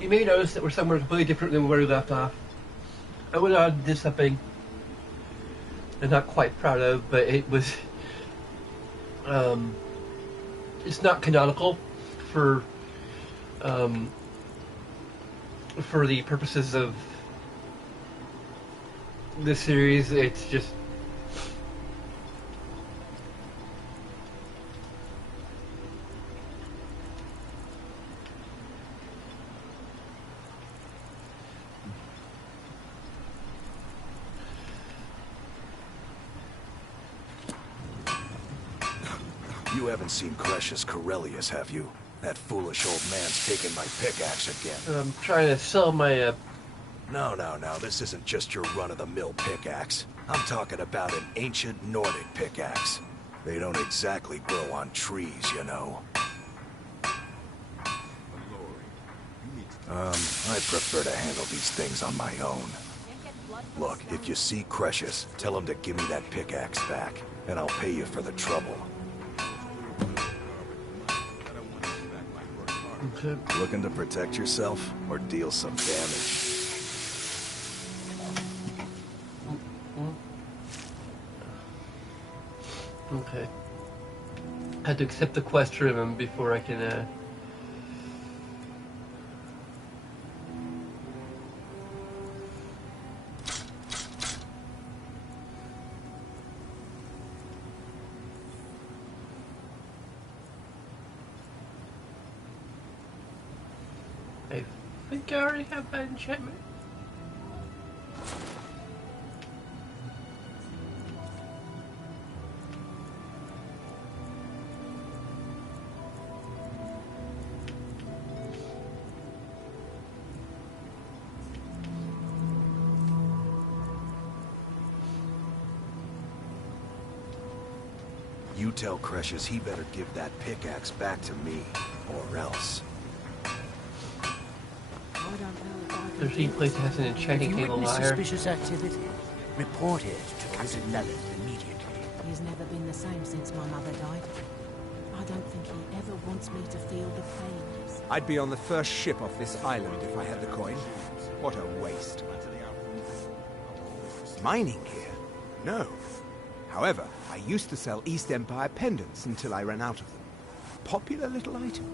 You may notice that we're somewhere completely different than where we left off. I went on and did something I'm not quite proud of, but it was, it's not canonical for the purposes of this series. It's just You haven't seen Crucius Corellius, have you? That foolish old man's taken my pickaxe again. I'm trying to sell my, No, this isn't just your run-of-the-mill pickaxe. I'm talking about an ancient Nordic pickaxe. They don't exactly grow on trees, you know. I prefer to handle these things on my own. Look, if you see Crucius, tell him to give me that pickaxe back, and I'll pay you for the trouble. okay. Looking to protect yourself, or deal some damage? Okay. I had to accept the quest from him before I can, I think I already have that enchantment. You tell Crucius he better give that pickaxe back to me, or else. There's any place that has an enchanting If you table witness higher. suspicious activity, report it to Captain Lelith immediately. He's never been the same since my mother died. I don't think he ever wants me to feel the pain. I'd be on the first ship off this island if I had the coin. What a waste. Mining here? No. However, I used to sell East Empire pendants until I ran out of them. Popular little item.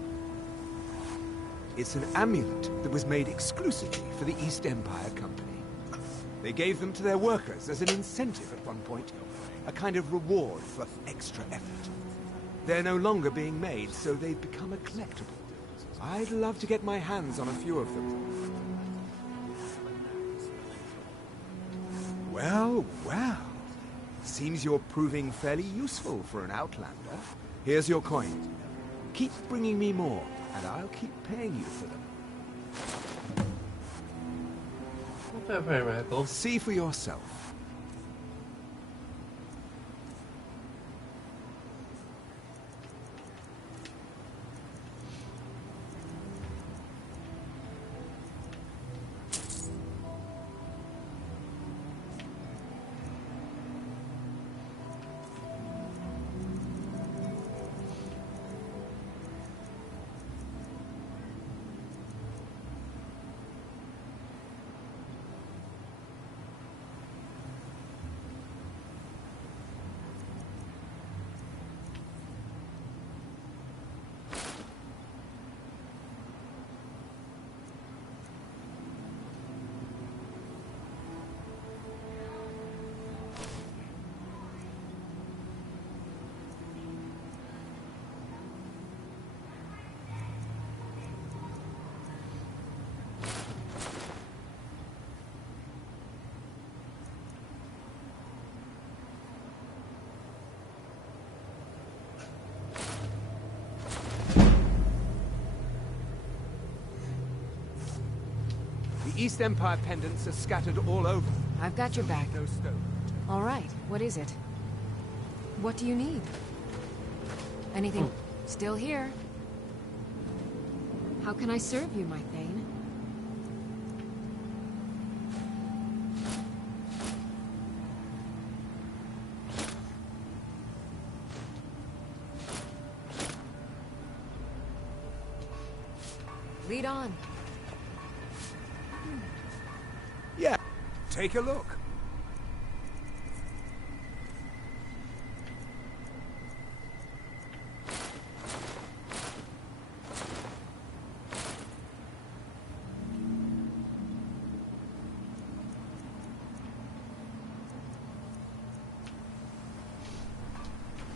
It's an amulet that was made exclusively for the East Empire Company. They gave them to their workers as an incentive at one point, a kind of reward for extra effort. They're no longer being made, so they've become a collectible. I'd love to get my hands on a few of them. Well, well. Seems you're proving fairly useful for an outlander. Here's your coin. Keep bringing me more, and I'll keep paying you for them. Not very radical. See for yourself. The East Empire pendants are scattered all over. I've got your back. No stone. All right, what is it? What do you need? Anything still here? How can I serve you, my Thane? Lead on. Take a look.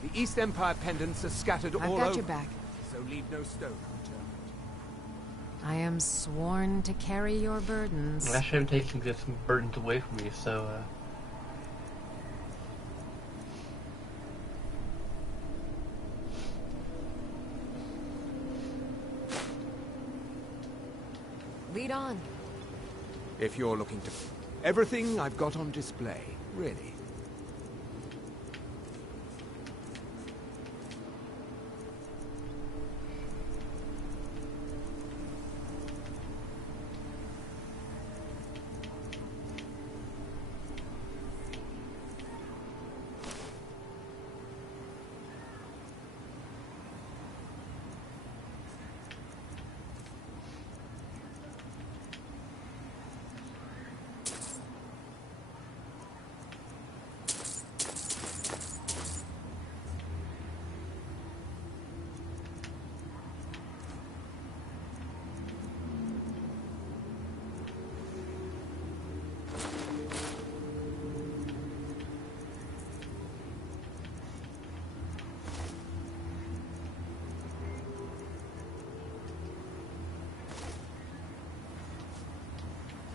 The East Empire pendants are scattered all over. I've got your back. So leave no stone unturned. I am sworn to carry your burdens. Actually, I'm taking this burdens away from me, so, Lead on. If you're looking to... Everything I've got on display, really.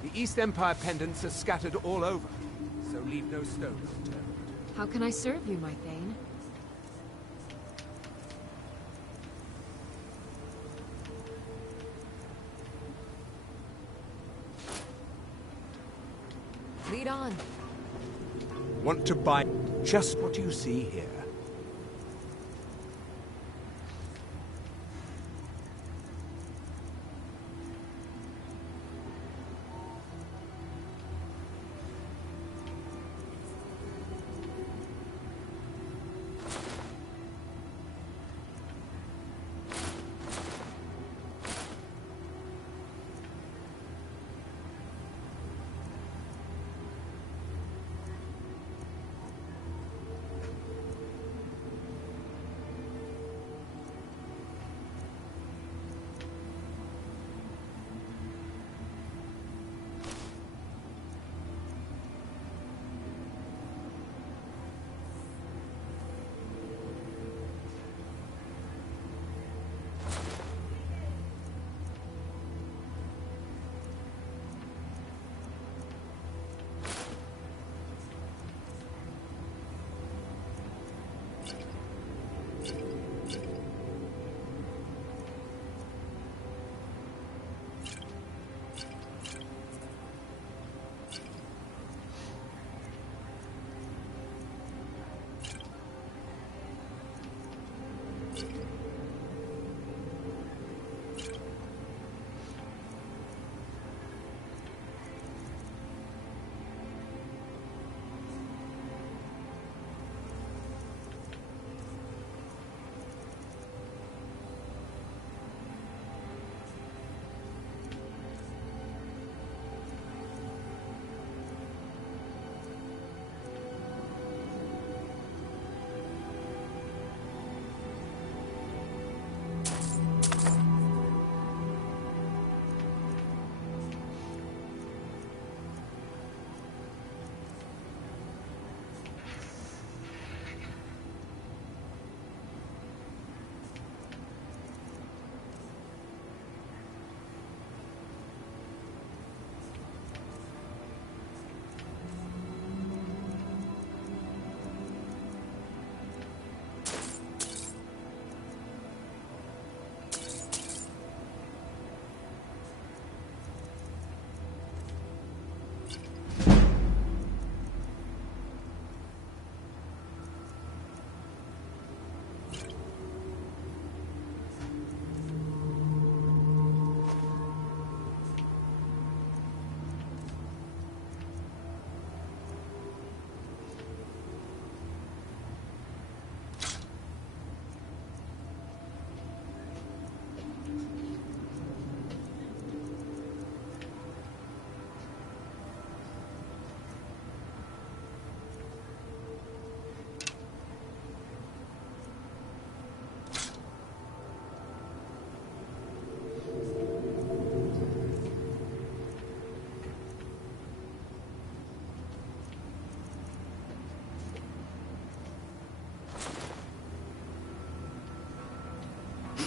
The East Empire pendants are scattered all over, so leave no stone unturned. How can I serve you, my Thane? Lead on. Want to buy just what you see here.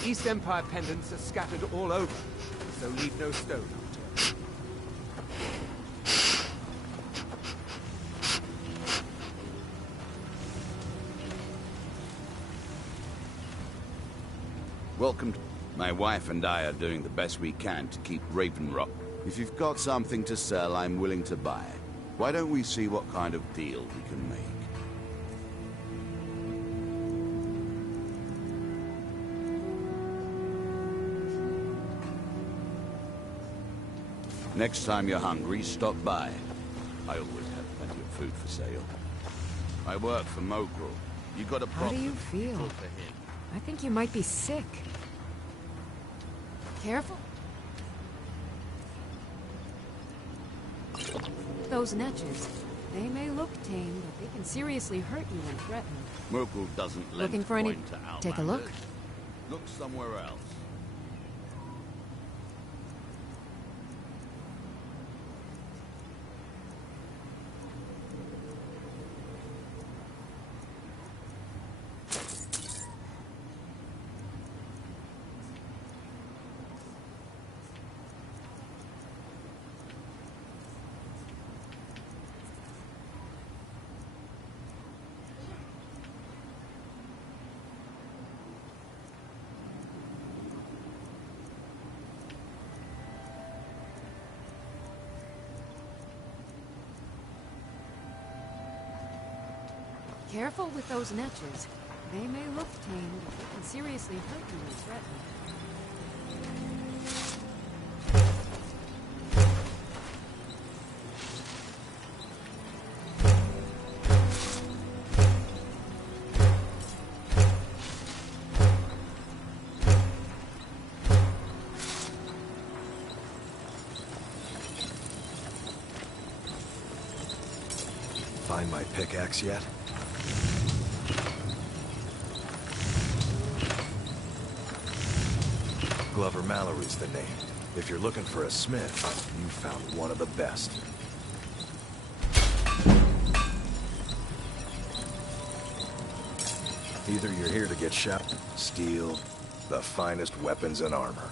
East Empire pendants are scattered all over, so leave no stone unturned. Welcome. My wife and I are doing the best we can to keep Raven Rock. If you've got something to sell, I'm willing to buy it. Why don't we see what kind of deal we can make? Next time you're hungry, stop by. I always have plenty of food for sale. I work for Mogrel. You got a How problem? do you feel? I think you might be sick. Careful. Those netches. They may look tame, but they can seriously hurt you when threatened. Mogrel doesn't lend Looking for any... coin to outlanders. Take a look. Look somewhere else. Careful with those netches. They may look tame, but they can seriously hurt you when threatened. Find my pickaxe yet? Glover Mallory's the name. If you're looking for a smith, you found one of the best. Either you're here to get shot, steal the finest weapons and armor.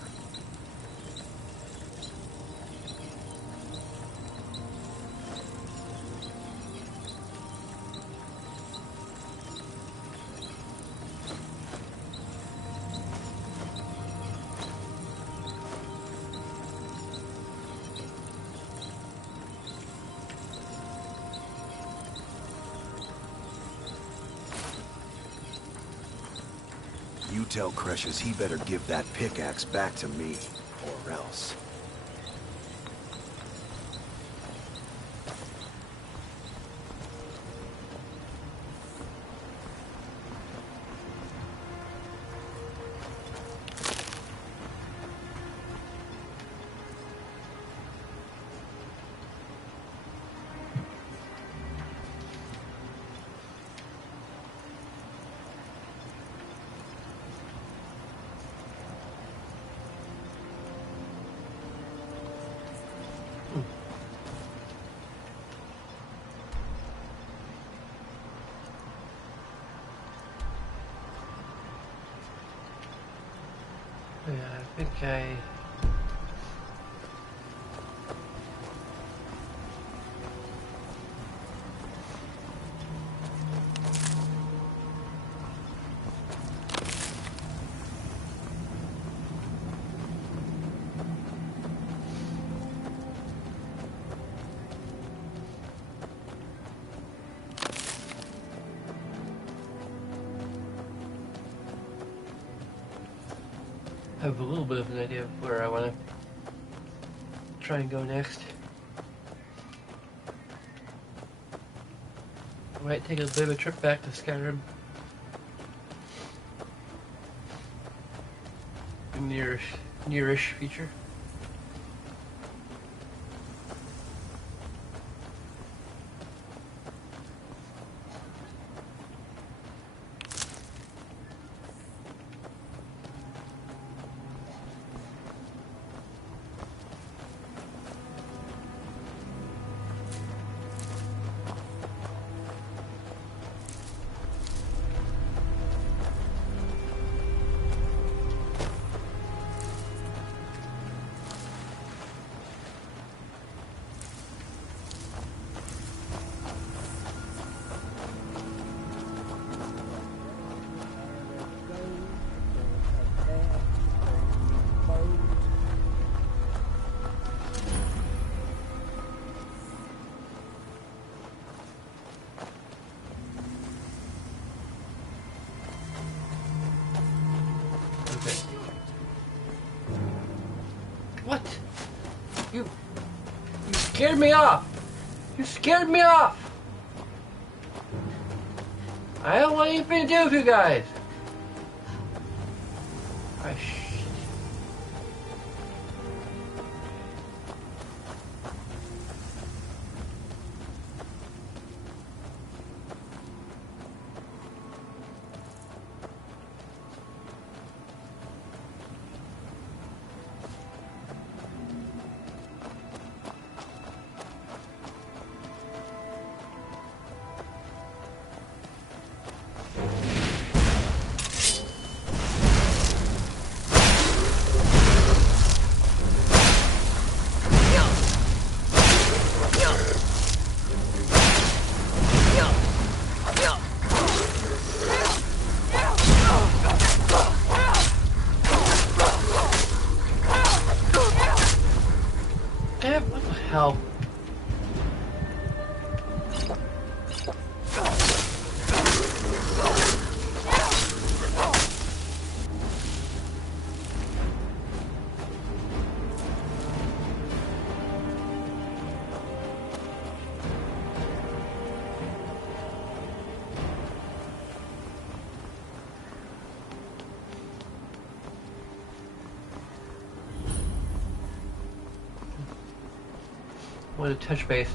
You tell Crushes he better give that pickaxe back to me, or else. Yeah, I think I... have a little bit of an idea of where I want to try and go next. I might take a bit of a trip back to Skyrim. Nearish future. You scared me off. You scared me off. I don't want anything to do with you guys. Hell. What a touch base.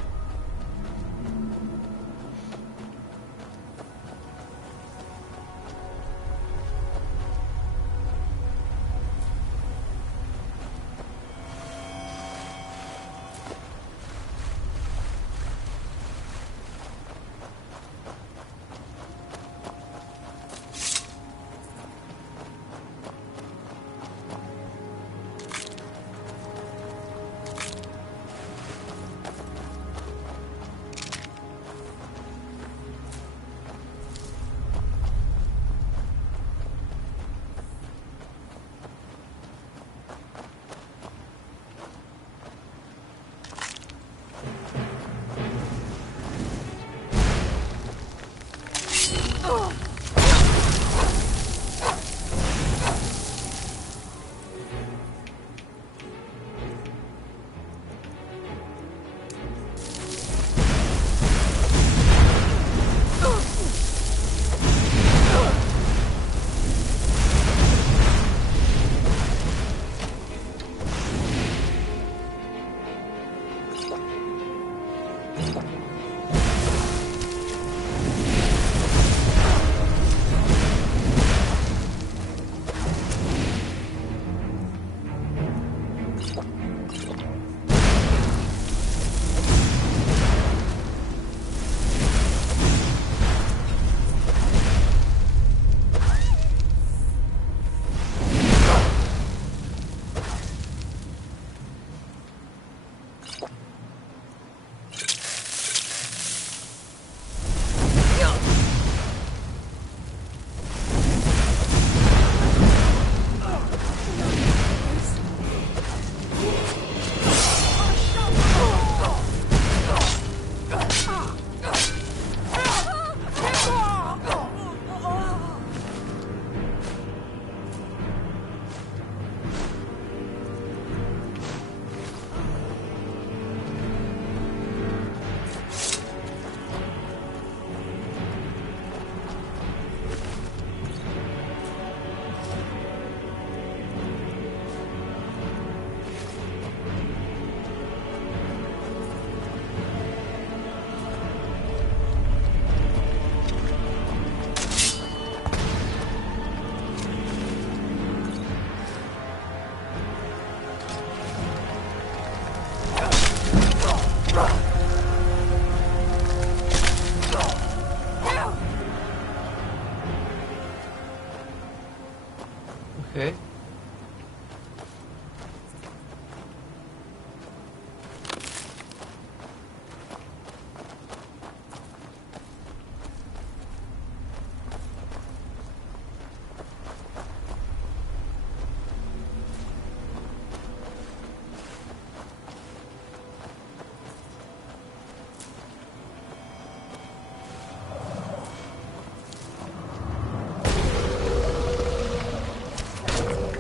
Okay.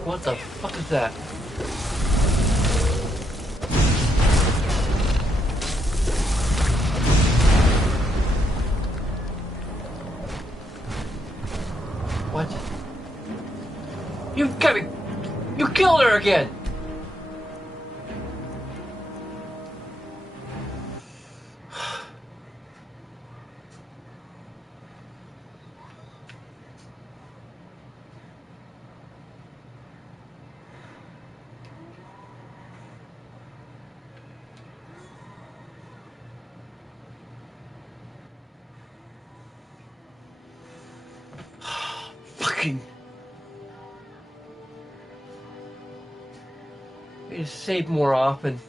What the fuck is that? again. Fucking. You save more often.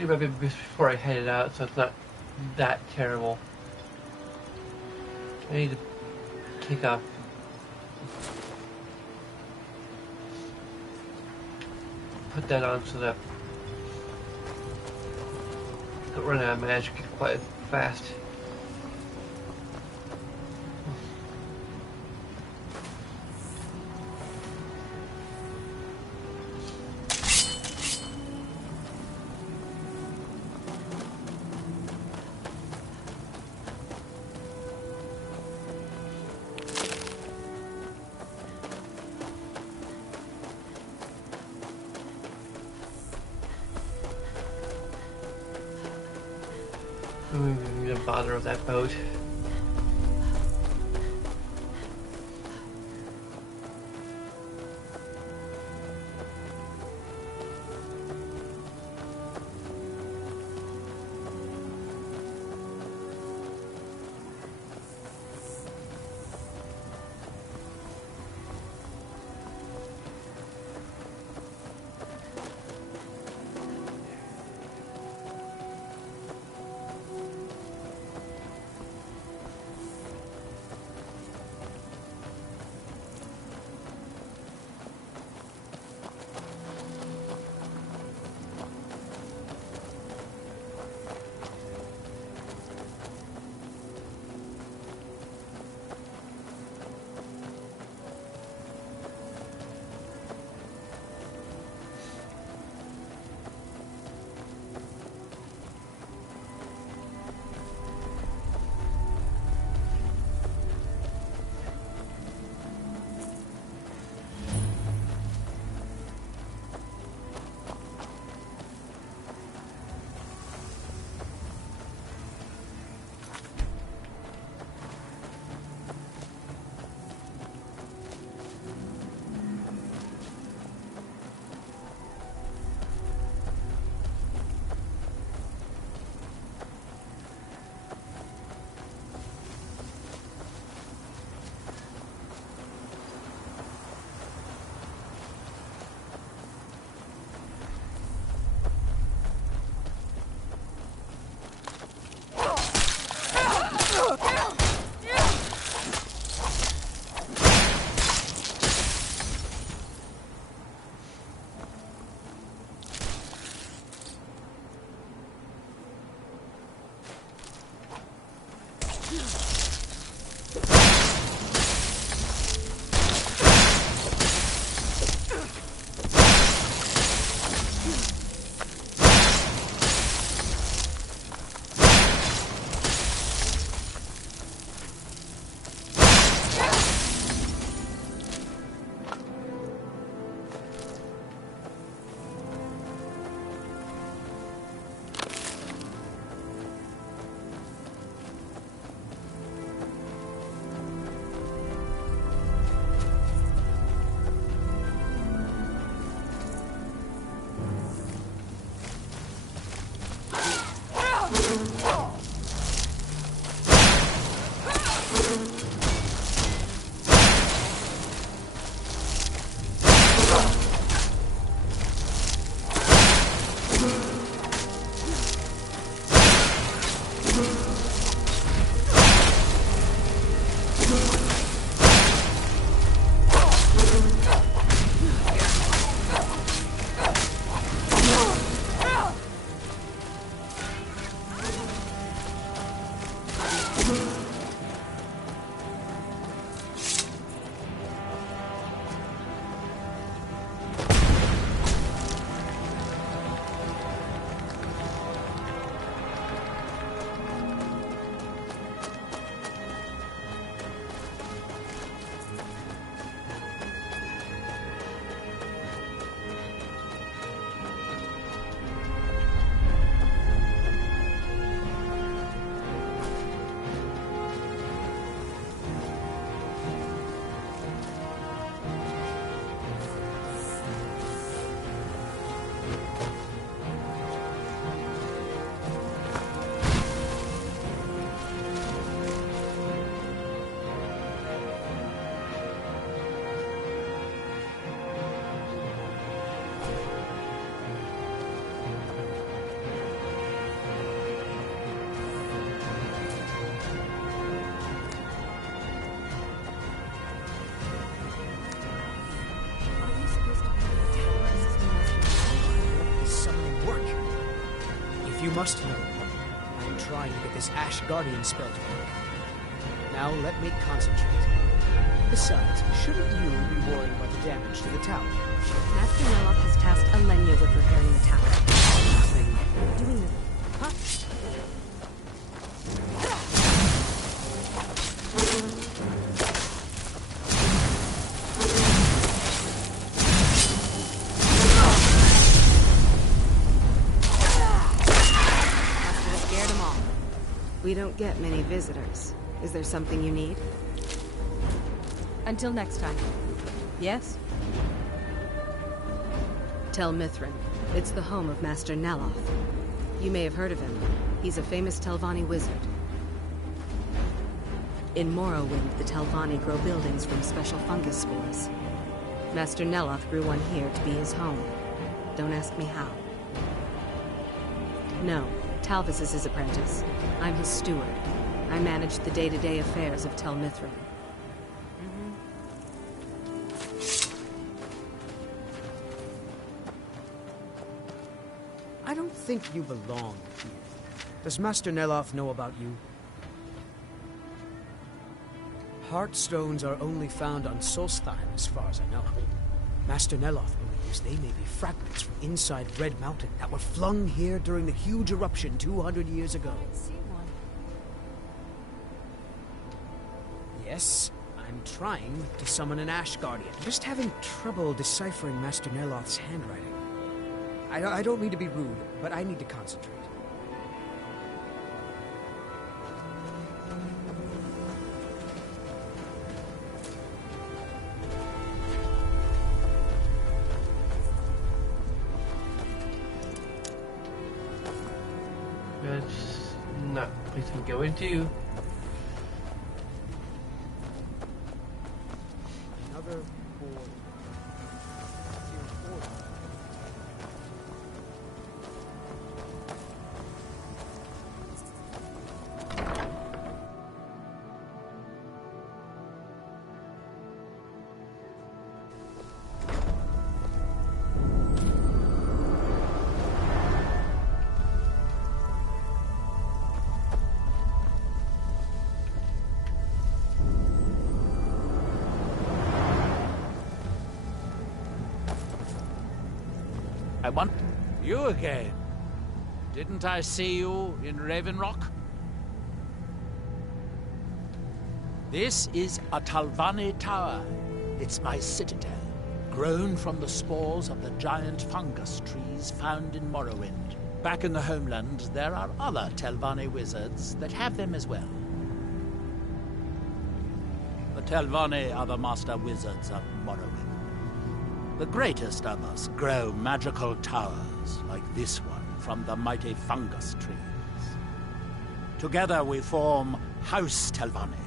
Maybe before I head it out, so it's not that terrible. I need to take off. Put that on so that I don't run out of magic quite fast. I'm gonna bother with that boat. You must know, I'm trying to get this Ash Guardian spell to work. Now let me concentrate. Besides, shouldn't you be worrying about the damage to the tower? Master Neloth has tasked Alenia with repairing the tower. Doing the... Huh? Scared them all. We don't get many visitors. Is there something you need? Until next time. Yes? Tel Mithrin. It's the home of Master Neloth. You may have heard of him. He's a famous Telvanni wizard. In Morrowind, the Telvanni grow buildings from special fungus spores. Master Neloth grew one here to be his home. Don't ask me how. No, Talvis is his apprentice. I'm his steward. I manage the day-to-day affairs of Tel Mithrin. I don't think you belong here. Does Master Neloth know about you? Heartstones are only found on Solstheim, as far as I know. Master Neloth believes they may be fragments from inside Red Mountain that were flung here during the huge eruption 200 years ago. Yes, I'm trying to summon an Ash Guardian. Just having trouble deciphering Master Neloth's handwriting. I don't mean to be rude, but I need to concentrate. That's not a place I'm going to. Another board. I want you again. Didn't I see you in Raven Rock? This is a Telvanni tower. It's my citadel, grown from the spores of the giant fungus trees found in Morrowind. Back in the homeland, there are other Telvanni wizards that have them as well. The Telvanni are the master wizards of Morrowind. The greatest of us grow magical towers like this one from the mighty fungus trees. Together we form House Telvanni,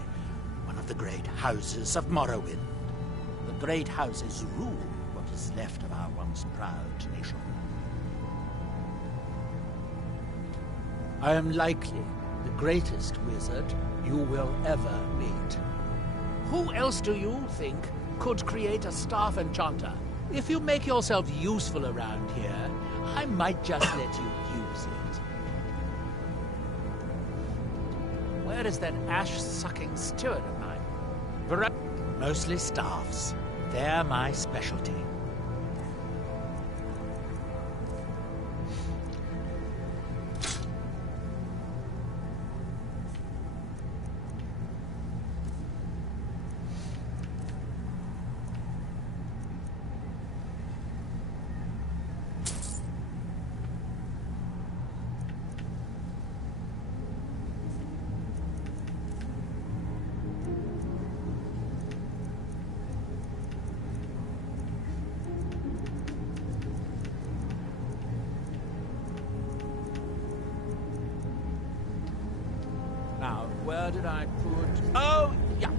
one of the great houses of Morrowind. The great houses rule what is left of our once proud nation. I am likely the greatest wizard you will ever meet. Who else do you think could create a staff enchanter? If you make yourself useful around here, I might just let you use it. Where is that ash-sucking steward of mine? Mostly staffs. They're my specialty. Now, where did I put... Oh, yeah.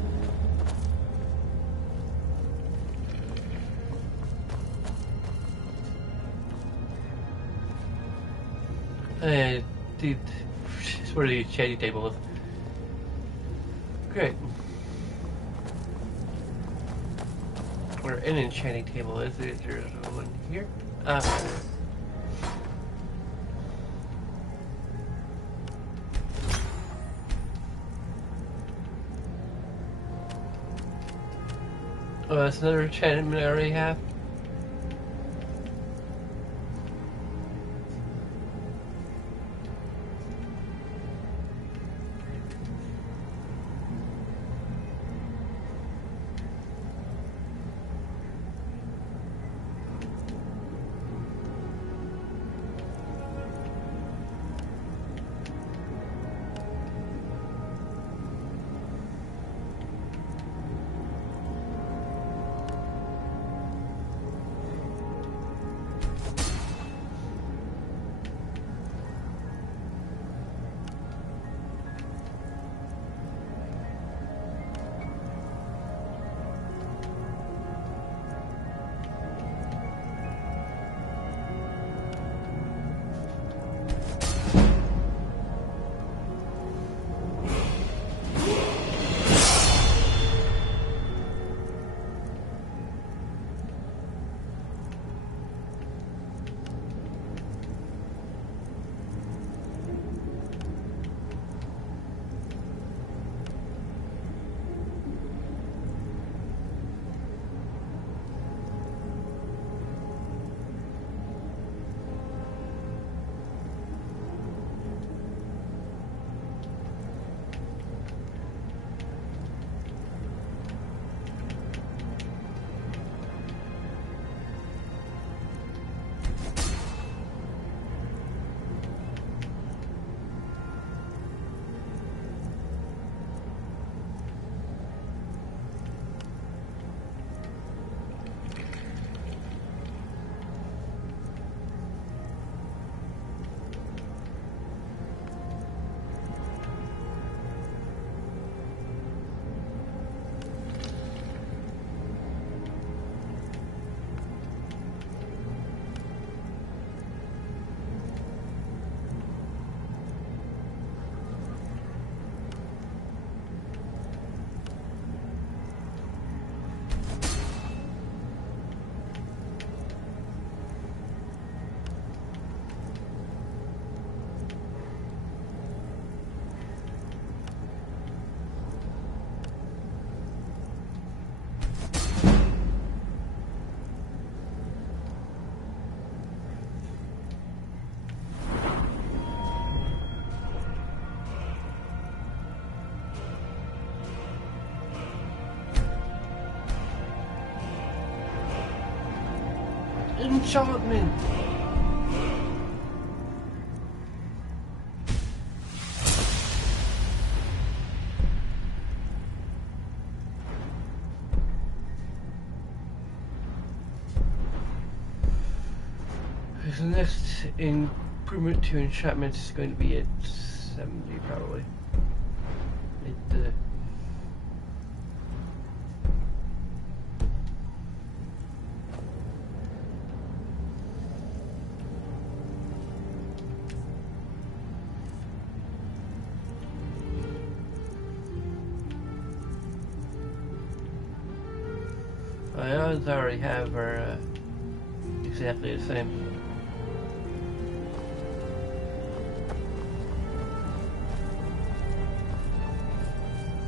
Dude, it's where the shady table is. Great. Where an enchanting table is, there's one here. Oh, that's another enchantment I already have. Enchantment! The next improvement to enchantment is going to be at 70 probably. My others I already have are exactly the same.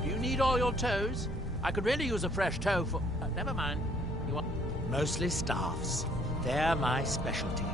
Do you need all your toes? I could really use a fresh toe for... never mind. You want... Mostly staffs. They're my specialty.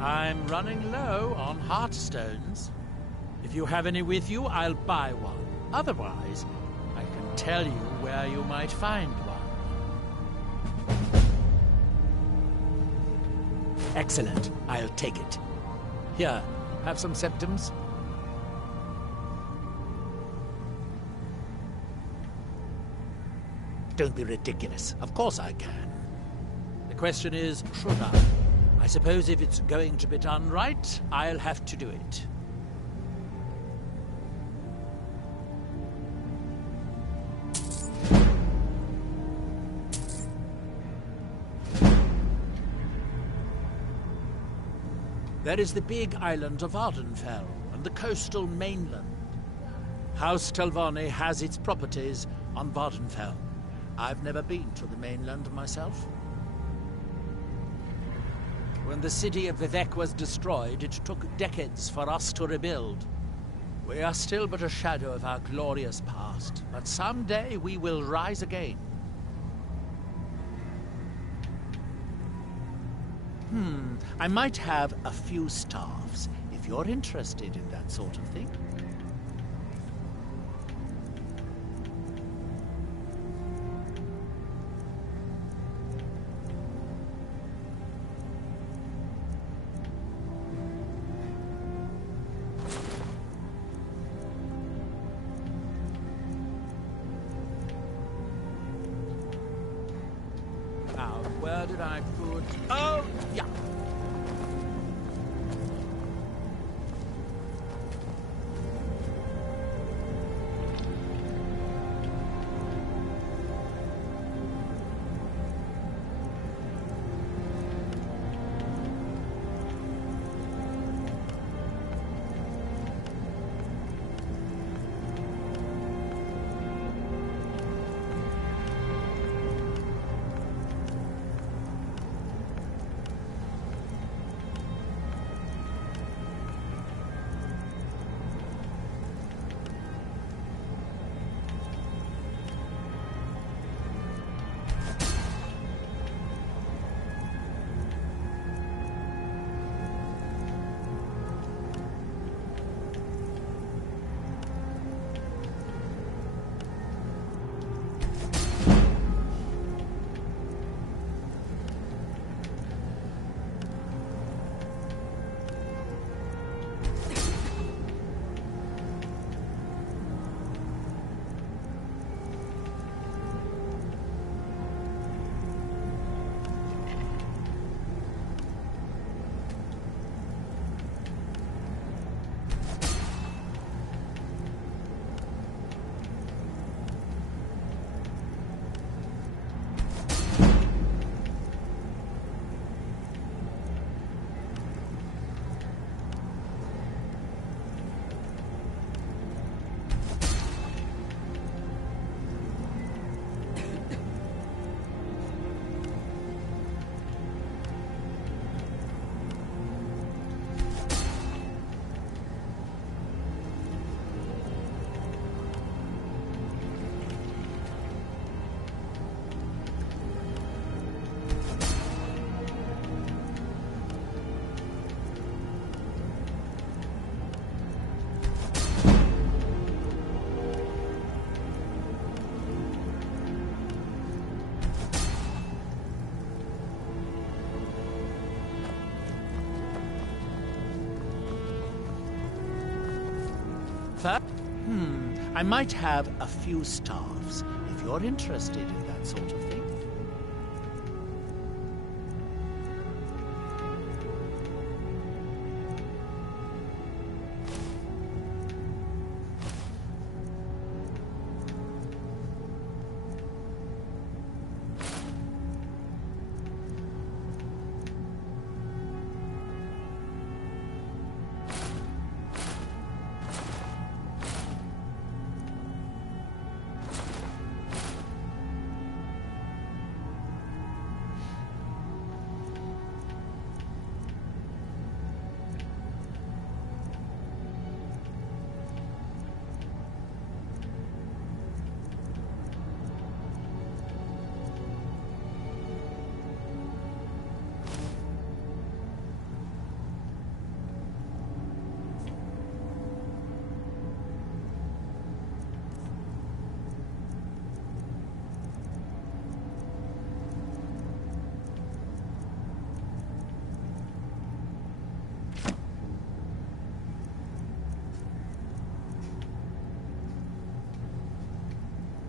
I'm running low on heartstones. If you have any with you, I'll buy one. Otherwise, I can tell you where you might find one. Excellent. I'll take it. Here, have some symptoms? Don't be ridiculous. Of course I can. The question is, should I? I suppose if it's going to be done right, I'll have to do it. There is the big island of Ardenfell and the coastal mainland. House Telvanni has its properties on Vardenfell. I've never been to the mainland myself. When the city of Vivec was destroyed, it took decades for us to rebuild. We are still but a shadow of our glorious past, but someday we will rise again. I might have a few staffs, if you're interested in that sort of thing. Now, where did I put... Oh, yeah. I might have a few staffs, if you're interested in that sort of thing.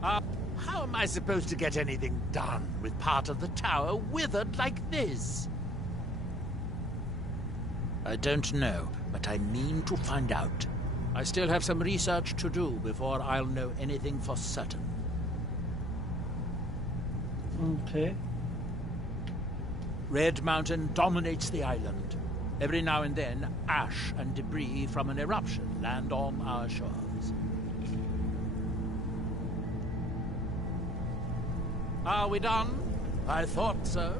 How am I supposed to get anything done with part of the tower withered like this? I don't know, but I mean to find out. I still have some research to do before I'll know anything for certain. Okay. Red Mountain dominates the island. Every now and then, ash and debris from an eruption land on our shores. Are we done? I thought so.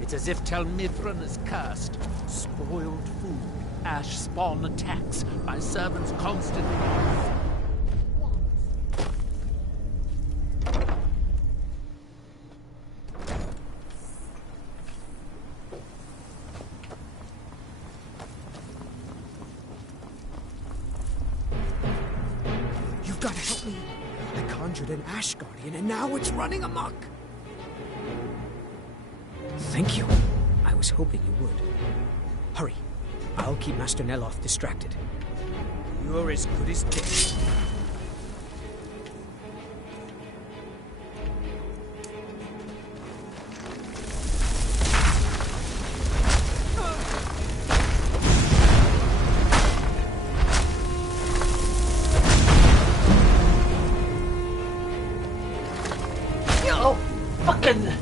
It's as if Tel Mithrin is cursed. Spoiled food, ash spawn attacks, my servants constantly. You've got to help me. I conjured an Ash Guardian, and now it's running amok. Thank you. I was hoping you would. Hurry. I'll keep Master Neloth distracted. You're as good as dead. Yo, fucking.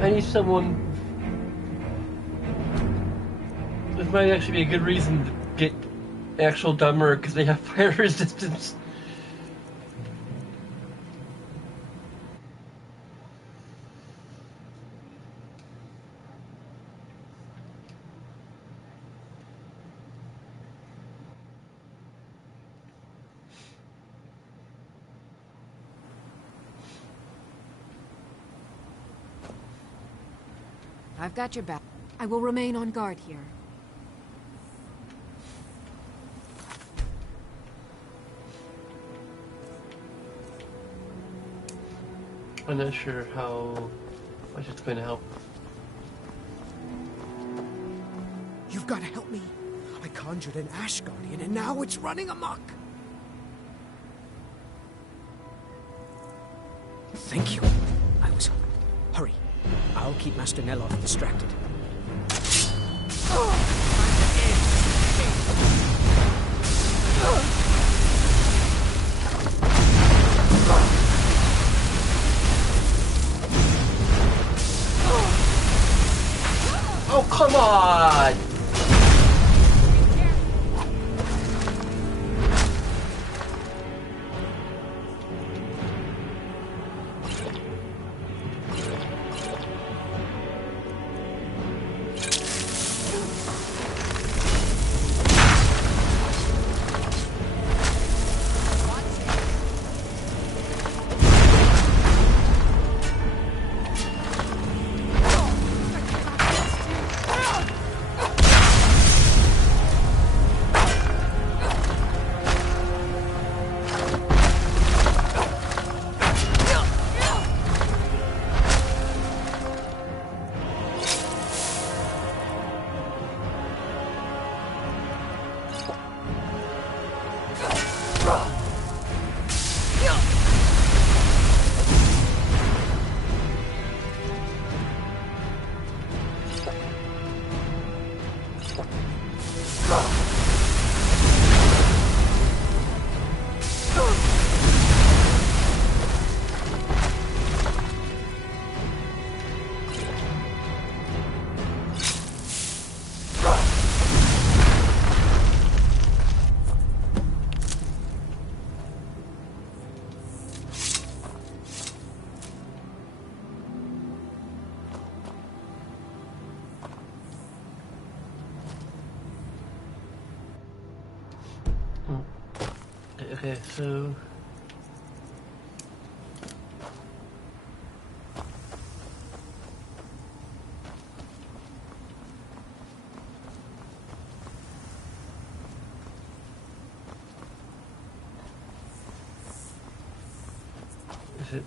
I need someone. This might actually be a good reason to get actual dumber because they have fire resistance. I've got your back. I will remain on guard here. I'm not sure how much it's going to help. You've got to help me. I conjured an Ash Guardian, and now it's running amok. Thank you. I was... Hurry. I'll keep Master Neloth distracted. Oh, come on! Okay, so... Is it...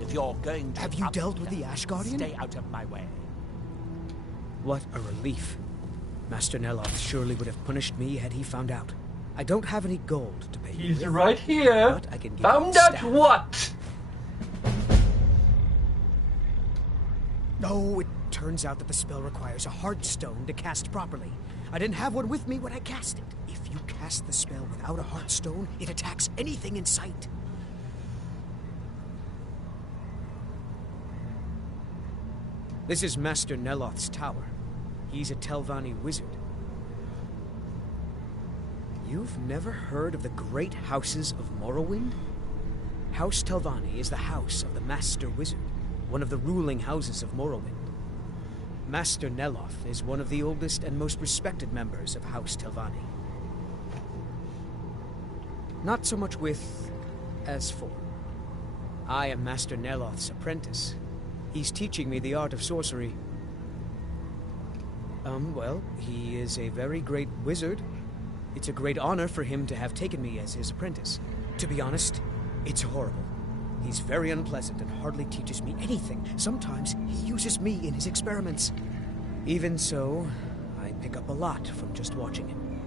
If you're going to... Have you dealt with the Ash Guardian? Stay out of my way. What a relief. Master Neloth surely would have punished me had he found out. I don't have any gold to pay you He's with, right here. but I can give Found you a out staff. what? Oh, it turns out that the spell requires a hard stone to cast properly. I didn't have one with me when I cast it. If you cast the spell without a hard stone, it attacks anything in sight. This is Master Neloth's tower. He's a Telvanni wizard. You've never heard of the great houses of Morrowind? House Telvanni is the house of the Master Wizard, one of the ruling houses of Morrowind. Master Neloth is one of the oldest and most respected members of House Telvanni. Not so much with as for. I am Master Neloth's apprentice. He's teaching me the art of sorcery. Well, he is a very great wizard. It's a great honor for him to have taken me as his apprentice. To be honest, it's horrible. He's very unpleasant and hardly teaches me anything. Sometimes he uses me in his experiments. Even so, I pick up a lot from just watching him.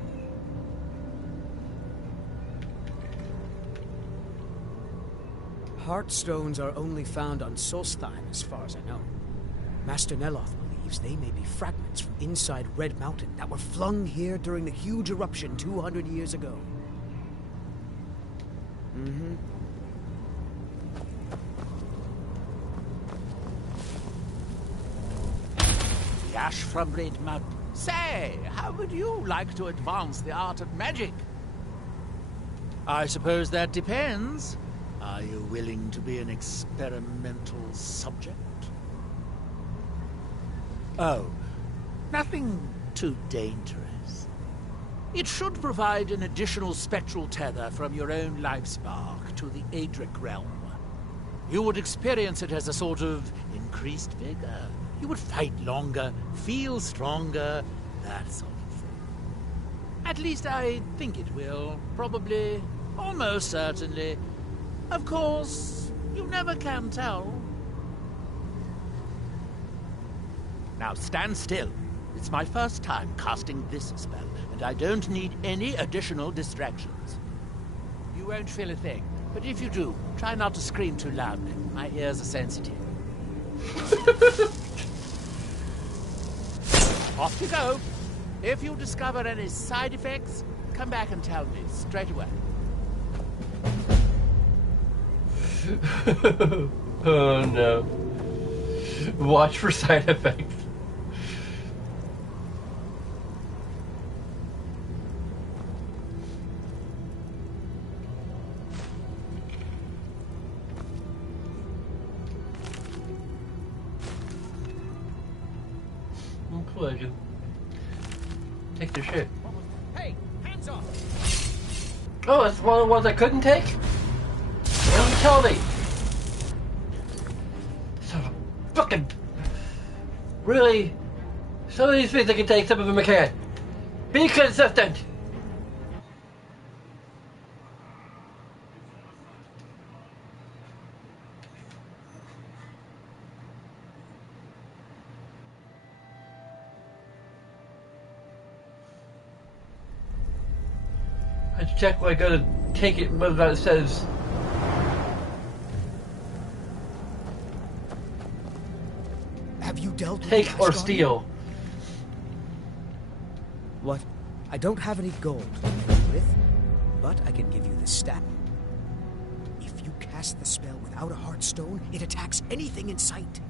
Heartstones are only found on Solstheim, as far as I know. Master Neloth believes they may be fragments from inside Red Mountain that were flung here during the huge eruption 200 years ago. The ash from Red Mountain. Say, how would you like to advance the art of magic? I suppose that depends. Are you willing to be an experimental subject? Oh, nothing too dangerous. It should provide an additional spectral tether from your own life spark to the Adric realm. You would experience it as a sort of increased vigor. You would fight longer, feel stronger, that sort of thing. At least I think it will. Probably, almost certainly. Of course, you never can tell. Now stand still. It's my first time casting this spell, and I don't need any additional distractions. You won't feel a thing, but if you do, try not to scream too loudly. My ears are sensitive. Off you go. If you discover any side effects, come back and tell me straight away. Oh no. Watch for side effects. Pleasure. Take the shit. Hey, hands off! Oh, it's one of the ones I couldn't take? Why don't you tell me? Son of a fucking... Really? Some of these things I can take, some of them I can't. Be consistent! I have to check when I go to take it, whether it says... Have you dealt with Take the Ash or Guardian? steal. What? I don't have any gold to pay with, but I can give you this staff. If you cast the spell without a Heartstone, it attacks anything in sight.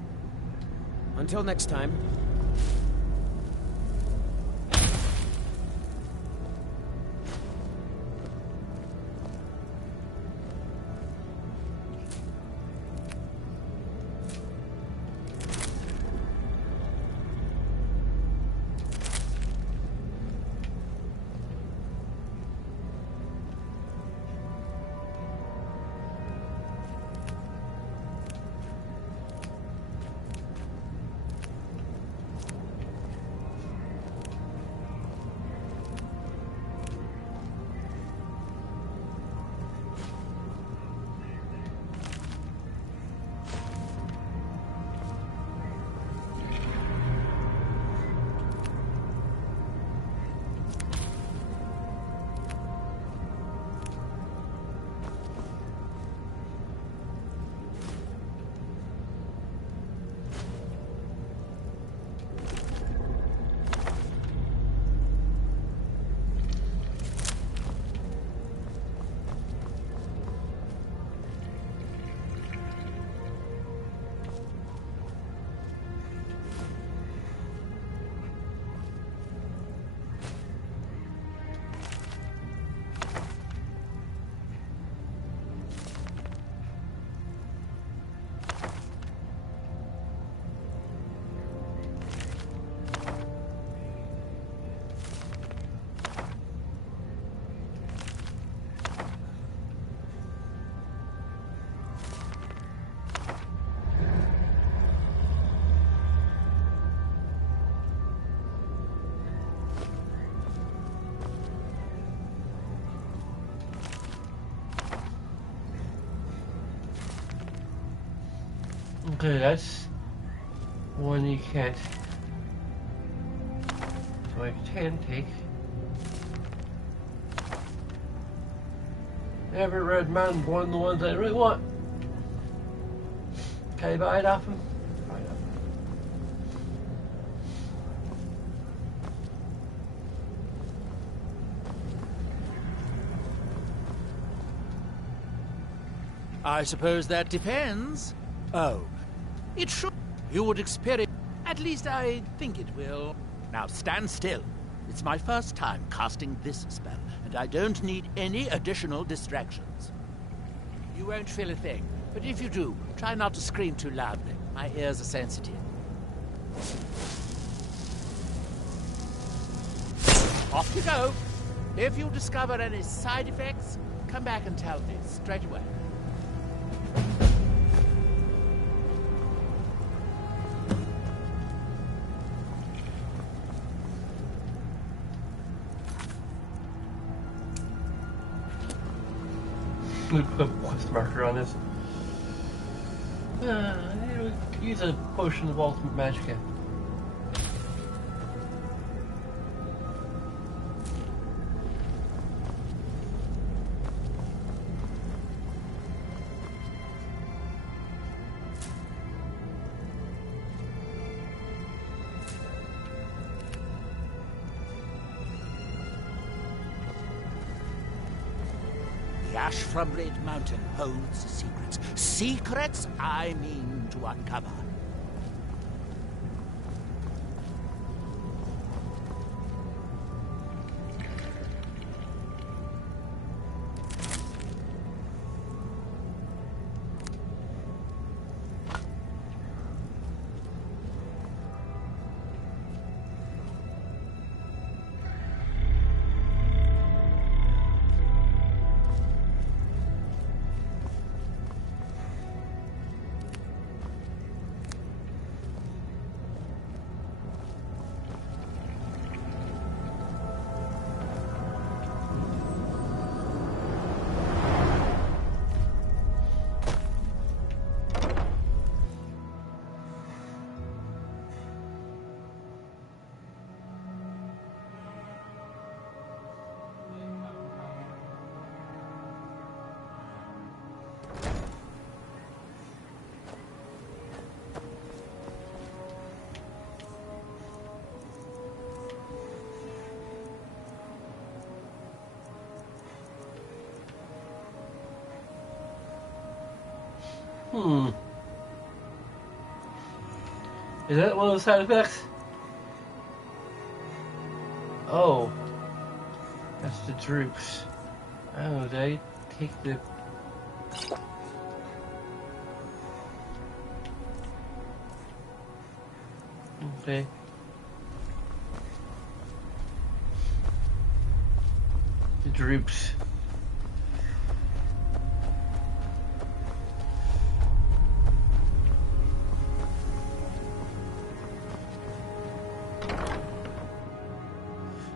Until next time. Okay, that's one you can't. So I can take. Every red mountain, one of the ones I really want. Can I buy it off him? Buy it off him. I suppose that depends. Oh, it should. You would experience. At least I think it will. Now stand still. It's my first time casting this spell, and I don't need any additional distractions. You won't feel a thing, but if you do, try not to scream too loudly. My ears are sensitive. Off you go. If you discover any side effects, come back and tell me straight away. We put a quest marker on this. Use a potion of ultimate magicka. The ash from Red Mountain holds secrets. Secrets I mean to uncover. Is that one of the side effects? Oh. That's the droops. Oh, they take the... Okay. The droops.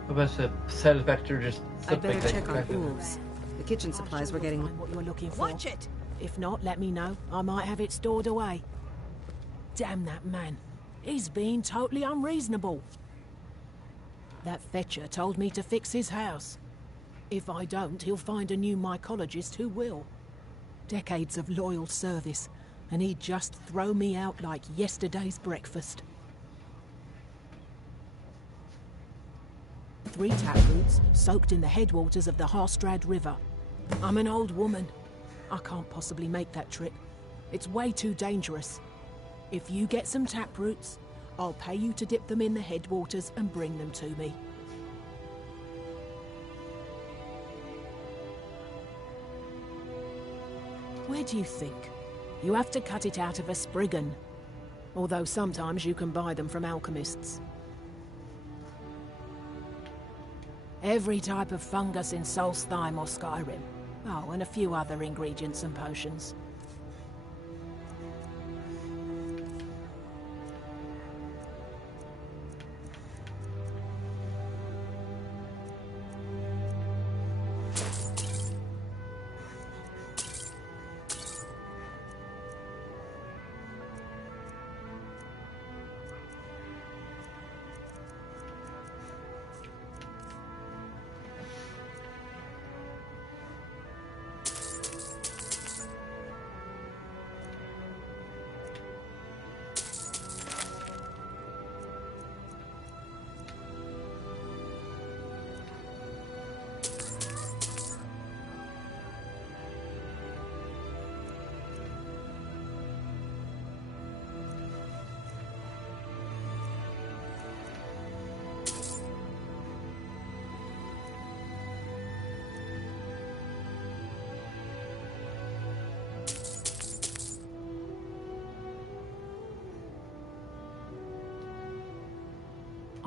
What about the side effect or just I'd something better check on like that? wolves. The kitchen supplies were getting... What you're looking for. Watch it! If not, let me know. I might have it stored away. Damn that man. He's being totally unreasonable. That fetcher told me to fix his house. If I don't, he'll find a new mycologist who will. Decades of loyal service, and he'd just throw me out like yesterday's breakfast. 3 taproots soaked in the headwaters of the Harstrad River. I'm an old woman. I can't possibly make that trip. It's way too dangerous. If you get some taproots, I'll pay you to dip them in the headwaters and bring them to me. Where do you think? You have to cut it out of a Spriggan. Although sometimes you can buy them from alchemists. Every type of fungus in Solstheim or Skyrim. Oh, and a few other ingredients and potions.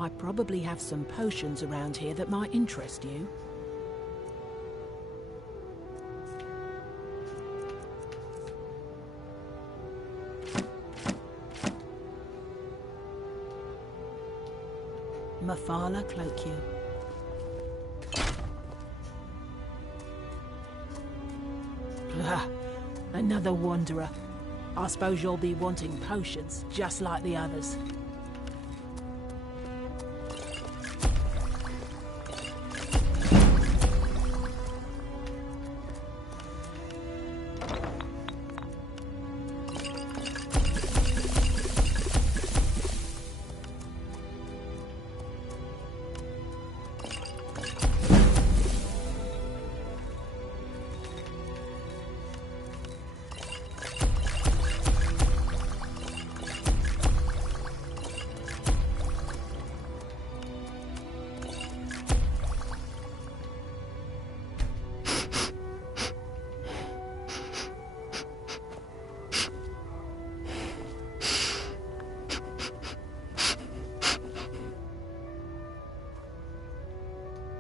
I probably have some potions around here that might interest you. Mafala cloak you. Ah, another wanderer. I suppose you'll be wanting potions, just like the others.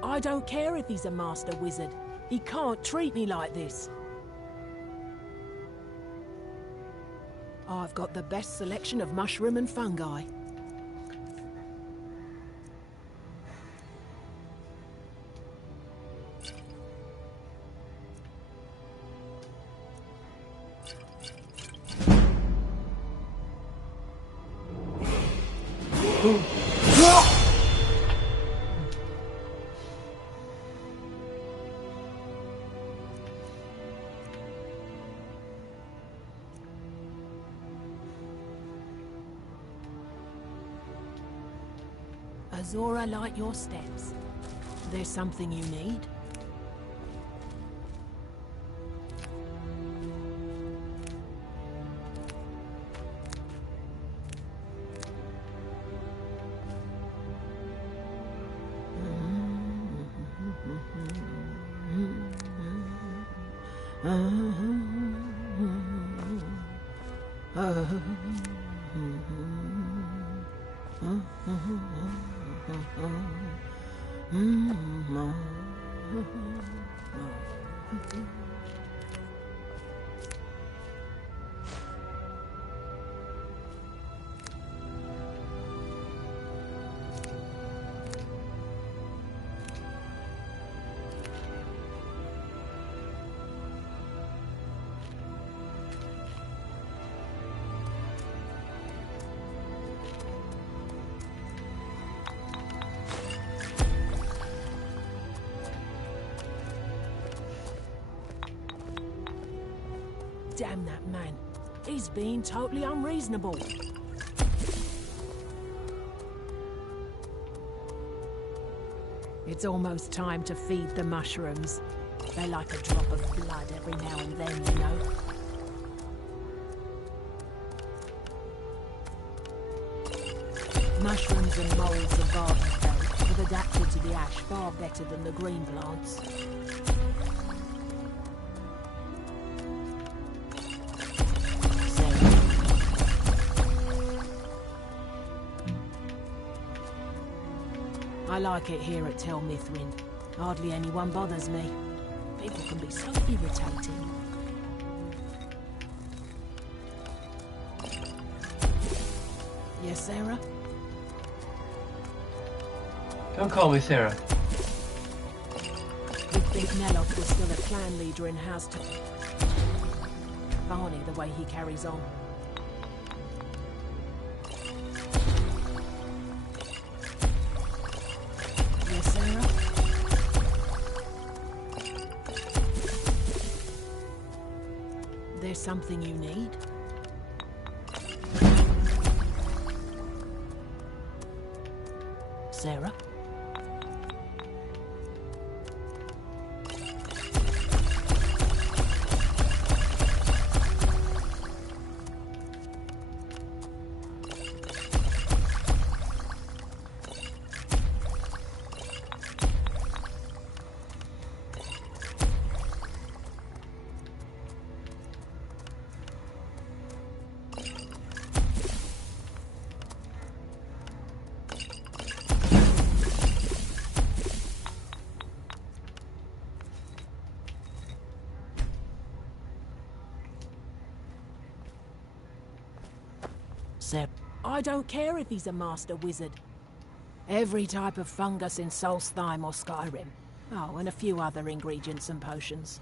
I don't care if he's a master wizard. He can't treat me like this. I've got the best selection of mushroom and fungi. Azora, light your steps. There's something you need? Damn that man. He's being totally unreasonable. It's almost time to feed the mushrooms. They like a drop of blood every now and then, you know. Mushrooms and moulds of Vardenfeld have adapted to the ash far better than the green plants. I like it here at Tel Mithrin. Hardly anyone bothers me. People can be so irritating. Yes, Sarah? Don't call me Sarah. You'd think Neloth was still a clan leader in House Barney, the way he carries on. Yes, Sarah? There's something you need? Sarah? Seb, I don't care if he's a master wizard. Every type of fungus in Solstheim or Skyrim. Oh, and a few other ingredients and potions.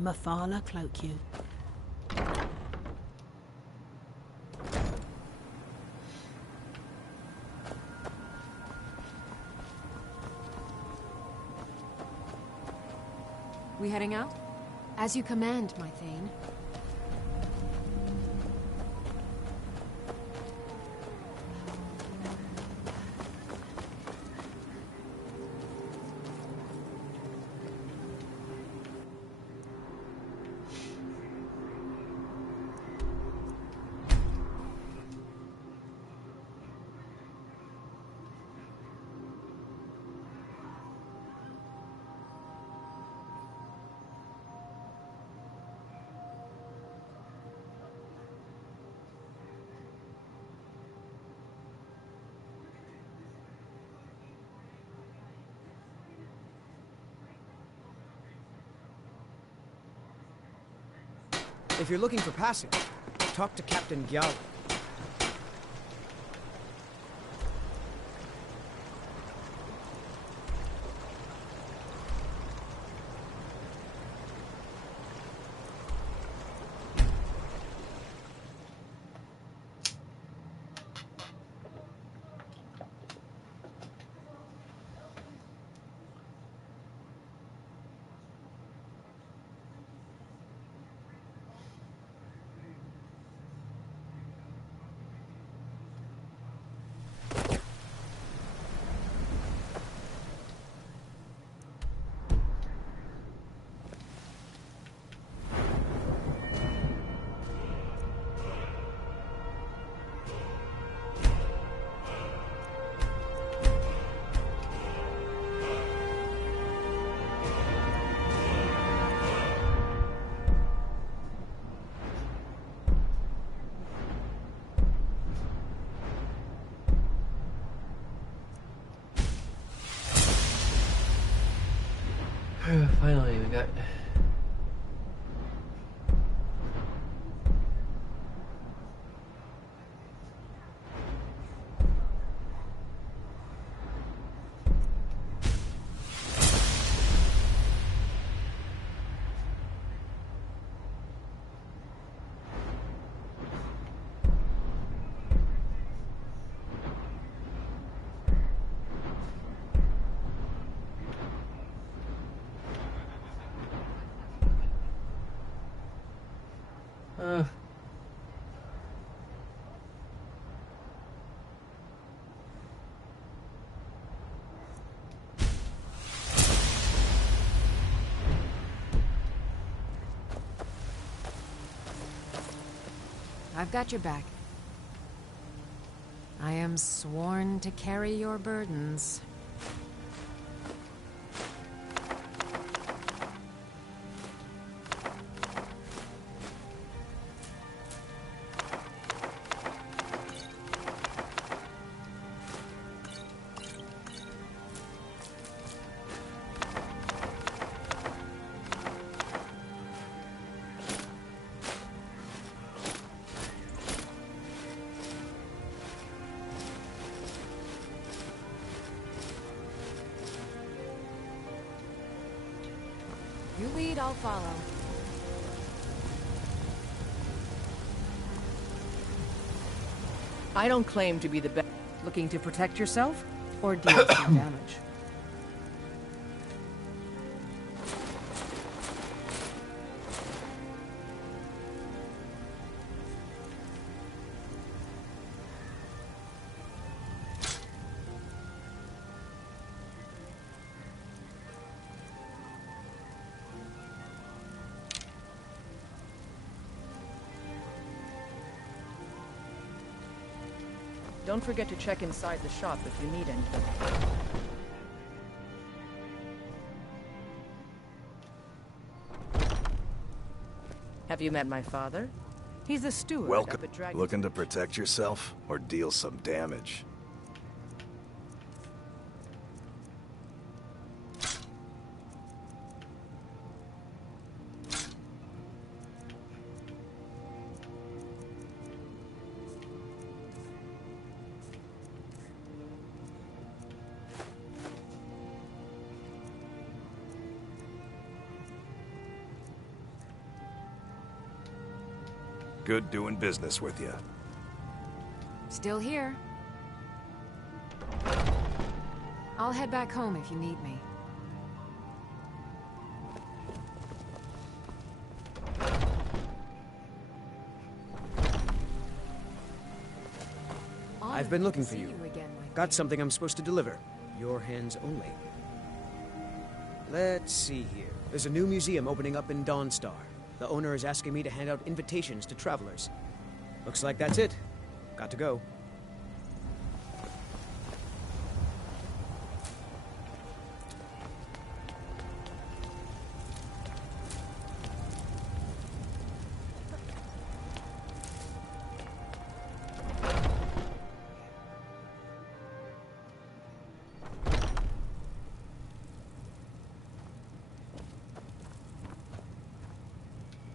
Mafala cloak you. We heading out? As you command, my Thane. If you're looking for passage, talk to Captain Gyal. Finally, we got. I've got your back. I am sworn to carry your burdens. You lead, I'll follow. I don't claim to be the best. Looking to protect yourself? Or deal some damage? Don't forget to check inside the shop if you need anything. Have you met my father? He's a steward up Welcome. at Dragon's... Looking to protect yourself or deal some damage? Good doing business with you. Still here. I'll head back home if you need me. I've been looking for you. Got something I'm supposed to deliver. Your hands only. Let's see here. There's a new museum opening up in Dawnstar. The owner is asking me to hand out invitations to travelers. Looks like that's it. Got to go.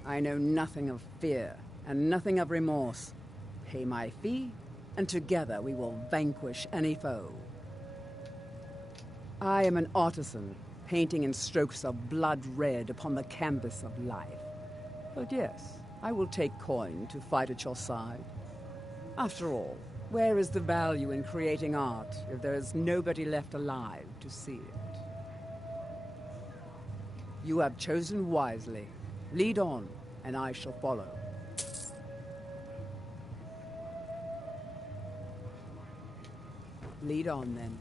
I know nothing of fear, and nothing of remorse. Pay my fee, and together we will vanquish any foe. I am an artisan, painting in strokes of blood red upon the canvas of life. But yes, I will take coin to fight at your side. After all, where is the value in creating art if there is nobody left alive to see it? You have chosen wisely. Lead on, and I shall follow. Lead on, then.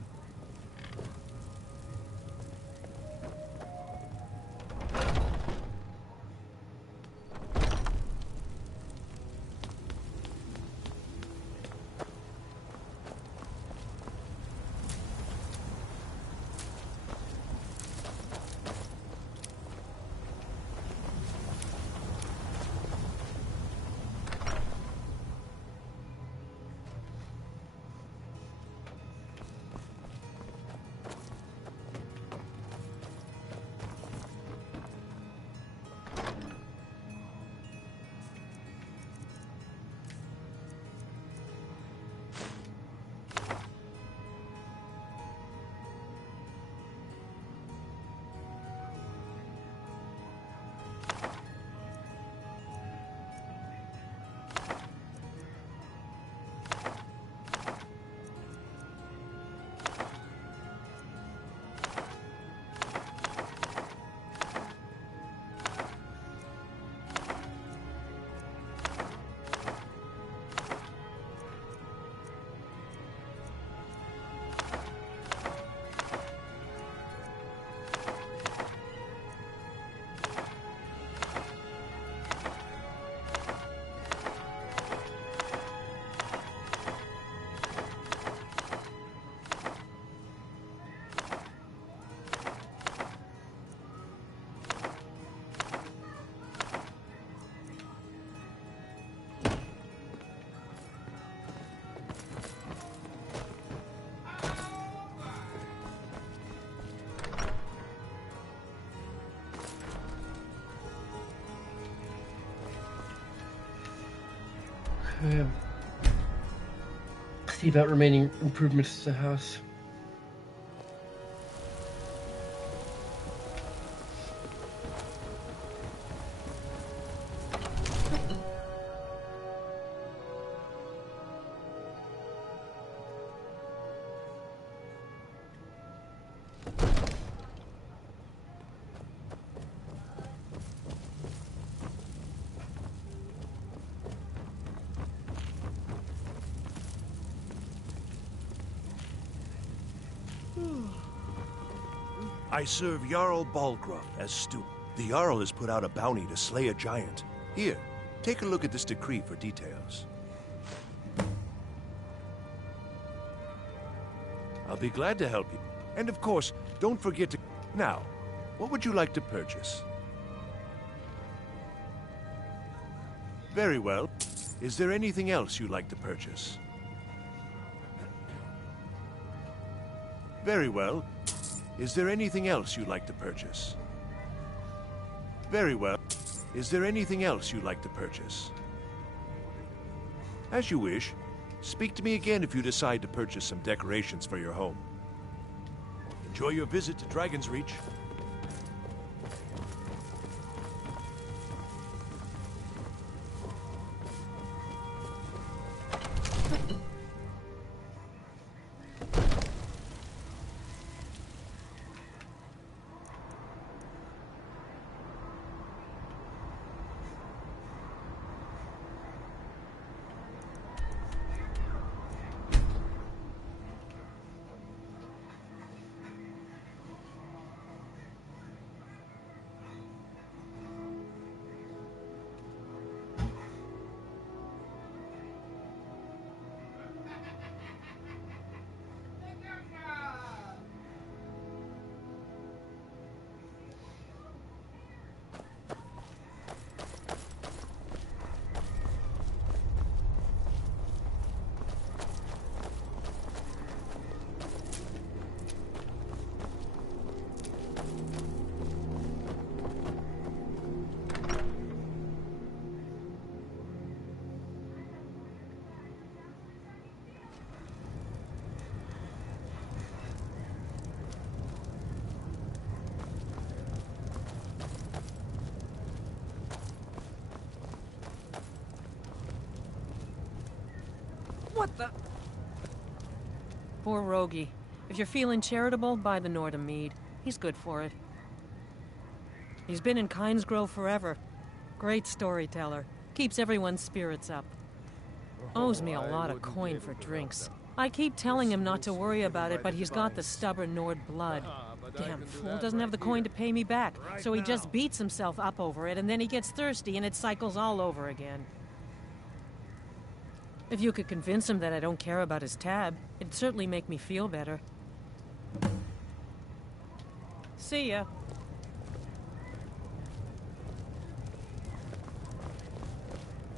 See about remaining improvements to the house. I serve Jarl Balgruff as steward. The Jarl has put out a bounty to slay a giant. Here, take a look at this decree for details. I'll be glad to help you. And of course, don't forget to... Now, what would you like to purchase? Very well. Is there anything else you'd like to purchase? Very well. Is there anything else you'd like to purchase? Very well. Is there anything else you'd like to purchase? As you wish. Speak to me again if you decide to purchase some decorations for your home. Enjoy your visit to Dragon's Reach. What the? Poor Rogie. If you're feeling charitable, buy the Nordham mead. He's good for it. He's been in Kynes Grove forever. Great storyteller. Keeps everyone's spirits up. Owes me a lot of coin for drinks. I keep telling him not to worry about it, but he's got the stubborn Nord blood. Damn fool doesn't have the coin to pay me back, so he just beats himself up over it, and then he gets thirsty and it cycles all over again. If you could convince him that I don't care about his tab, it'd certainly make me feel better. See ya.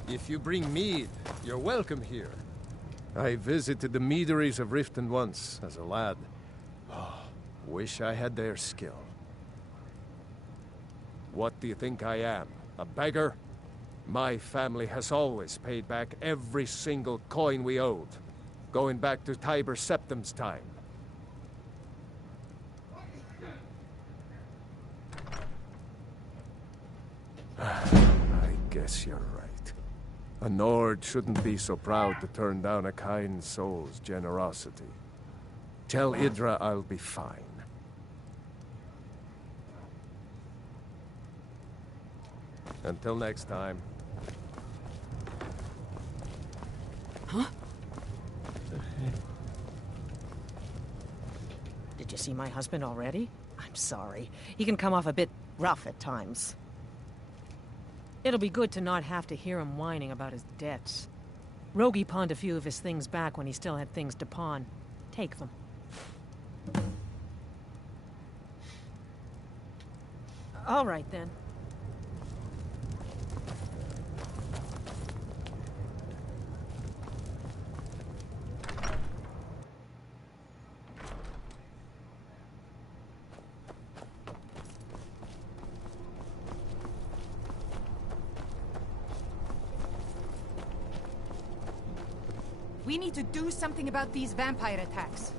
If you bring mead, you're welcome here. I visited the meaderies of Riften once, as a lad. Oh, wish I had their skill. What do you think I am? A beggar? My family has always paid back every single coin we owed, going back to Tiber Septim's time. I guess you're right. A Nord shouldn't be so proud to turn down a kind soul's generosity. Tell Idra I'll be fine. Until next time. Huh? Did you see my husband already? I'm sorry. He can come off a bit rough at times. It'll be good to not have to hear him whining about his debts. Rogie pawned a few of his things back when he still had things to pawn. Take them. All right, then. We need to do something about these vampire attacks.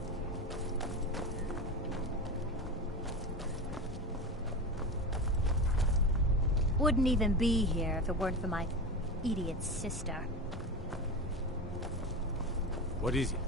Wouldn't even be here if it weren't for my idiot sister. What is it?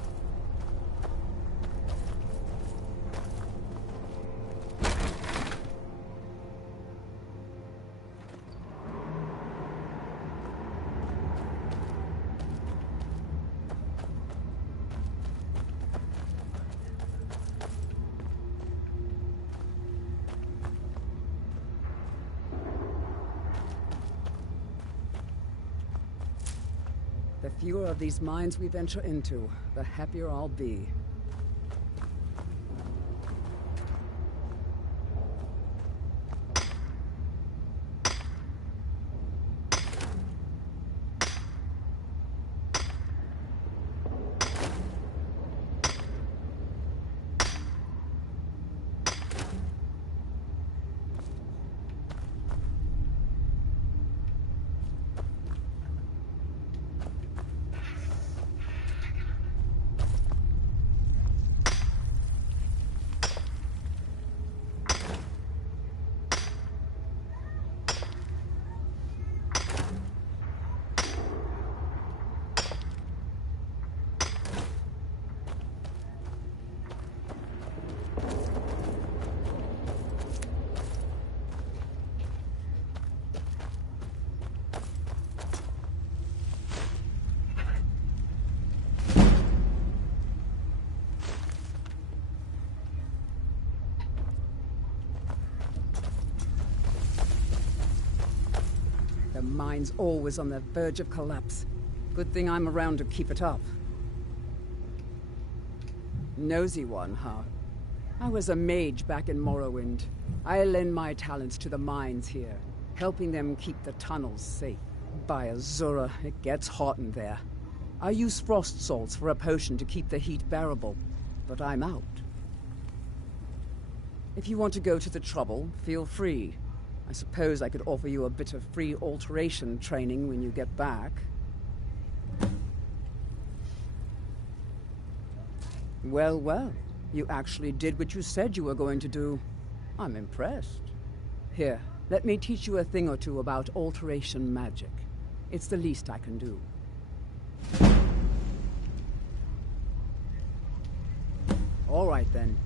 The fewer of these mines we venture into, the happier I'll be. The mine's always on the verge of collapse. Good thing I'm around to keep it up. Nosy one, huh? I was a mage back in Morrowind. I lend my talents to the mines here, helping them keep the tunnels safe. By Azura, it gets hot in there. I use frost salts for a potion to keep the heat bearable, but I'm out. If you want to go to the trouble, feel free. I suppose I could offer you a bit of free alteration training when you get back. Well, well. You actually did what you said you were going to do. I'm impressed. Here, let me teach you a thing or two about alteration magic. It's the least I can do. All right, then.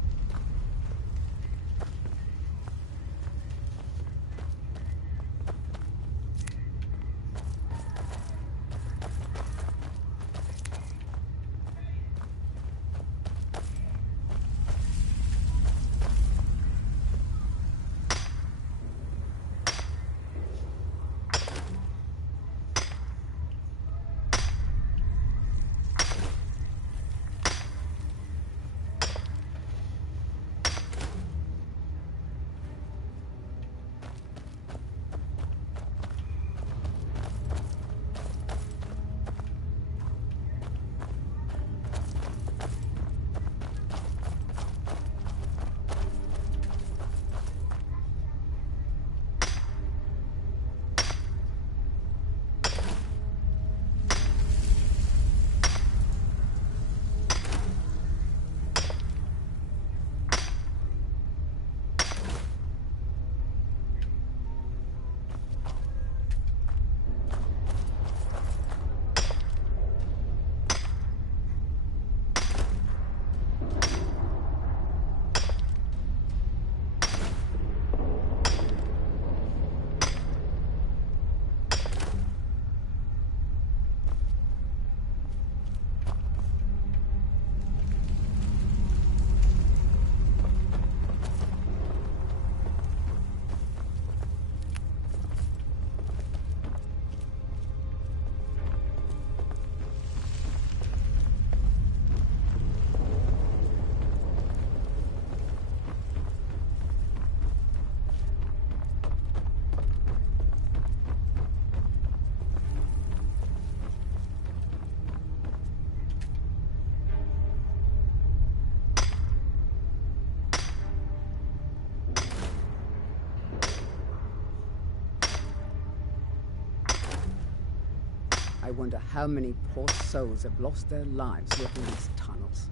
I wonder how many poor souls have lost their lives working these tunnels.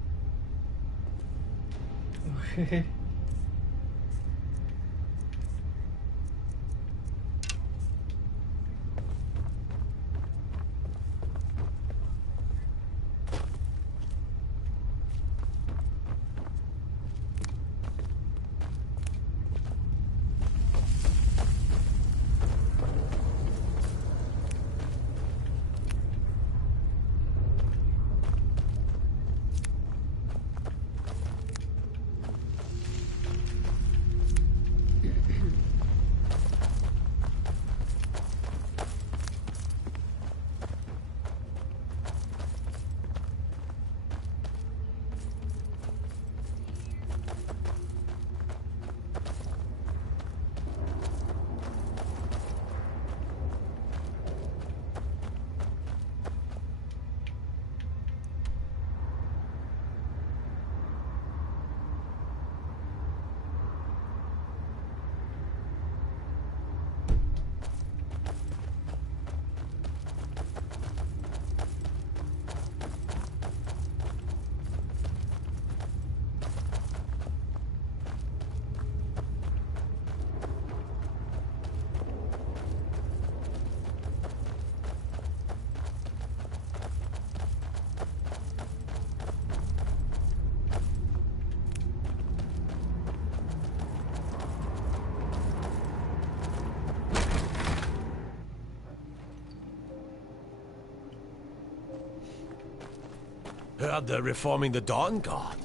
Heard they're reforming the Dawn Guard.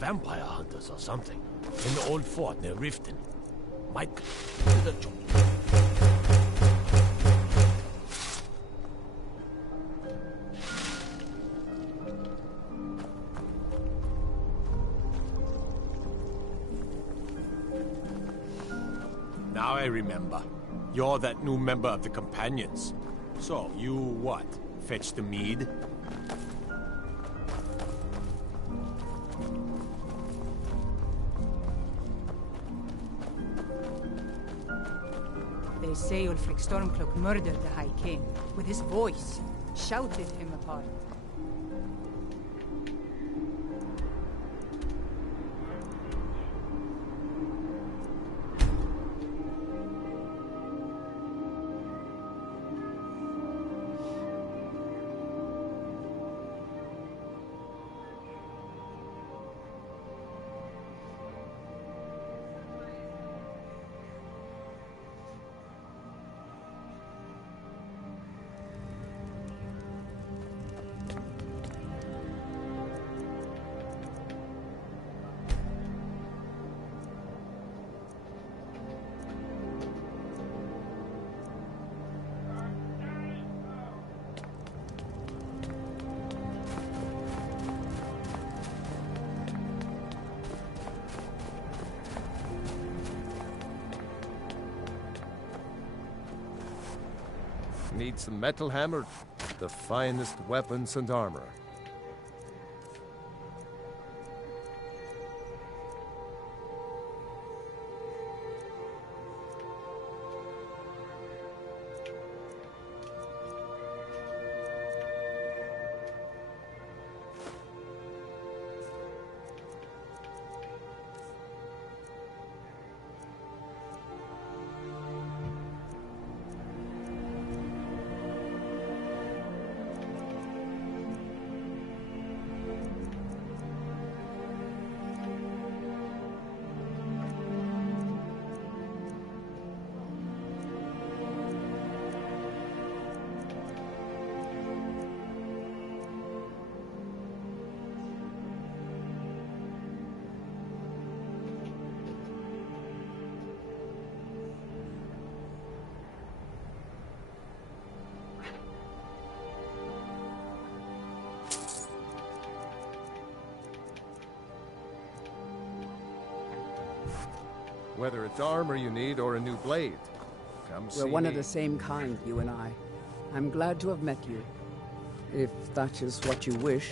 Vampire hunters or something. In the old fort near Riften. Might do the job. Now I remember. You're that new member of the Companions. So, you what? Fetch the mead? They say Ulfric Stormcloak murdered the High King. With his voice, shouted him apart. Need some metal hammer, the finest weapons and armor. Whether it's armor you need or a new blade, come see me. We're one of the same kind, you and I. I'm glad to have met you. If that is what you wish.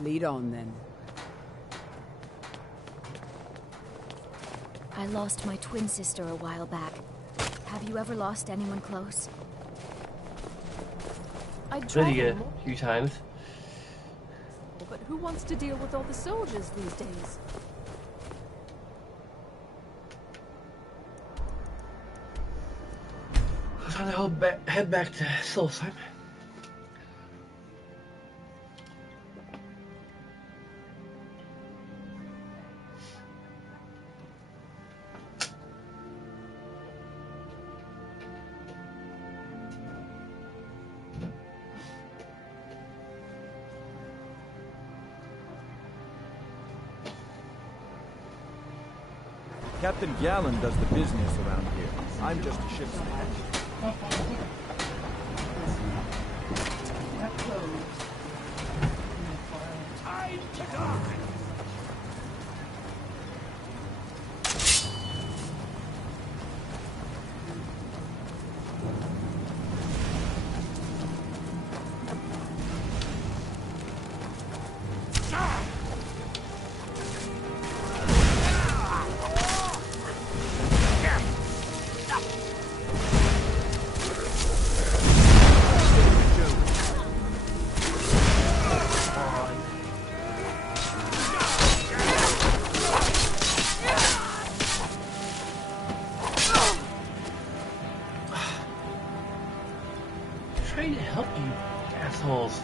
Lead on, then. I lost my twin sister a while back. Have you ever lost anyone close? I'd try Lydia more, a few times. but who wants to deal with all the soldiers these days? I'm trying to head back to Solstheim. Captain Gallen does the business around here. I'm just a ship's man. Time to die! Trying to help you, assholes.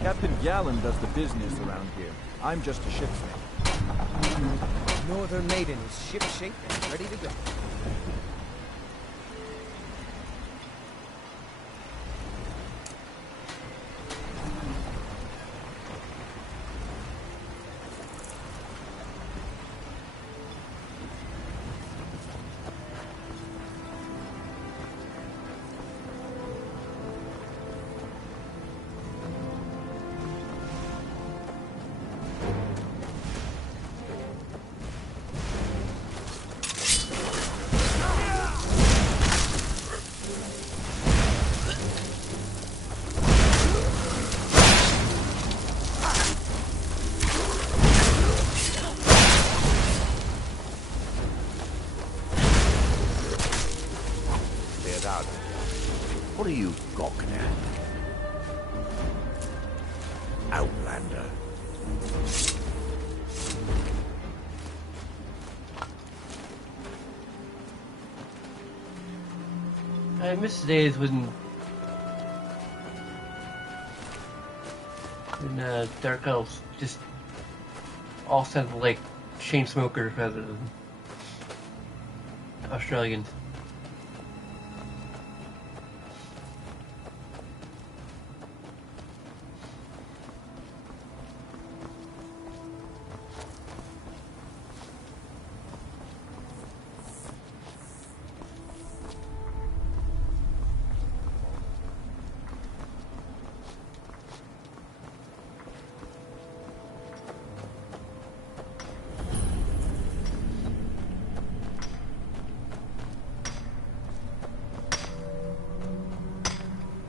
Captain Gallen does the business around here. I'm just a ship's man. Northern Maiden is ship-shape and ready to go. What are you gawking at? Outlander. I miss the days when Dark Elves just all sounded like chain smokers rather than Australians.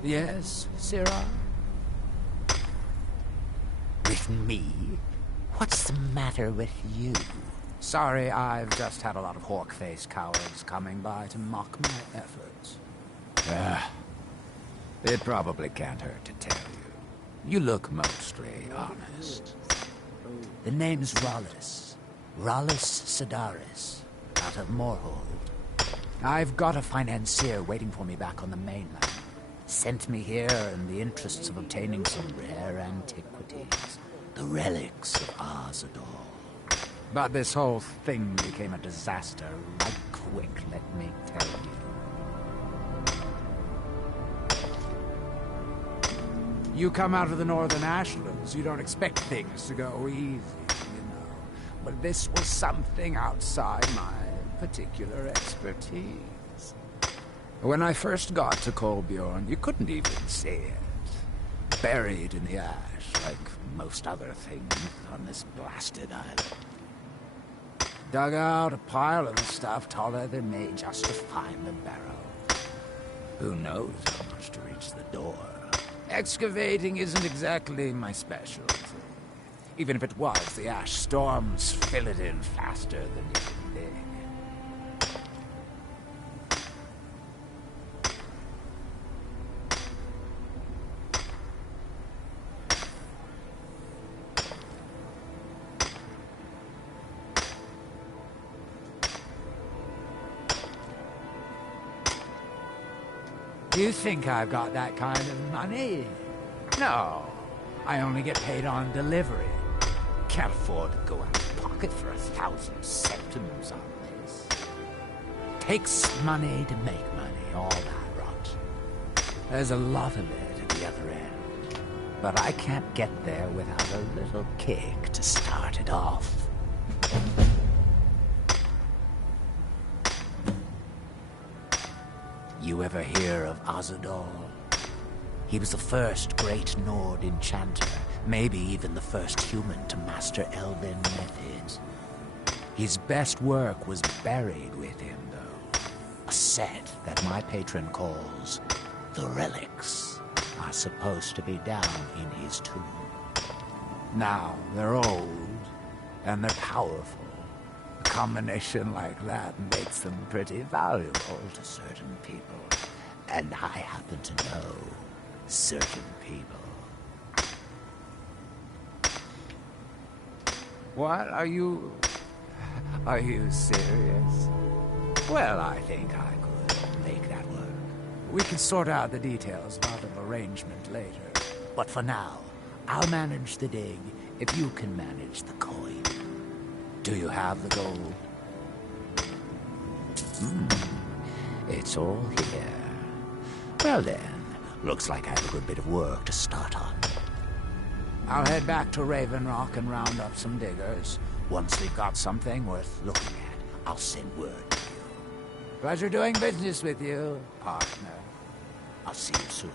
Yes, Sirrah? With me? What's the matter with you? Sorry, I've just had a lot of hawk-faced cowards coming by to mock my efforts. It probably can't hurt to tell you. You look mostly honest. The name's Rollis. Rollis Sedaris, out of Moorhold. I've got a financier waiting for me back on the mainland. Sent me here in the interests of obtaining some rare antiquities. The relics of Azador. But this whole thing became a disaster right quick, let me tell you. You come out of the Northern Ashlands, you don't expect things to go easy, you know. But this was something outside my particular expertise. When I first got to Kolbjorn, you couldn't even see it. Buried in the ash, like most other things on this blasted island. Dug out a pile of the stuff taller than me just to find the barrel. Who knows how much to reach the door? Excavating isn't exactly my specialty. Even if it was, the ash storms fill it in faster than you can dig. You think I've got that kind of money? No. I only get paid on delivery. Can't afford to go out of pocket for 1,000 centimes on this. Takes money to make money, all that rot. There's a lot of it at the other end. But I can't get there without a little kick to start it off. You ever hear of Azador? He was the first great Nord enchanter, maybe even the first human to master elven methods. His best work was buried with him, though. A set that my patron calls the relics are supposed to be down in his tomb. Now, they're old, and they're powerful. A combination like that makes them pretty valuable to certain people. And I happen to know certain people. What? Are you serious? Well, I think I could make that work. We can sort out the details of our arrangement later. But for now, I'll manage the dig if you can manage the coin. Do you have the gold? It's all here. Well then, looks like I have a good bit of work to start on. I'll head back to Raven Rock and round up some diggers. Once we've got something worth looking at, I'll send word to you. Pleasure doing business with you, partner. I'll see you soon.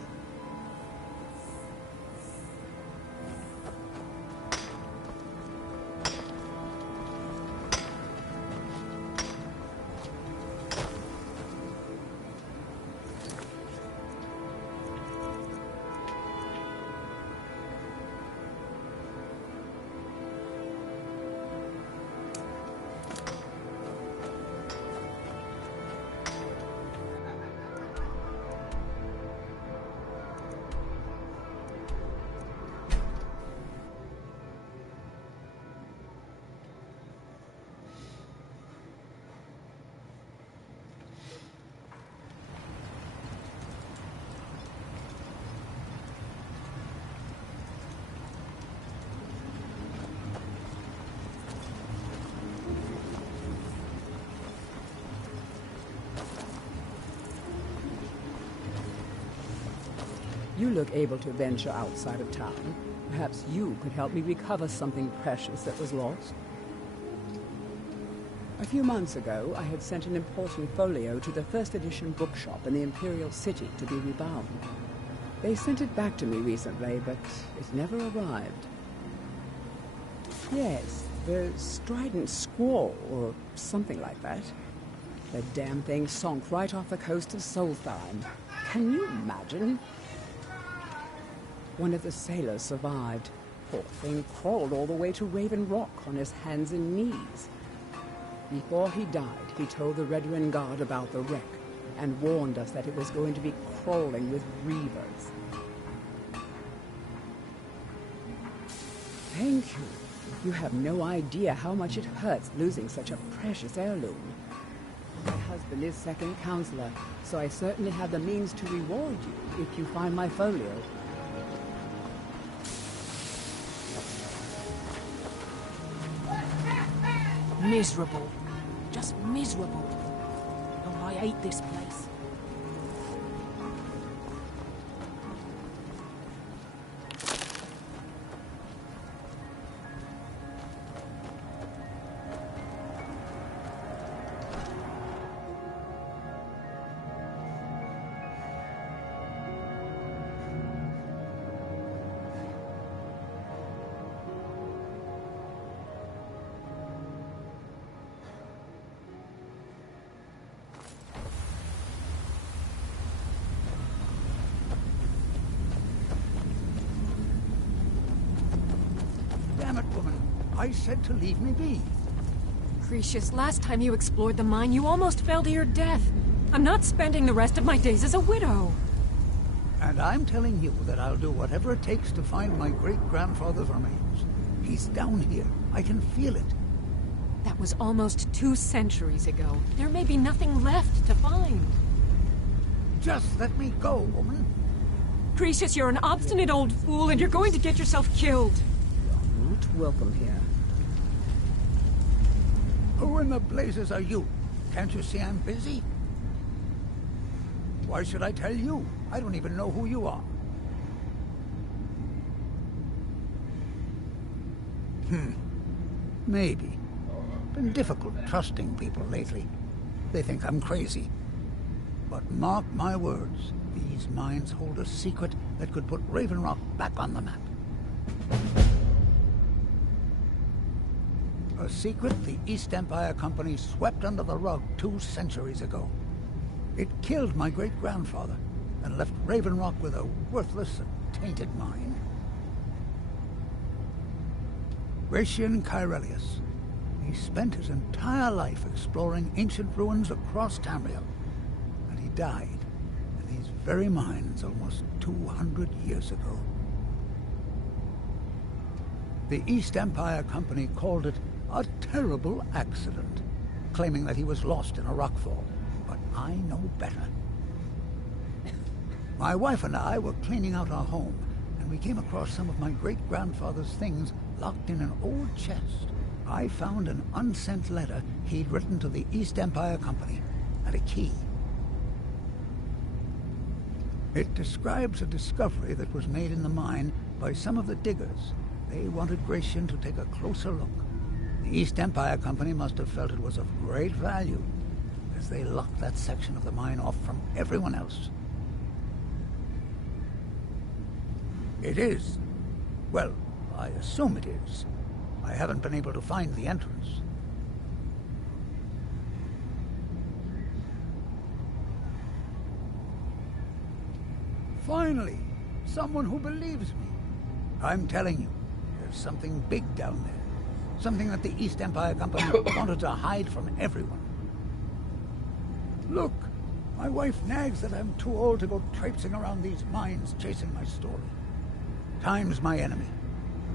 You look able to venture outside of town. Perhaps you could help me recover something precious that was lost. A few months ago, I had sent an important folio to the first edition bookshop in the Imperial City to be rebound. They sent it back to me recently, but it never arrived. Yes, the Strident Squall, or something like that. The damn thing sunk right off the coast of Solstheim. Can you imagine? One of the sailors survived. Poor thing crawled all the way to Raven Rock on his hands and knees. Before he died, he told the Redren Guard about the wreck and warned us that it was going to be crawling with reavers. Thank you. You have no idea how much it hurts losing such a precious heirloom. My husband is second counselor, so I certainly have the means to reward you if you find my folio. Miserable. Just miserable. Oh, I hate this place. Damn it, woman. I said to leave me be. Cretius, last time you explored the mine, you almost fell to your death. I'm not spending the rest of my days as a widow. And I'm telling you that I'll do whatever it takes to find my great-grandfather's remains. He's down here. I can feel it. That was almost 2 centuries ago. There may be nothing left to find. Just let me go, woman. Cretius, you're an obstinate old fool, and you're going to get yourself killed. You're not welcome here. Who in the blazes are you? Can't you see I'm busy? Why should I tell you? I don't even know who you are. Maybe. Been difficult trusting people lately. They think I'm crazy. But mark my words, these mines hold a secret that could put Raven Rock back on the map. A secret the East Empire Company swept under the rug 2 centuries ago. It killed my great-grandfather and left Raven Rock with a worthless and tainted mine. Gratian Kyrelius. He spent his entire life exploring ancient ruins across Tamriel, and he died in these very mines almost 200 years ago. The East Empire Company called it a terrible accident, claiming that he was lost in a rockfall, but I know better. My wife and I were cleaning out our home, and we came across some of my great-grandfather's things locked in an old chest. I found an unsent letter he'd written to the East Empire Company, and a key. It describes a discovery that was made in the mine by some of the diggers. They wanted Gratian to take a closer look. The East Empire Company must have felt it was of great value, as they locked that section of the mine off from everyone else. It is. Well, I assume it is. I haven't been able to find the entrance. Finally, someone who believes me. I'm telling you, there's something big down there. Something that the East Empire Company wanted to hide from everyone. Look, my wife nags that I'm too old to go traipsing around these mines chasing my story. Time's my enemy.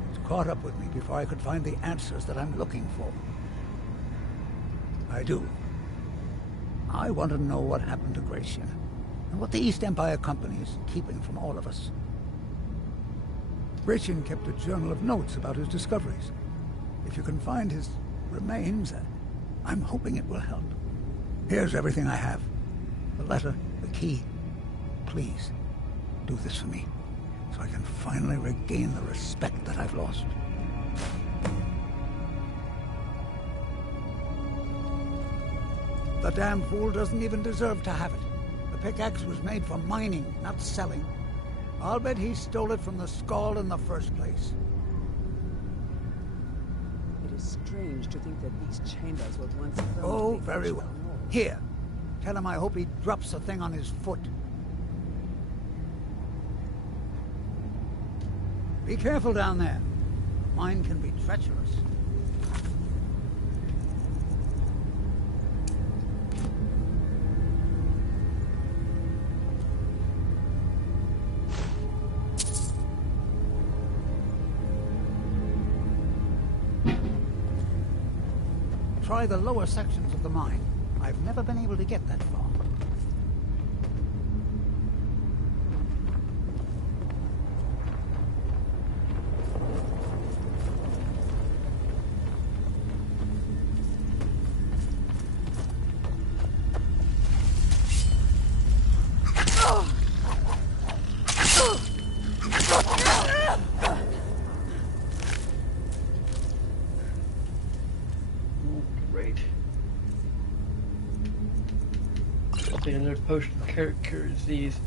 It's caught up with me before I could find the answers that I'm looking for. I do. I want to know what happened to Gratian, and what the East Empire Company is keeping from all of us. Gratian kept a journal of notes about his discoveries. If you can find his remains, I'm hoping it will help. Here's everything I have. The letter, the key. Please, do this for me, so I can finally regain the respect that I've lost. The damn fool doesn't even deserve to have it. The pickaxe was made for mining, not selling. I'll bet he stole it from the Skald in the first place. It is strange to think that these chambers were once... Oh, very well. Here. Tell him I hope he drops the thing on his foot. Be careful down there. Mine can be treacherous. Try the lower sections of the mine. I've never been able to get that far. Another potion character disease.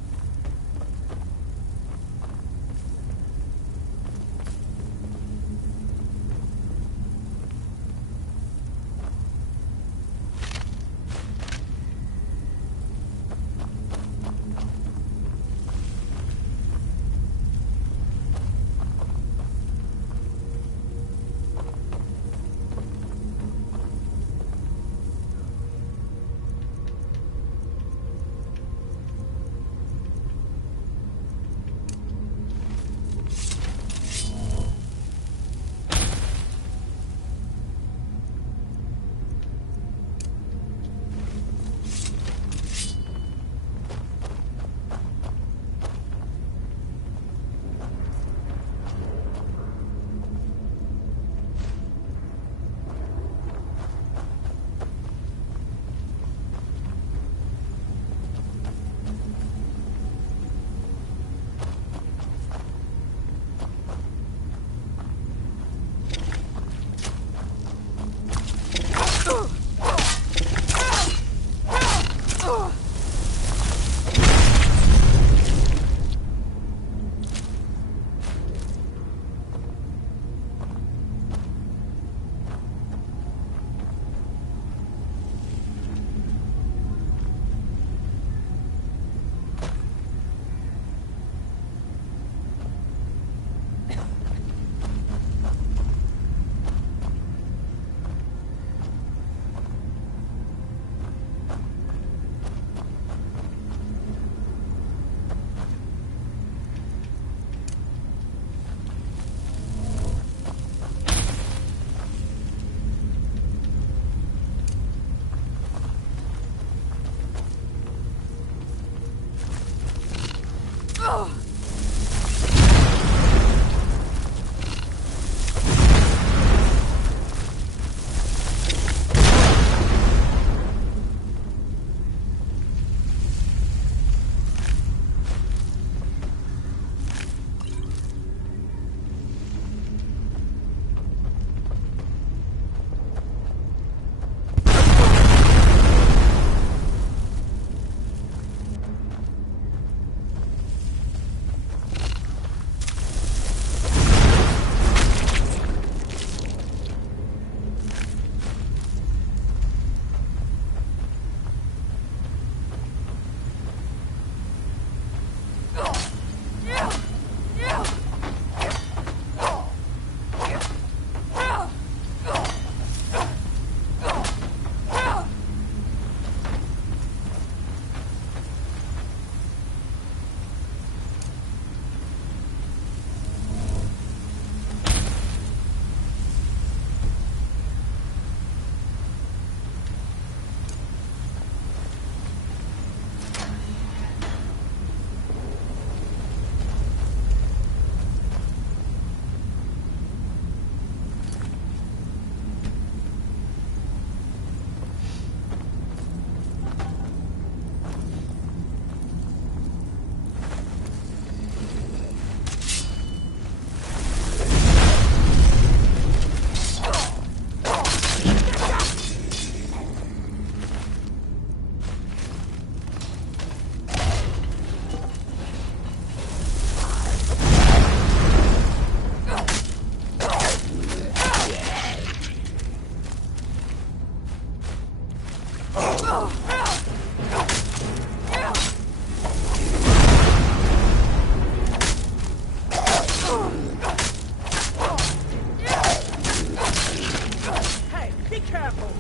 careful.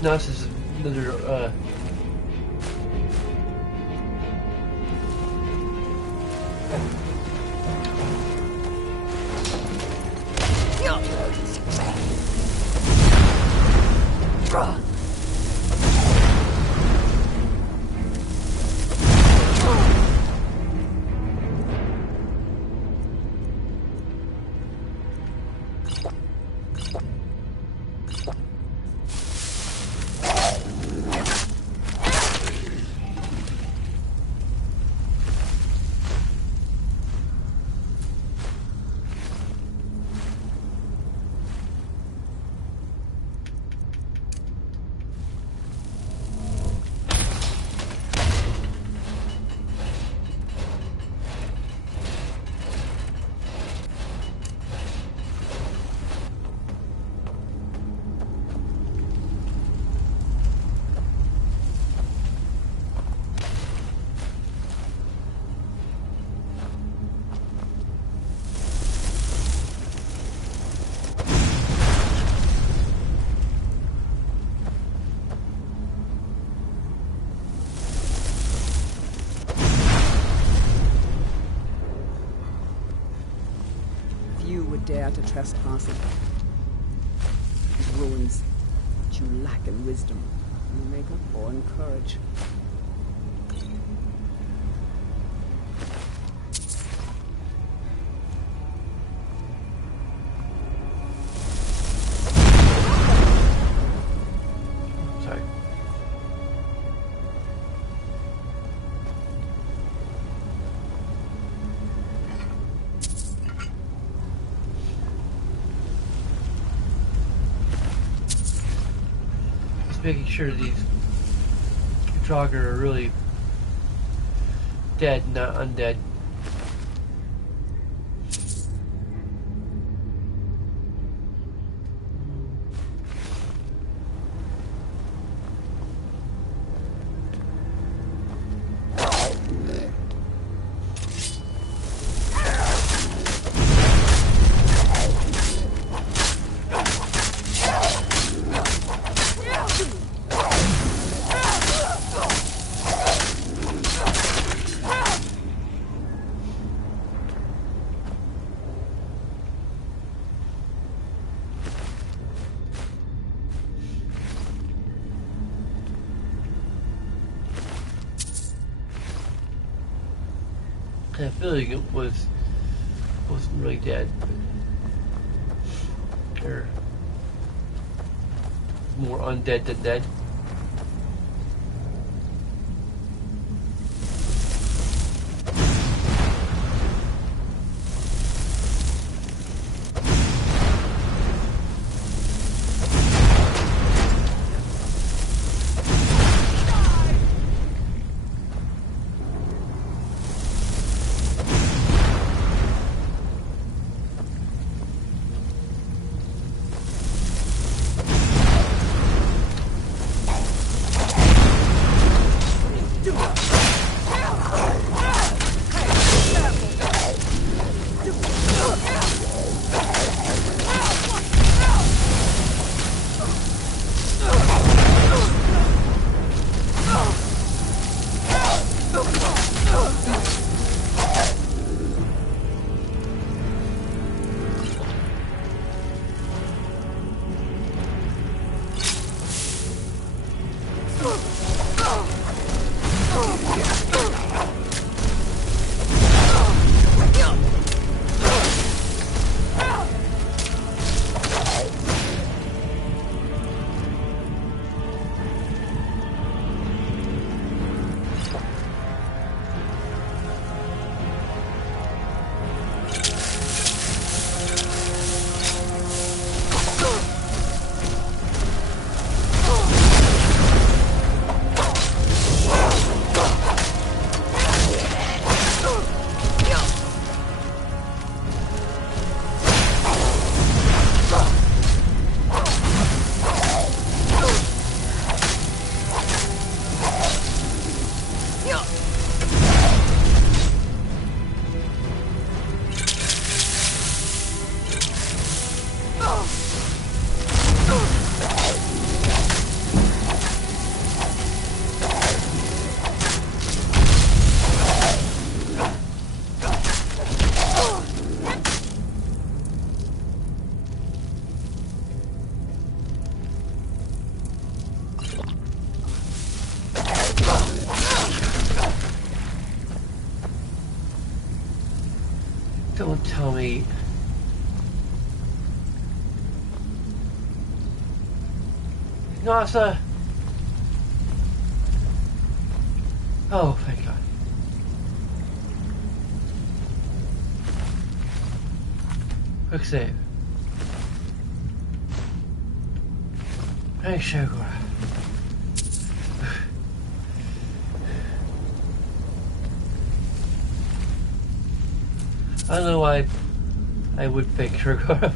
Now this is another, Few would dare to trespass it. These ruins, which you lack in wisdom, you make up for in courage. sorry. Just making sure these Draugr are really dead, not undead. I have a feeling it wasn't really dead, but or more undead than dead. Don't tell me. No, sir. Oh, thank God. Quick save. Hey, sugar. I don't know why I would pick sugar.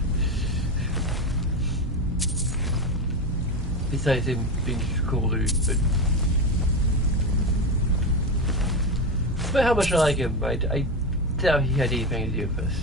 Besides him being a cool dude, but despite how much I like him, I doubt he had anything to do with this.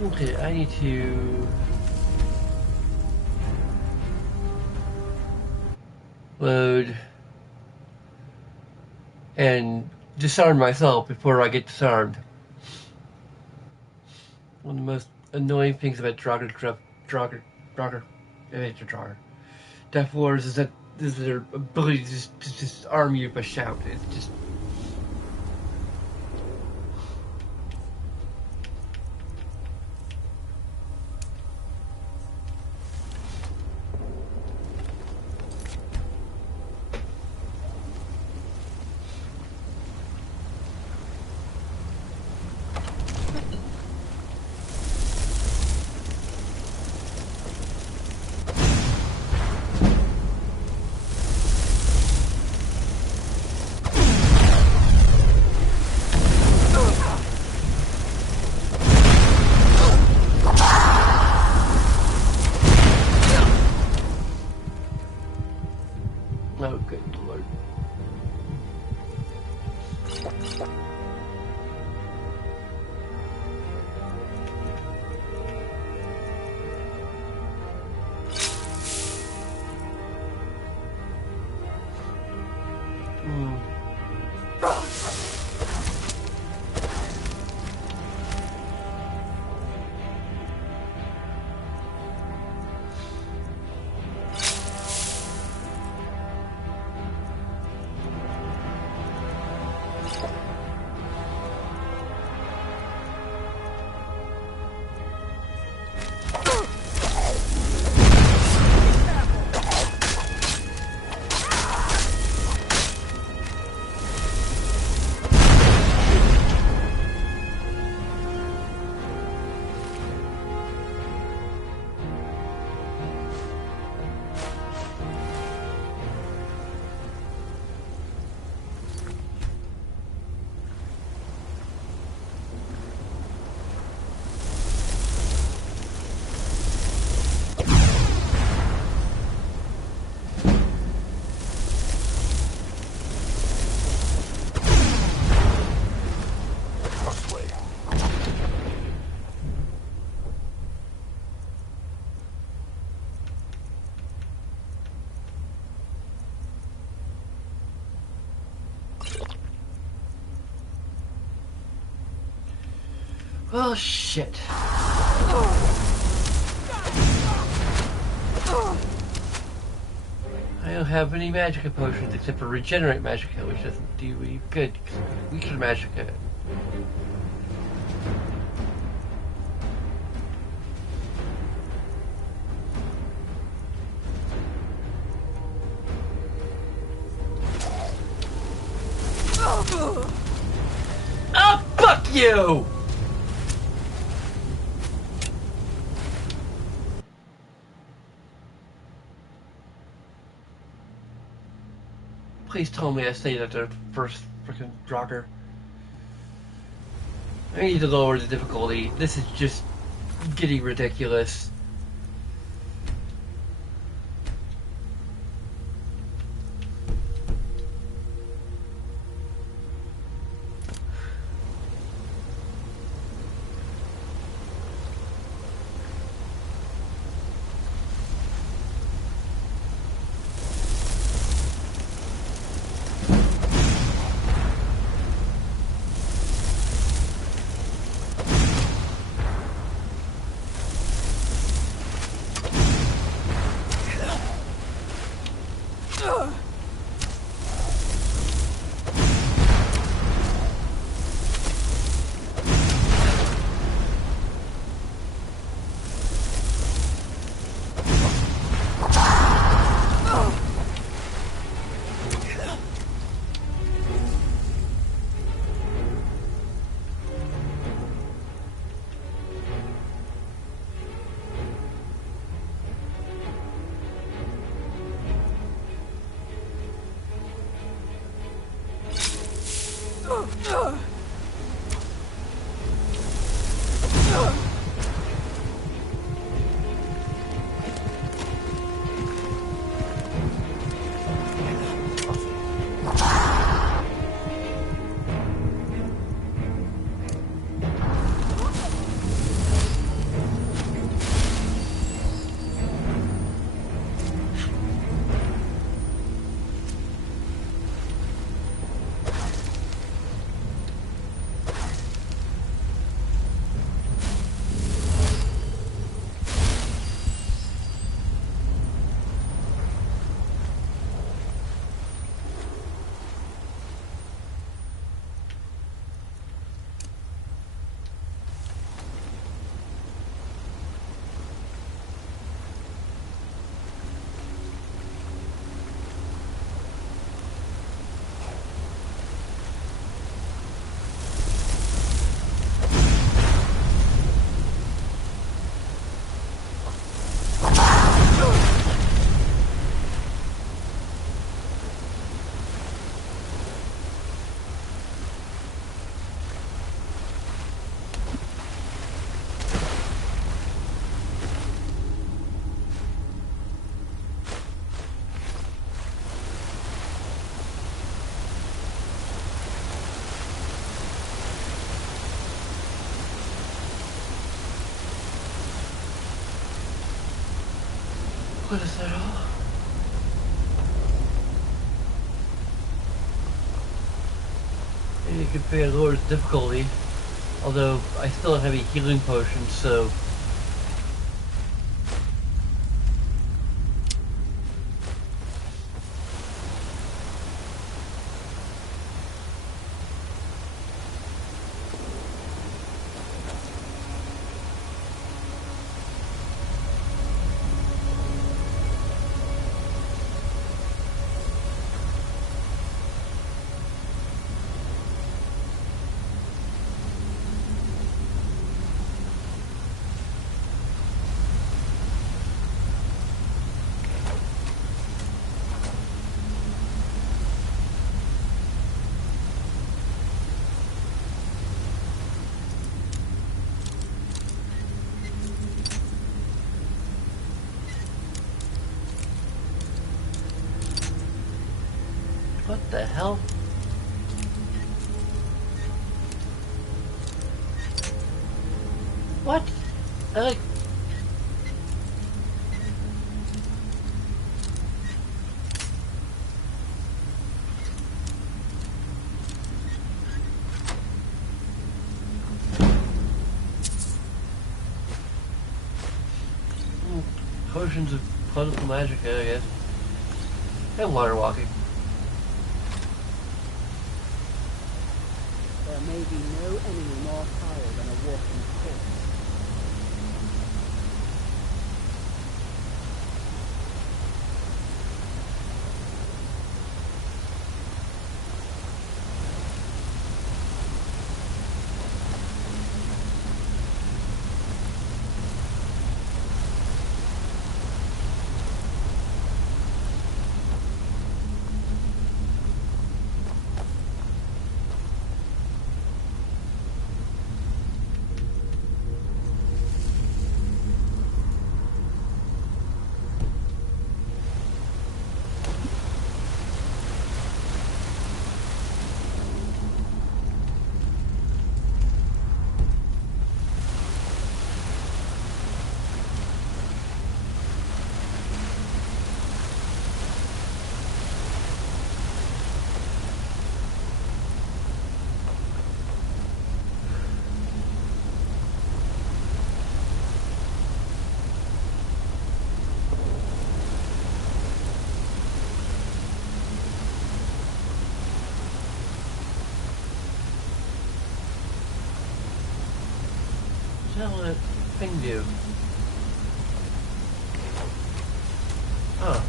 Okay, I need to load and disarm myself before I get disarmed. One of the most annoying things about Death Wars is that their ability to just arm you with a shout. It's just. Oh, good lord. Well, shit. I don't have any magic potions except for regenerate magicka, which doesn't do any good because I'm weak to magicka. Oh, fuck you! Please tell me I stayed at the first freaking Draugr. I need to lower the difficulty. This is just getting ridiculous. What is that all? Maybe you compare Lord's difficulty, although I still don't have any healing potions, so... What the hell? What? Potions of political magic, I guess. And water walking. There may be no enemy more foul than a walking corpse. What the hell did that thing do? Oh.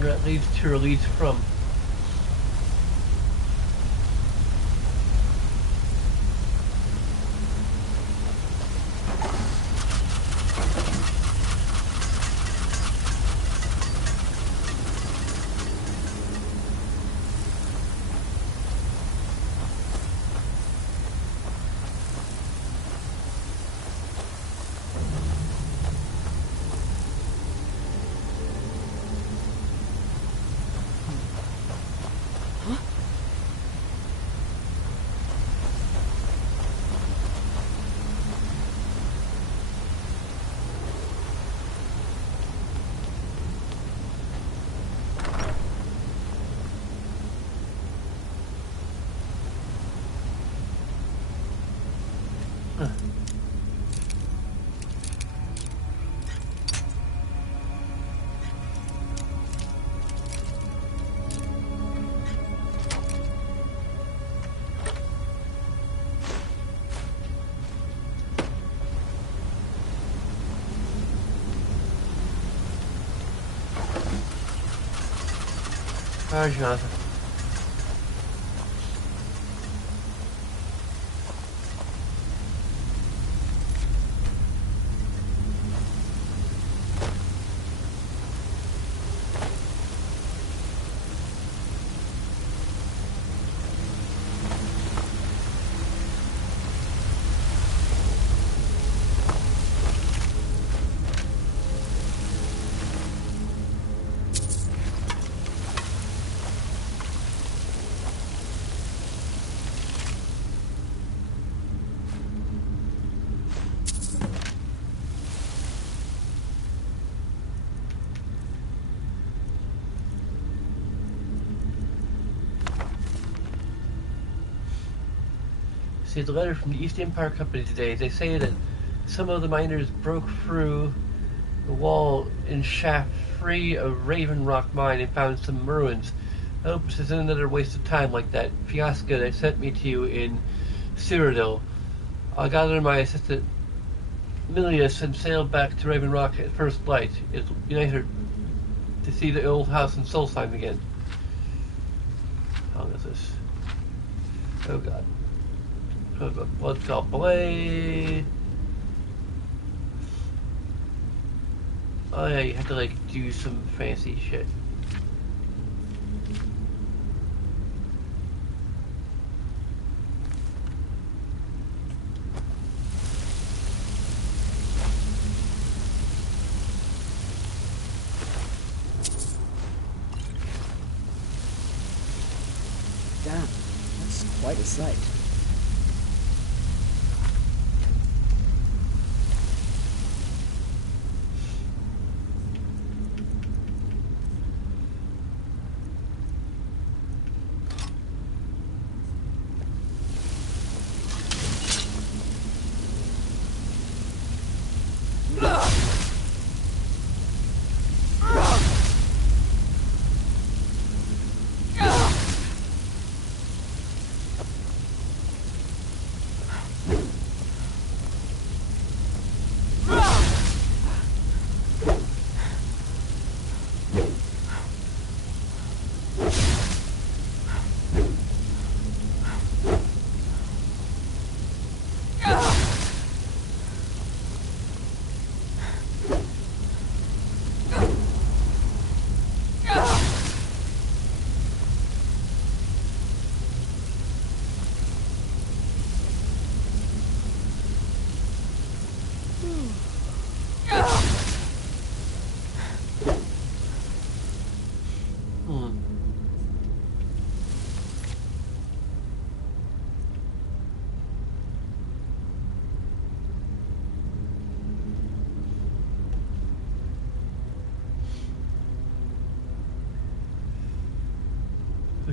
That leads to or leads from. Alright, Jonathan. See the letter from the East Empire Company today. They say that some of the miners broke through the wall in shaft 3 of Raven Rock Mine and found some ruins. I hope this isn't another waste of time like that fiasco they sent me to you in Cyrodiil. I'll gather my assistant Milius and sail back to Raven Rock at first light. It'll unite her to see the old house in Solstheim again. How long is this? Oh god. Bloodcall Blade. Oh yeah, you have to like do some fancy shit. Damn, that's quite a sight.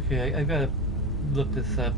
Okay, I've got to look this up.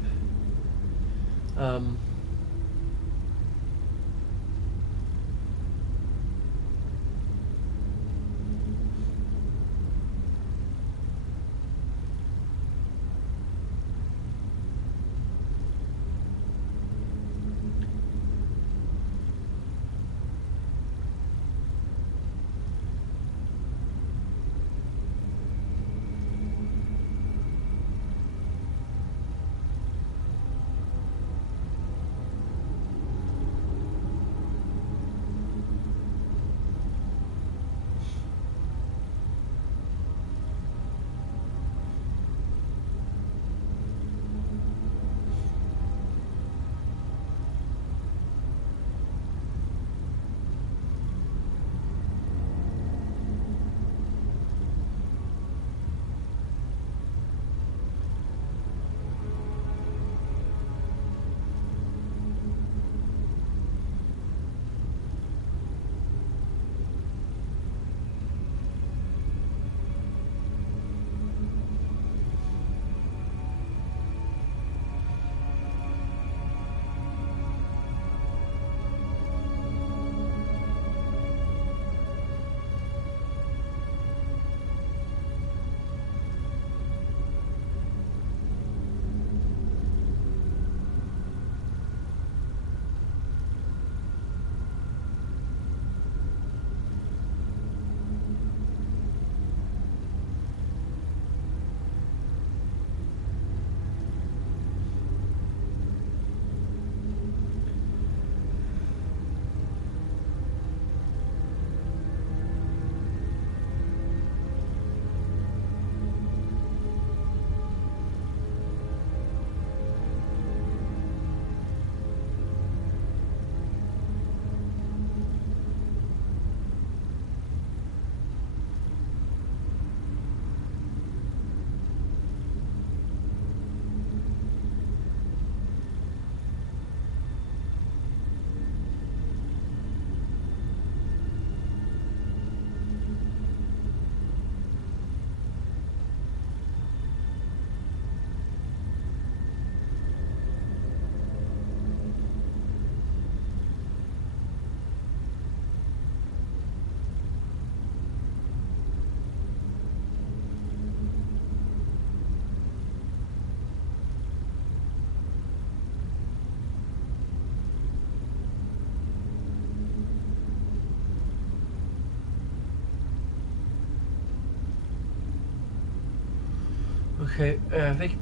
Okay, I think.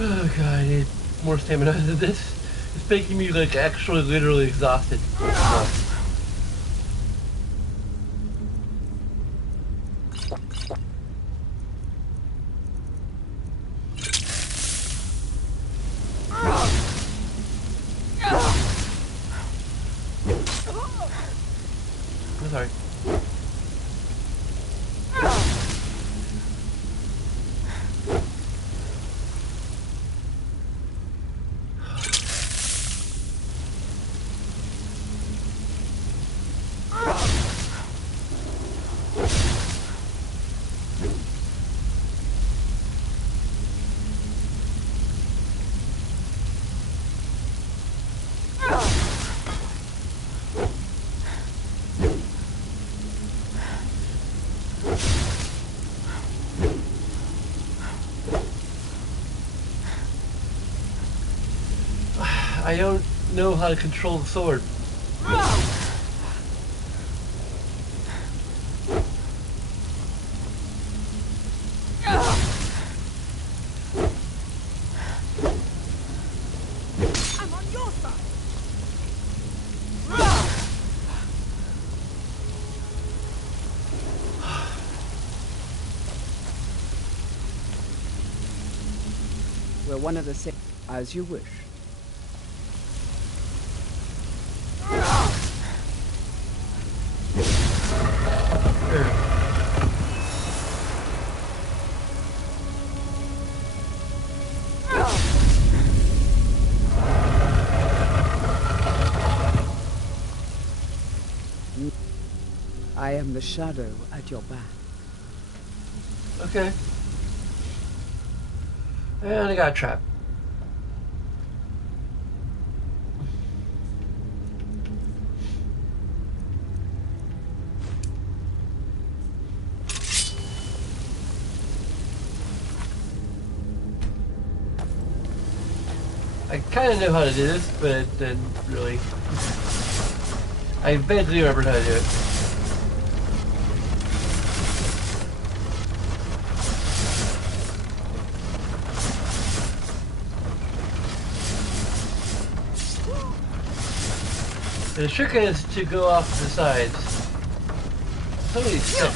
Oh god, I need more stamina than this. It's making me like actually literally exhausted. I'm sorry. I don't know how to control the sword. I'm on your side. We're one of the same. As you wish. I am the shadow at your back. Okay. And I got a trap. I kind of know how to do this, but then really, I vaguely remember how to do it. The trick is to go off to the sides. Somebody's stuck.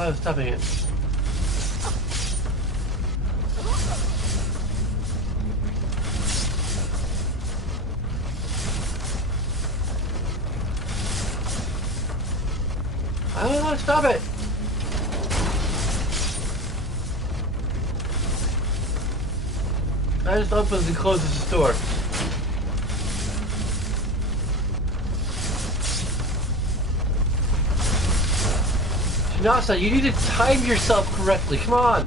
I was stopping it. I don't know how to stop it. I just opens and closes the door. Shinasa, you need to time yourself correctly. Come on.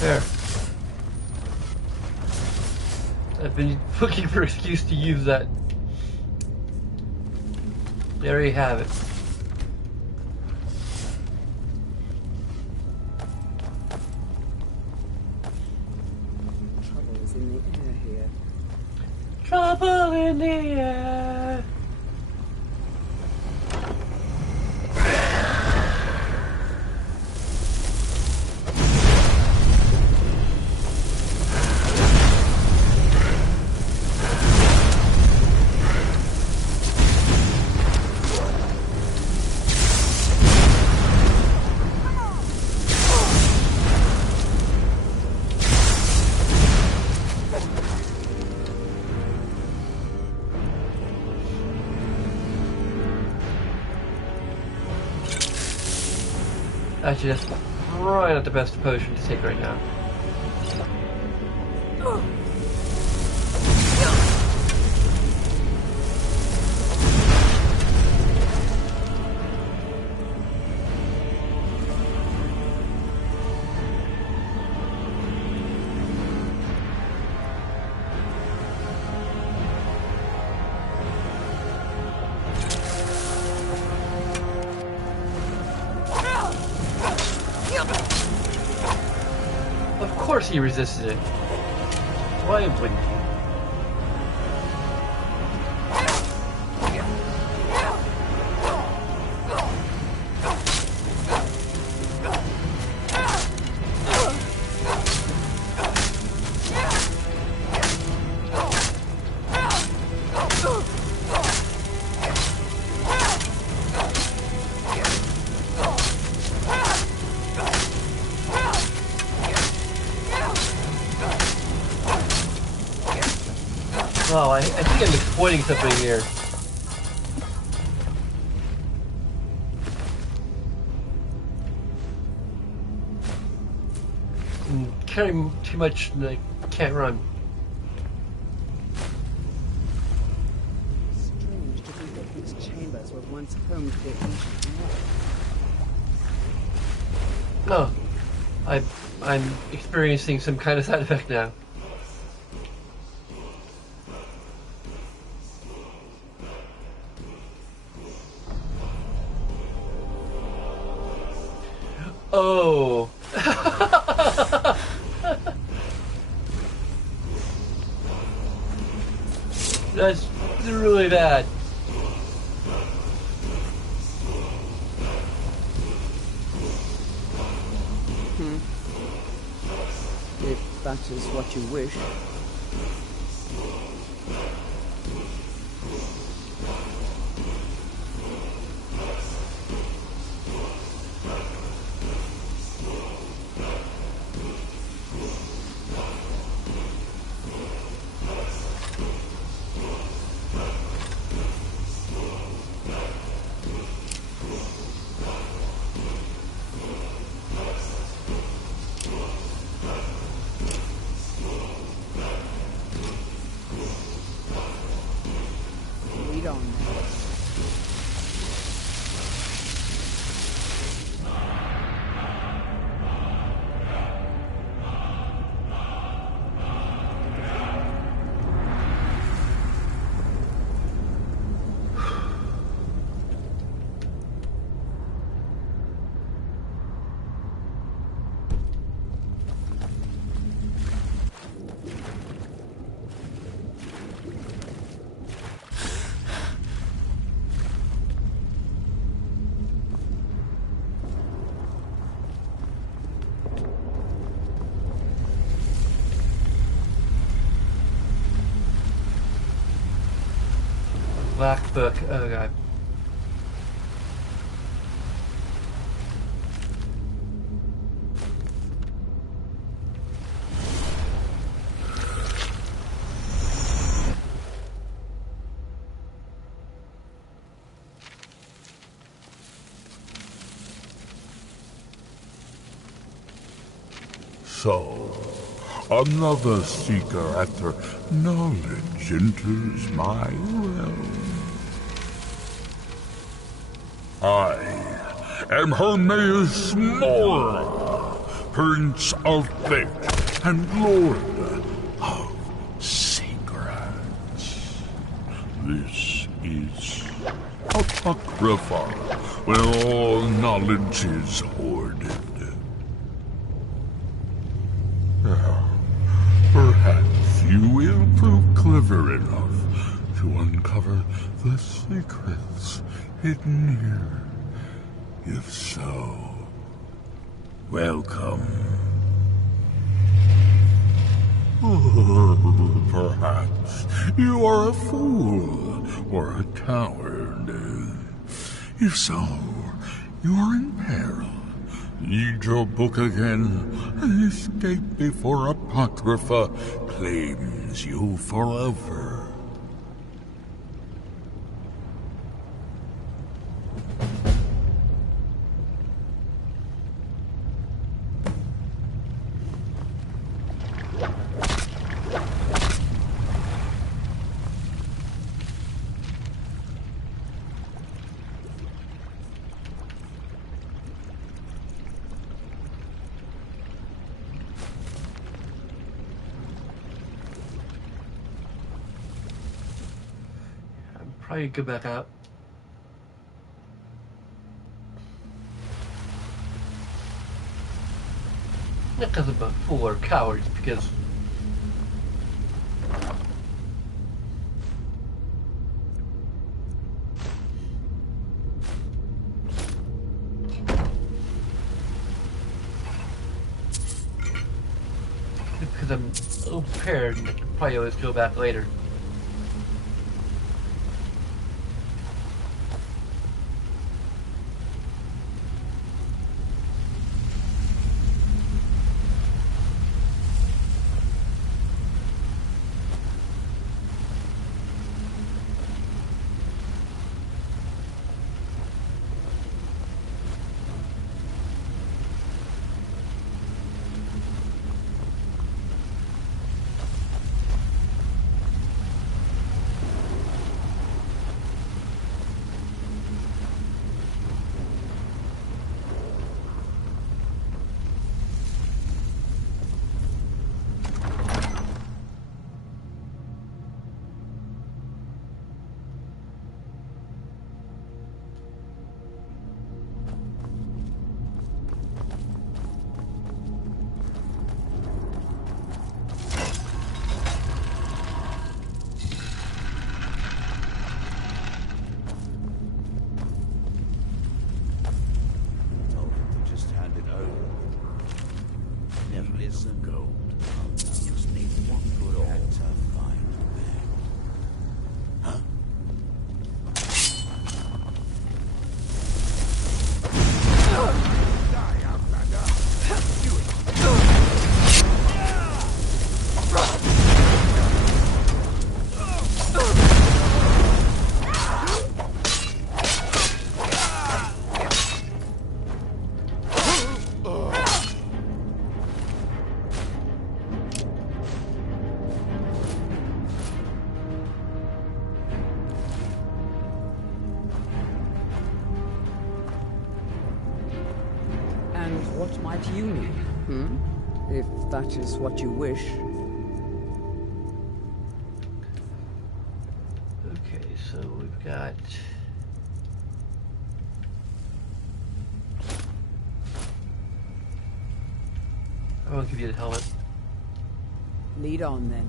There. I've been looking for an excuse to use that. There you have it. Trouble is in the air here. Trouble in the air. Actually, that's probably not the best potion to take right now. Of course he resisted it. Why wouldn't he? Oh, I think I'm exploiting something here. Carrying too much, I can't run. Strange to think that these chambers were once home to the ancient North. Oh, I'm experiencing some kind of side effect now. Oh. That's really bad. If that is what you wish. Black book. Oh god. So, another seeker after knowledge enters my realm. I am Hermaeus Mora, Prince of Fate and Lord of Secrets. This is Apocrypha, where all knowledge is hoarded. Perhaps you will prove clever enough to uncover the secrets hidden here. If so, welcome. Perhaps you are a fool or a coward. If so, you are in peril. Read your book again and escape before Apocrypha claims you forever. Probably go back out. Not because I'm a fool or coward, it's because I'm ill prepared and I can probably always go back later. What might you need, if that is what you wish. Okay, so we've got... I won't give you the helmet. Lead on, then.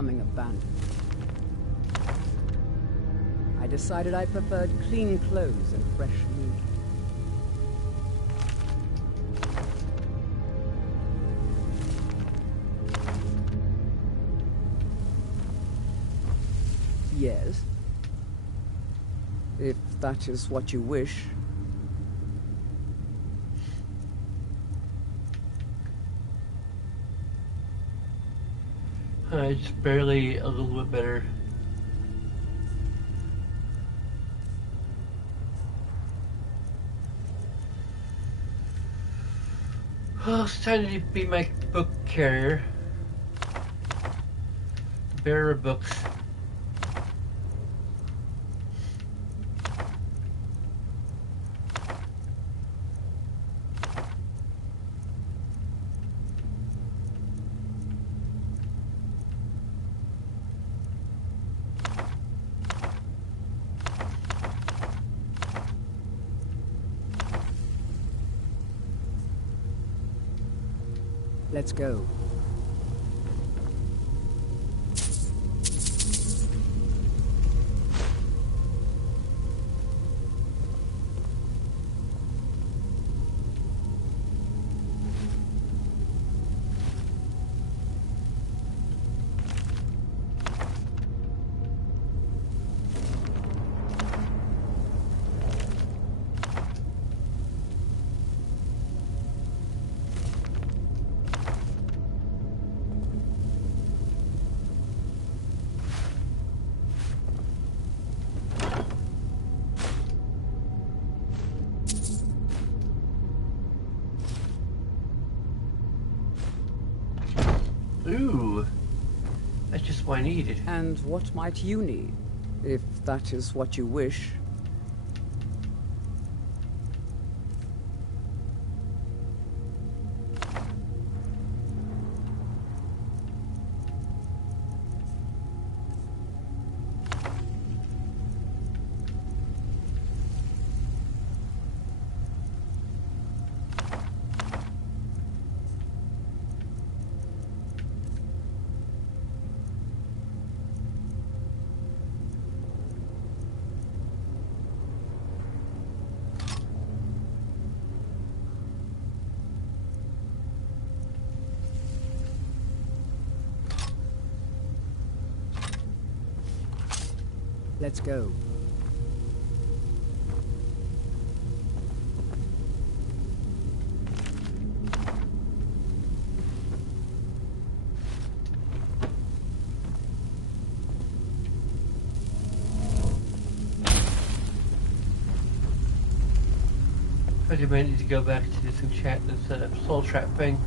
becoming abandoned. I decided I preferred clean clothes and fresh meat. Yes. If that is what you wish. It's barely a little bit better. Well, it's time to be my book carrier. Bearer of books. Let's go. Ooh, that's just what I needed. And what might you need, if that is what you wish? Let's go. I might need to go back to this soul trap thing.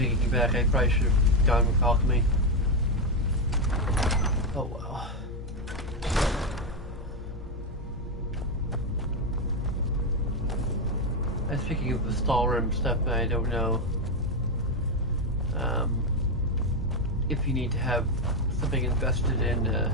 thinking back, I probably should have gone with alchemy. Oh well. I was thinking of the Skyrim stuff, and I don't know if you need to have something invested in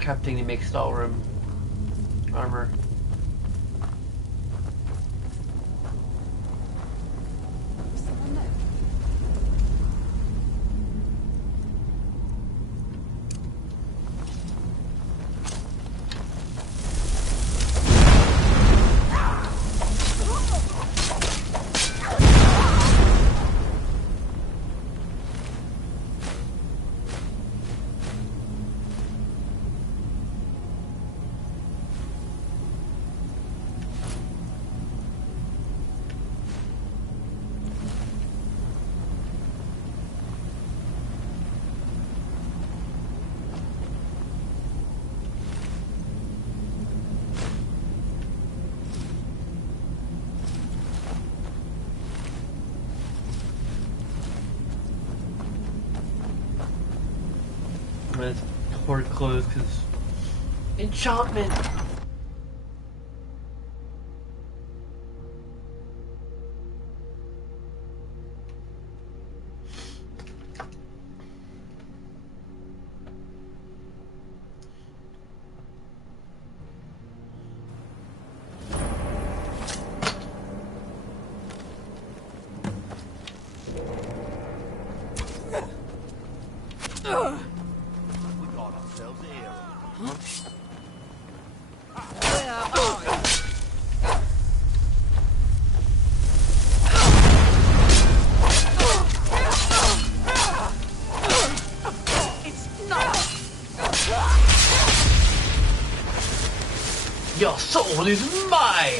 crafting to make Skyrim armor. Horde clothes because enchantment. Your soul is mine!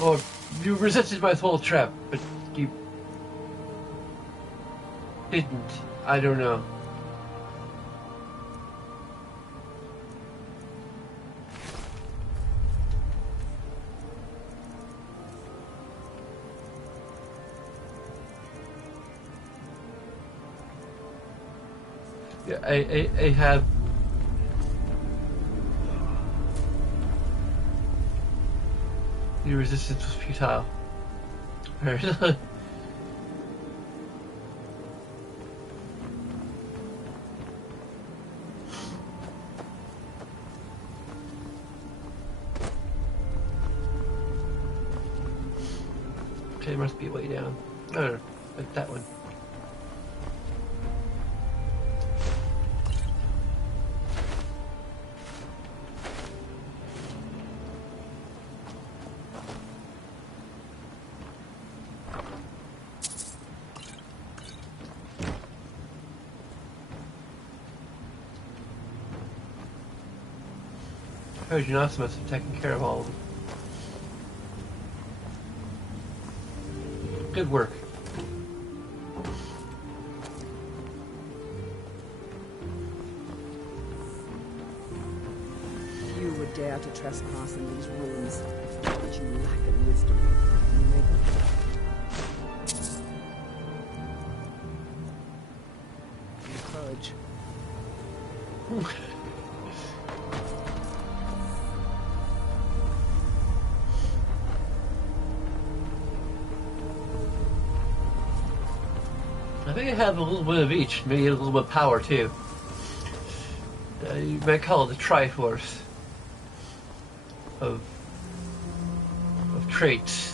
Or you resisted my soul trap, but you didn't. I don't know. Yeah, I have. Your resistance was futile. Okay, there must be a way down. Oh, like that one. Oh, Janasa must have taken care of all of them. Good work. You would dare to trespass in these ruins, but you lack in wisdom. You make courage. I think I have a little bit of each, maybe a little bit of power too. You might call it the Triforce of traits.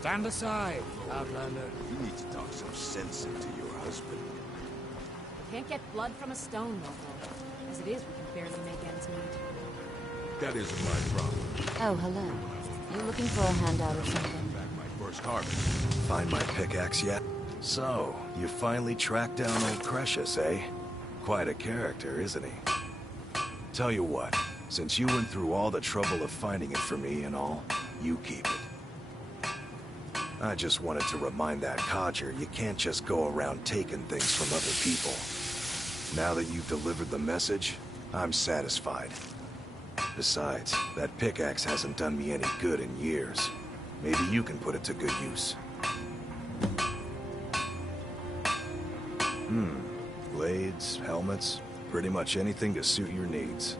Stand aside, Outlander. You need to talk some sense into your husband. Can't get blood from a stone, Loco. As it is, we can barely make ends meet. That isn't my problem. Oh, hello. You looking for a handout or something? My first harvest. Find my pickaxe yet? So, you finally tracked down old Precious, eh? Quite a character, isn't he? Tell you what, since you went through all the trouble of finding it for me and all, you keep it. I just wanted to remind that codger you can't just go around taking things from other people. Now that you've delivered the message, I'm satisfied. Besides, that pickaxe hasn't done me any good in years. Maybe you can put it to good use. Blades, helmets, pretty much anything to suit your needs.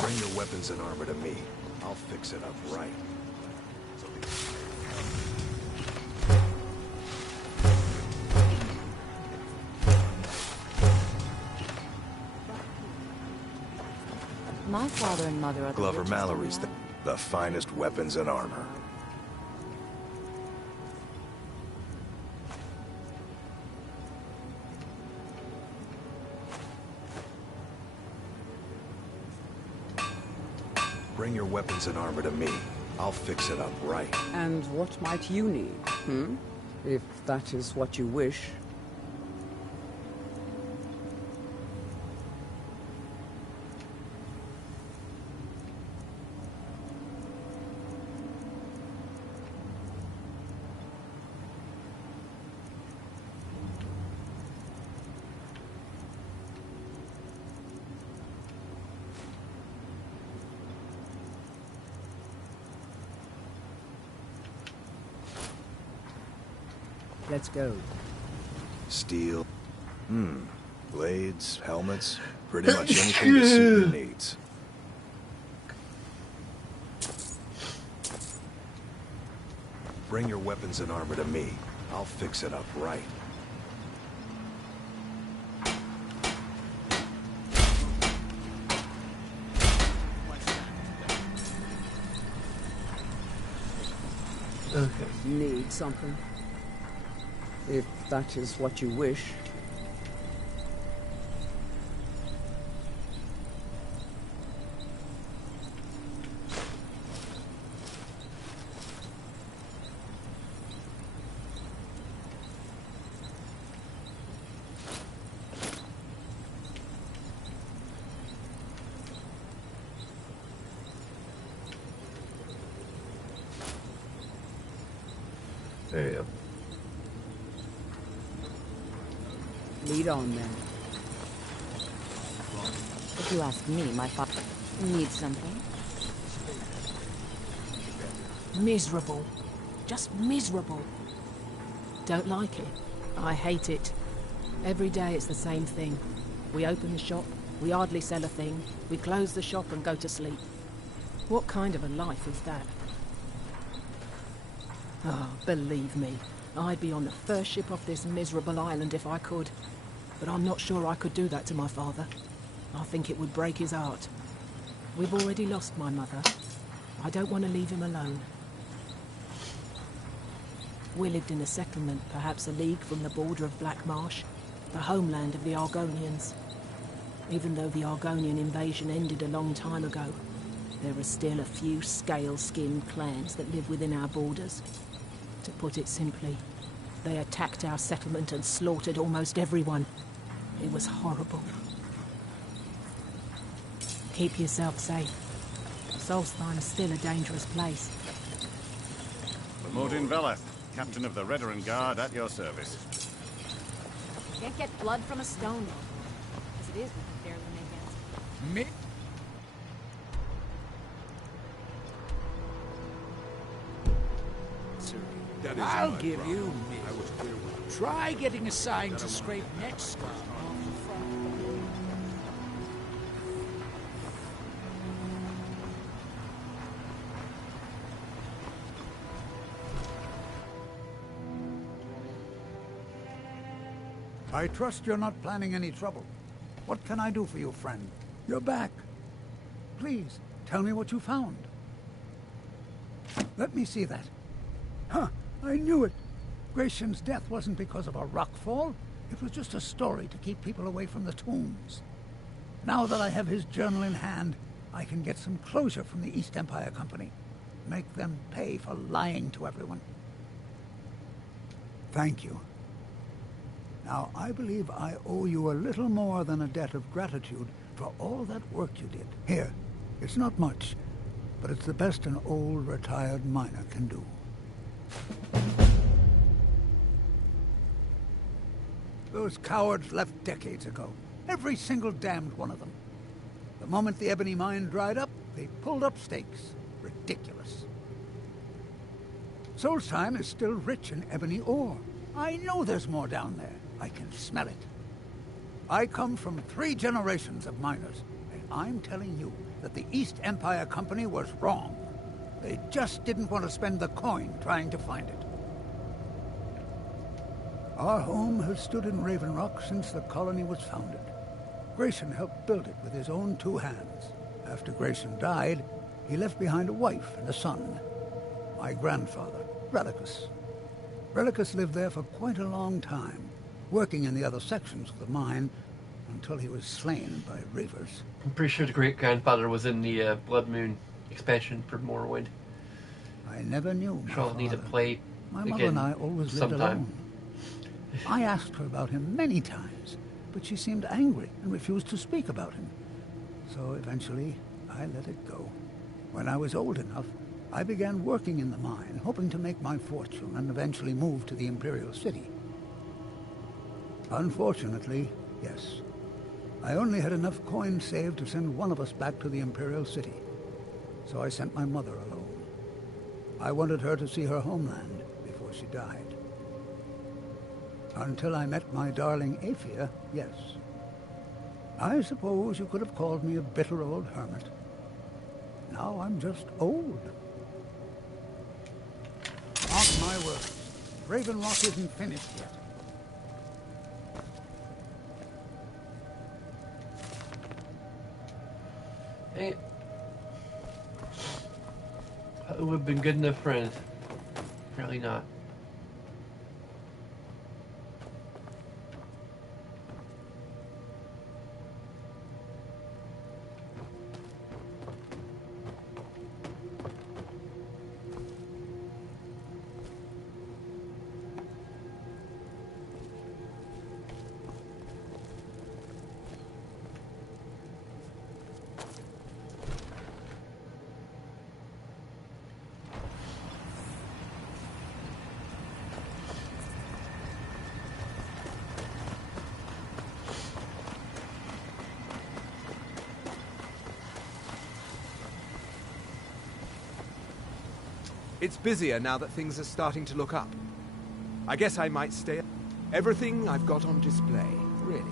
Bring your weapons and armor to me. I'll fix it up right. My father and mother are the Glover richest Mallory's in the finest weapons and armor. Bring your weapons and armor to me. I'll fix it up right. And what might you need, If that is what you wish. Let's go. Steel. Blades, helmets, pretty much anything to suit your needs. Bring your weapons and armor to me. I'll fix it up right. Okay. Need something? If that is what you wish. There you go. Lead on, then. If you ask me, my father needs something. Miserable. Just miserable. Don't like it. I hate it. Every day it's the same thing. We open the shop, we hardly sell a thing, we close the shop and go to sleep. What kind of a life is that? Oh, believe me, I'd be on the first ship off this miserable island if I could. But I'm not sure I could do that to my father. I think it would break his heart. We've already lost my mother. I don't want to leave him alone. We lived in a settlement, perhaps a league from the border of Black Marsh, the homeland of the Argonians. Even though the Argonian invasion ended a long time ago, there are still a few scale-skinned clans that live within our borders. To put it simply, they attacked our settlement and slaughtered almost everyone. It was horrible. keep yourself safe. Solstheim is still a dangerous place. Mordin Veleth, Captain of the Redoran Guard, at your service. Can't get blood from a stone. As it is, we can barely make ends. Me? I'll give you mid. Try getting assigned to scrape next scar off the front. I trust you're not planning any trouble. What can I do for you, friend? You're back. Please, tell me what you found. Let me see that. Huh, I knew it. Gratian's death wasn't because of a rockfall. It was just a story to keep people away from the tombs. Now that I have his journal in hand, I can get some closure from the East Empire Company. Make them pay for lying to everyone. Thank you. Now, I believe I owe you a little more than a debt of gratitude for all that work you did. Here, it's not much, but it's the best an old retired miner can do. Those cowards left decades ago. Every single damned one of them. The moment the ebony mine dried up, they pulled up stakes. Ridiculous. Solstheim is still rich in ebony ore. I know there's more down there. I can smell it. I come from 3 generations of miners, and I'm telling you that the East Empire Company was wrong. They just didn't want to spend the coin trying to find it. Our home has stood in Raven Rock since the colony was founded. Grayson helped build it with his own 2 hands. After Grayson died, he left behind a wife and a son. My grandfather, Relicus. Relicus lived there for quite a long time, working in the other sections of the mine until he was slain by Reavers. I'm pretty sure the great-grandfather was in the Blood Moon expansion for Morrowind. I never knew my I'll need to play My mother again and I always lived sometime. alone. I asked her about him many times, but she seemed angry and refused to speak about him. So eventually, I let it go. When I was old enough, I began working in the mine, hoping to make my fortune and eventually move to the Imperial City. Unfortunately, yes. I only had enough coins saved to send one of us back to the Imperial City. So I sent my mother alone. I wanted her to see her homeland before she died. Until I met my darling Aphia, yes. I suppose you could have called me a bitter old hermit. Now I'm just old. Mark my words. Raven Rock isn't finished yet. Hey, who would have been good enough friends? Apparently not. It's busier now that things are starting to look up. I guess I might stay. Everything I've got on display, really.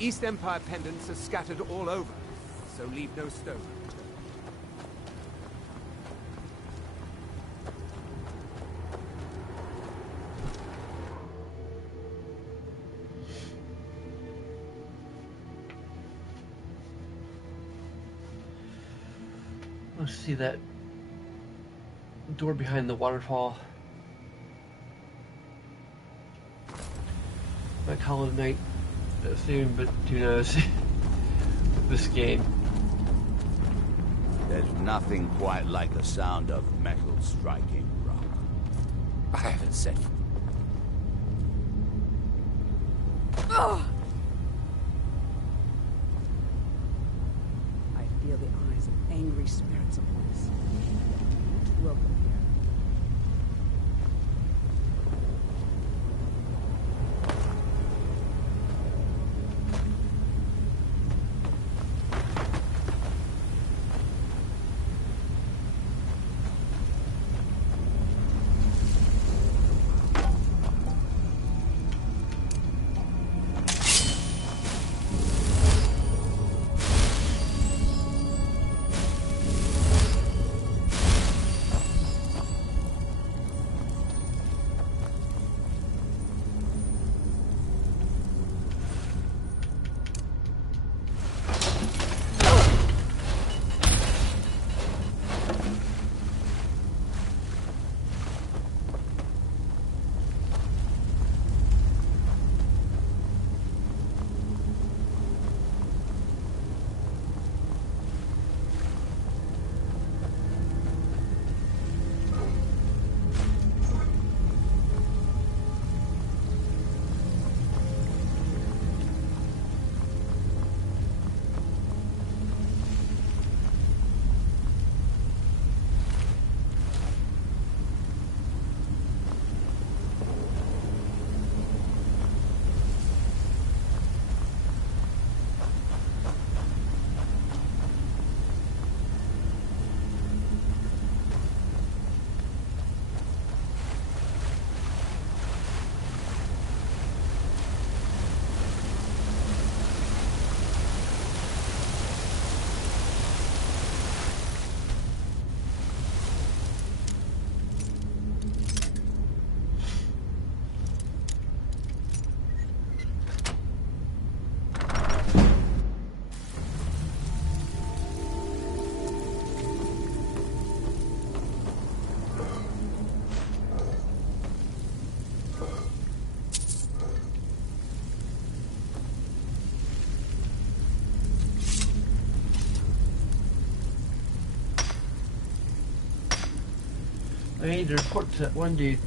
East Empire pendants are scattered all over, so leave no stone. Let's see that door behind the waterfall. Might call it a night soon, but who knows? This game. There's nothing quite like the sound of metal striking rock. I haven't said. Ugh! I feel the eyes of angry spirits upon us. Welcome here. I need to report to that one dude.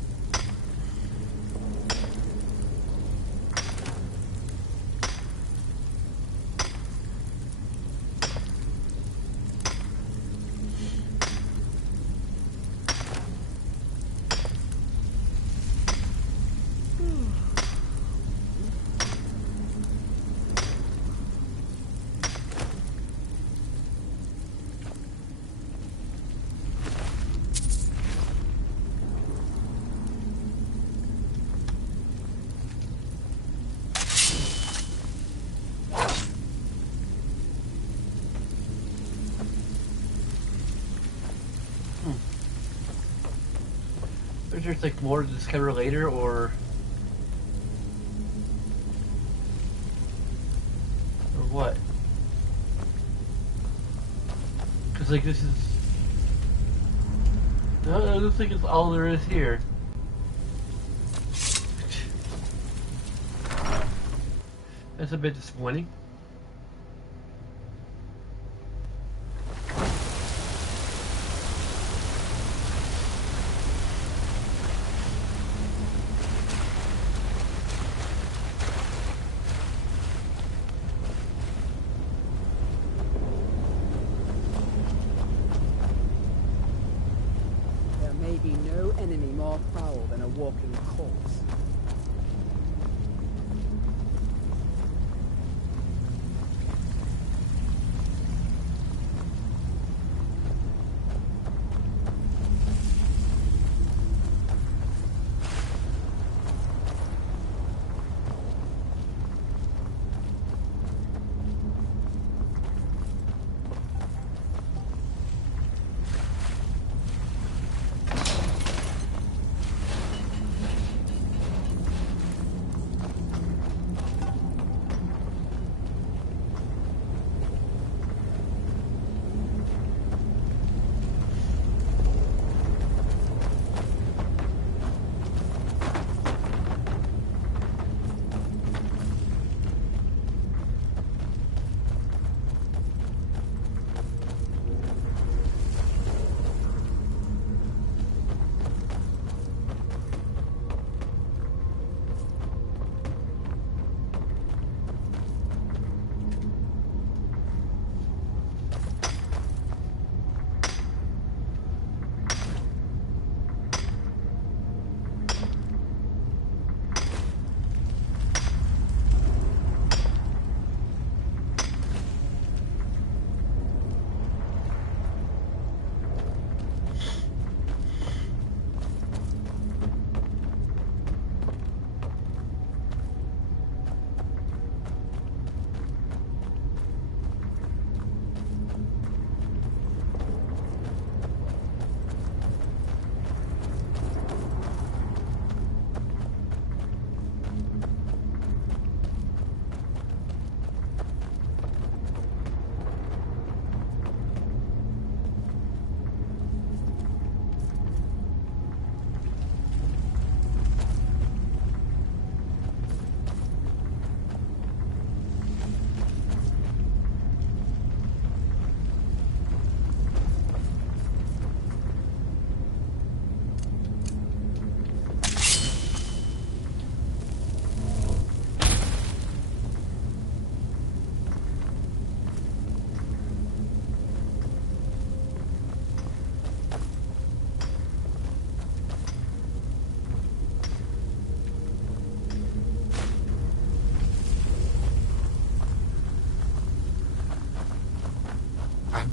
Is there like more to discover later, or what? Because like this is, no, it looks like it's all there is here. That's a bit disappointing. Enemy more foul than a walking corpse.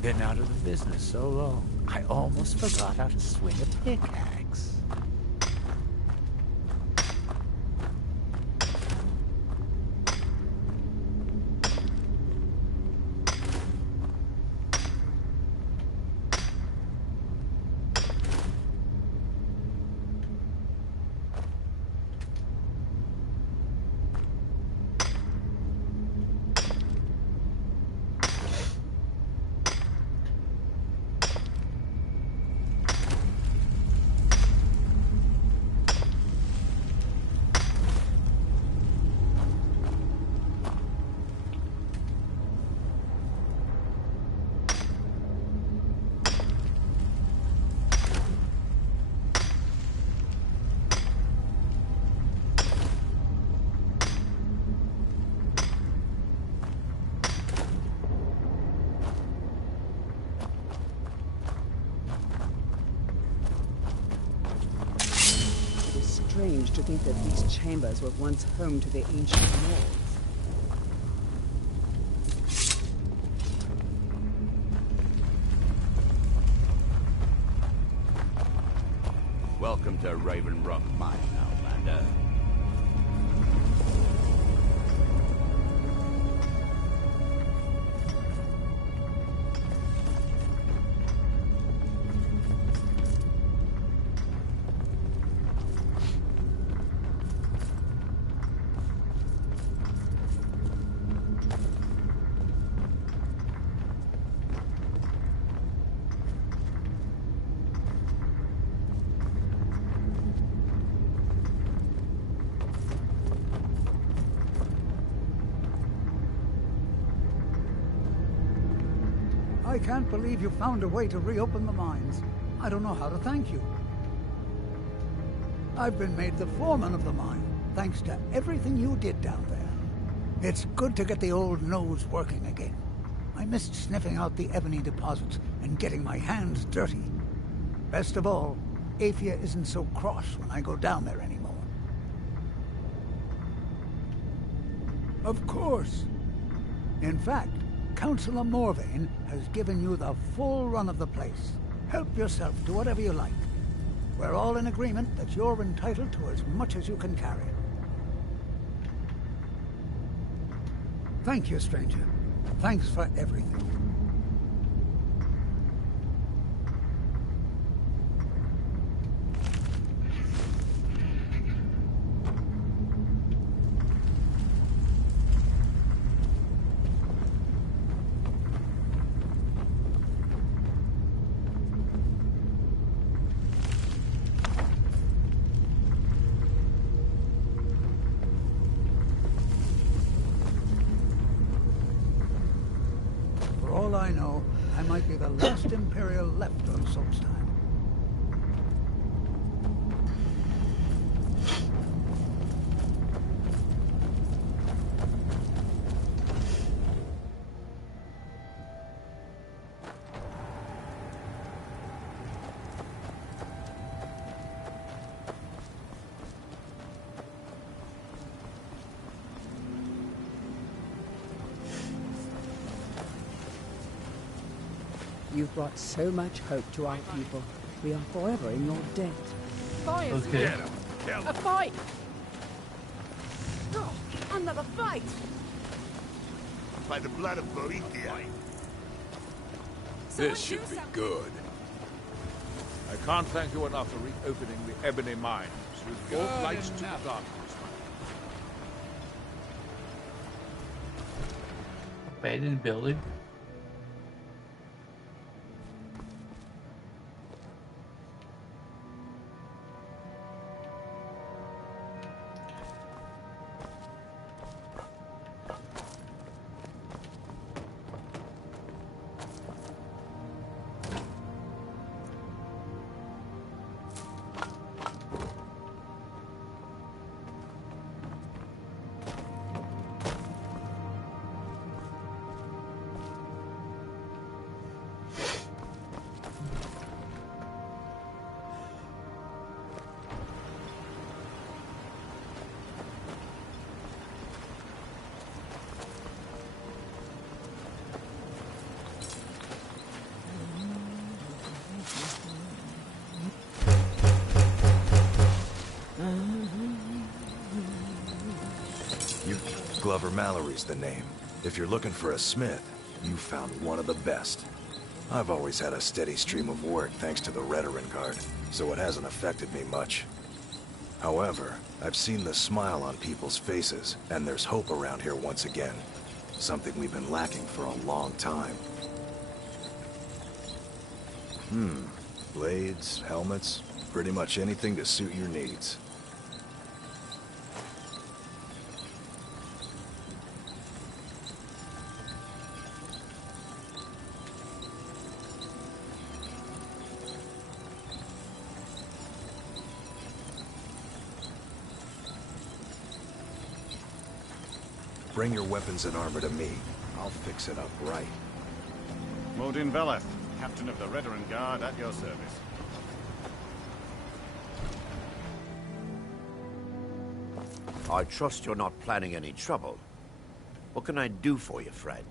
Been out of the business so long, I almost forgot how to swing a pickaxe. Strange to think that these chambers were once home to the ancient lords. Welcome to Raven Rock Mine, Outlander. I can't believe you found a way to reopen the mines. I don't know how to thank you. I've been made the foreman of the mine, thanks to everything you did down there. It's good to get the old nose working again. I missed sniffing out the ebony deposits and getting my hands dirty. Best of all, Aphia isn't so cross when I go down there anymore. Of course. In fact, Councillor Morvain has given you the full run of the place. Help yourself to whatever you like. We're all in agreement that you're entitled to as much as you can carry. Thank you, stranger. Thanks for everything. For all I know, I might be the last Imperial left on Solstheim. You've brought so much hope to our people. We are forever in your debt. Fire! Okay. A fight! Oh, another fight! By the blood of Boethia. This should be good. I can't thank you enough for reopening the Ebony Mines. You've brought light to the darkness. Abandoned building. Glover Mallory's the name. If you're looking for a smith, you found one of the best. I've always had a steady stream of work thanks to the Veteran Guard, so it hasn't affected me much. However, I've seen the smile on people's faces, and there's hope around here once again. Something we've been lacking for a long time. Blades, helmets, pretty much anything to suit your needs. Bring your weapons and armor to me. I'll fix it up right. Modin Veleth, Captain of the Veteran Guard, at your service. I trust you're not planning any trouble. What can I do for you, friend?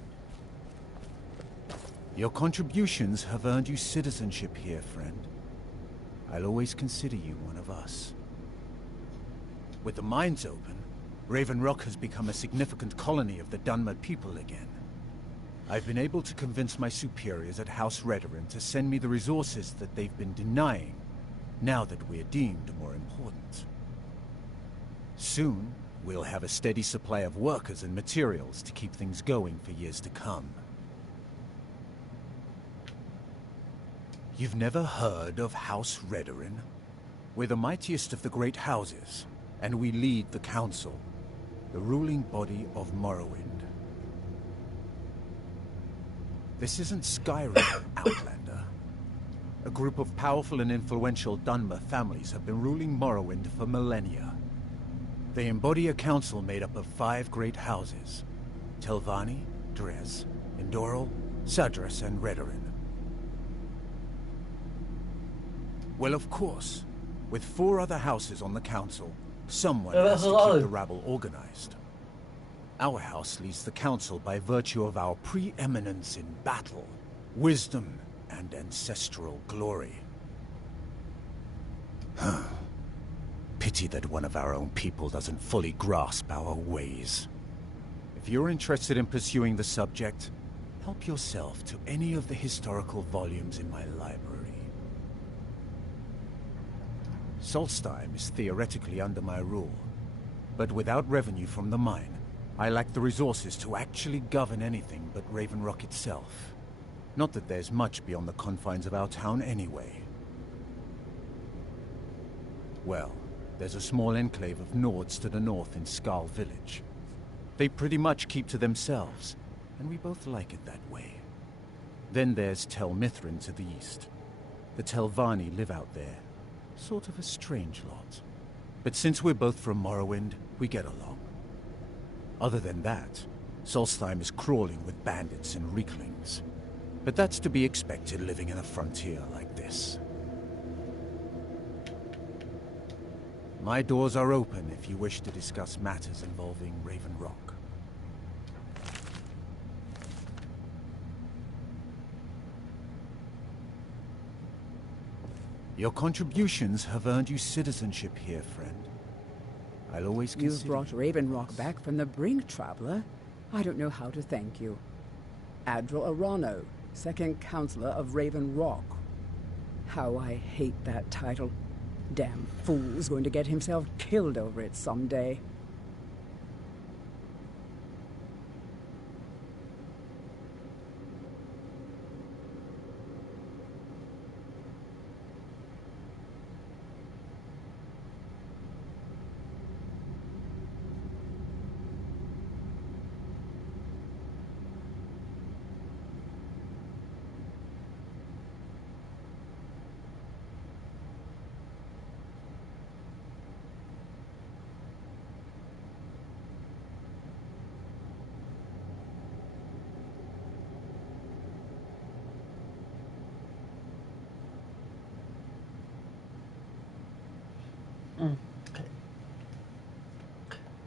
Your contributions have earned you citizenship here, friend. I'll always consider you one of us. With the mines open, Raven Rock has become a significant colony of the Dunmer people again. I've been able to convince my superiors at House Redoran to send me the resources that they've been denying, now that we're deemed more important. Soon, we'll have a steady supply of workers and materials to keep things going for years to come. You've never heard of House Redoran? We're the mightiest of the great houses, and we lead the Council, the ruling body of Morrowind. This isn't Skyrim, Outlander. A group of powerful and influential Dunmer families have been ruling Morrowind for millennia. They embody a council made up of 5 great houses: Telvanni, Dres, Indoril, Sadras, and Redoran. Well, of course, with 4 other houses on the council, someone has to keep the rabble organized. Our house leads the council by virtue of our preeminence in battle, wisdom, and ancestral glory. Pity that one of our own people doesn't fully grasp our ways. If you're interested in pursuing the subject, help yourself to any of the historical volumes in my library. Solstheim is theoretically under my rule, but without revenue from the mine, I lack the resources to actually govern anything but Raven Rock itself. Not that there's much beyond the confines of our town anyway. Well, there's a small enclave of Nords to the north in Skarl Village. They pretty much keep to themselves, and we both like it that way. Then there's Tel Mithrin to the east. The Telvanni live out there. Sort of a strange lot. But since we're both from Morrowind, we get along. Other than that, Solstheim is crawling with bandits and reeklings. But that's to be expected living in a frontier like this. My doors are open if you wish to discuss matters involving Raven Rock. Your contributions have earned you citizenship here, friend. I'll always consider... You've brought Raven Rock back from the brink, traveler. I don't know how to thank you. Adral Arano, second counselor of Raven Rock. How I hate that title. Damn fool's going to get himself killed over it someday.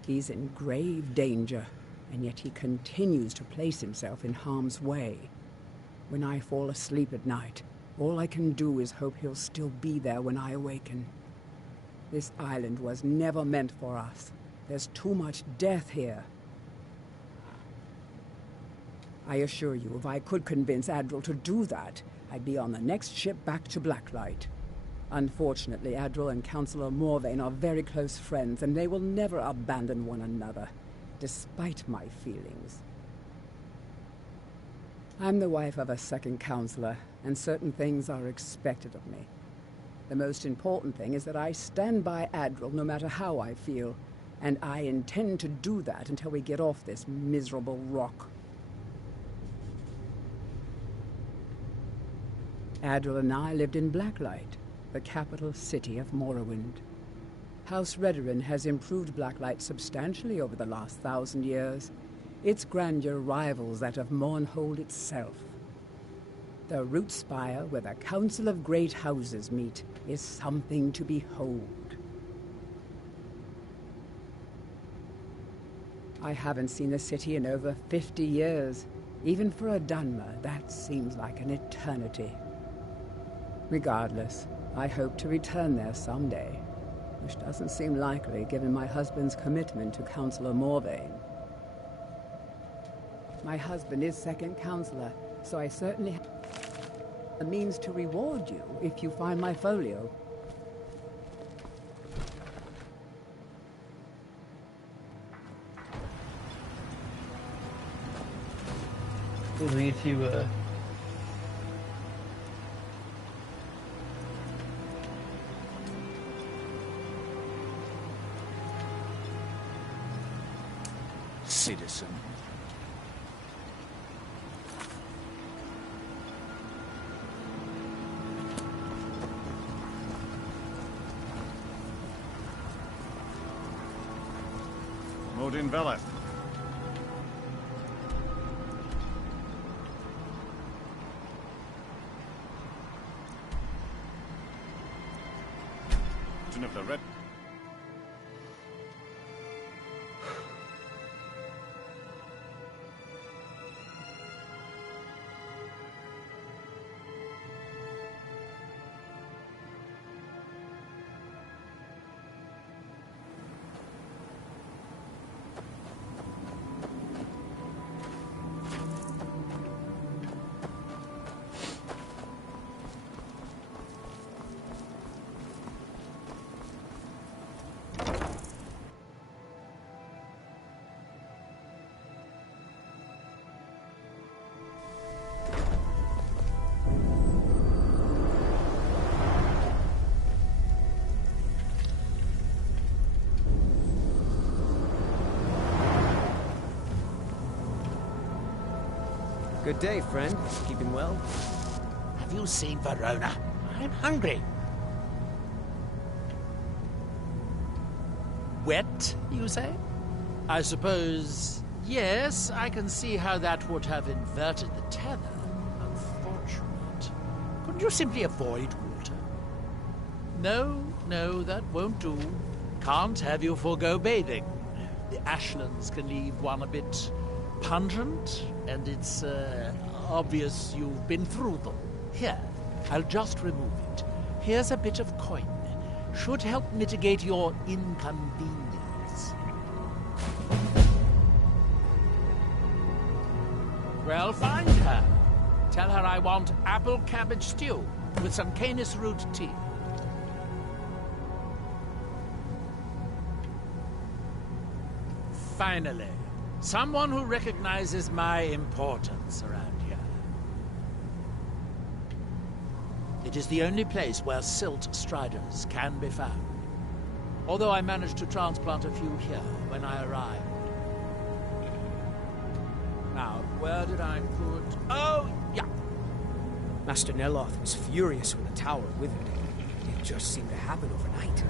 He's in grave danger, and yet he continues to place himself in harm's way. When I fall asleep at night, all I can do is hope he'll still be there when I awaken. This island was never meant for us. There's too much death here. I assure you, if I could convince Adril to do that, I'd be on the next ship back to Blacklight. Unfortunately, Adril and Councillor Morvain are very close friends, and they will never abandon one another, despite my feelings. I'm the wife of a second councillor, and certain things are expected of me. The most important thing is that I stand by Adril no matter how I feel, and I intend to do that until we get off this miserable rock. Adril and I lived in Blacklight, the capital city of Morrowind. House Redoran has improved Blacklight substantially over the last 1,000 years. Its grandeur rivals that of Mournhold itself. The root spire where the Council of Great Houses meet is something to behold. I haven't seen the city in over 50 years. Even for a Dunmer, that seems like an eternity. Regardless, I hope to return there someday, which doesn't seem likely given my husband's commitment to Councillor Morvain. My husband is second councillor, so I certainly have a means to reward you if you find my folio. We need to, Citizen. Modin Veleth. Of the Red. Good day, friend. Keeping well? Have you seen Verona? I'm hungry. Wet, you say? I suppose, yes, I can see how that would have inverted the tether. Unfortunate. Couldn't you simply avoid water? No, that won't do. Can't have you forego bathing. The ashlands can leave one a bit pungent, and it's obvious you've been through them. Here, I'll just remove it. Here's a bit of coin. Should help mitigate your inconvenience. Well, find her. Tell her I want apple cabbage stew with some canis root tea. Finally, someone who recognizes my importance around here. It is the only place where silt striders can be found. Although I managed to transplant a few here when I arrived. Now, where did I put... Oh, yeah! Master Neloth was furious when the tower withered. It just seemed to happen overnight.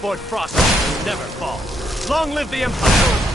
Fort Frost will never fall. Long live the Empire!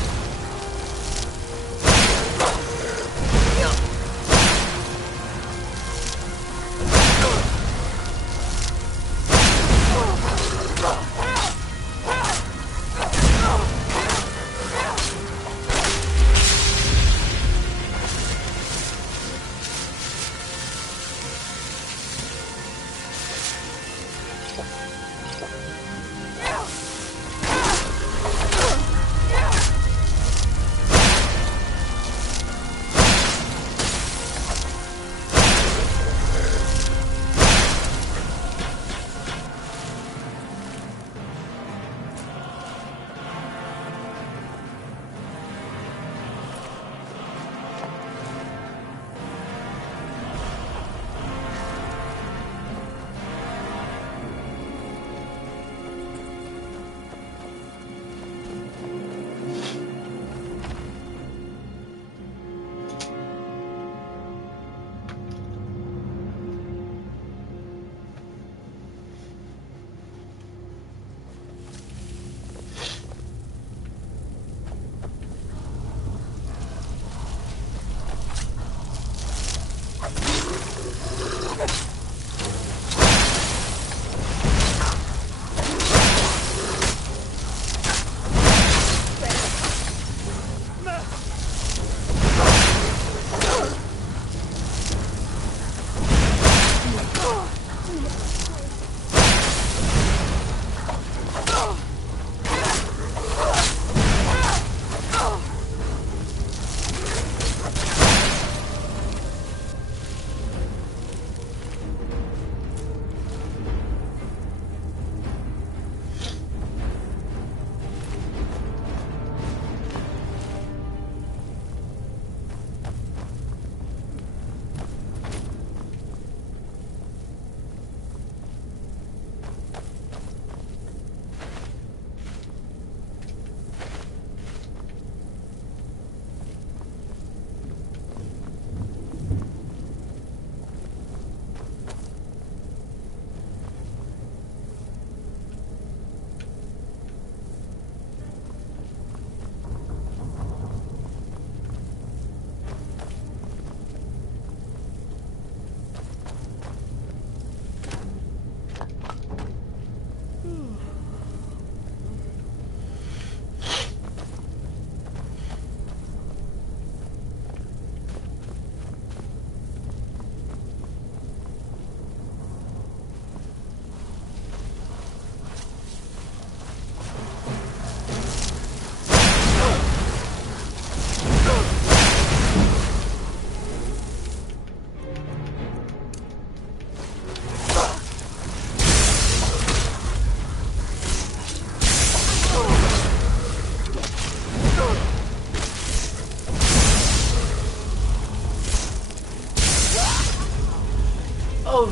Oh,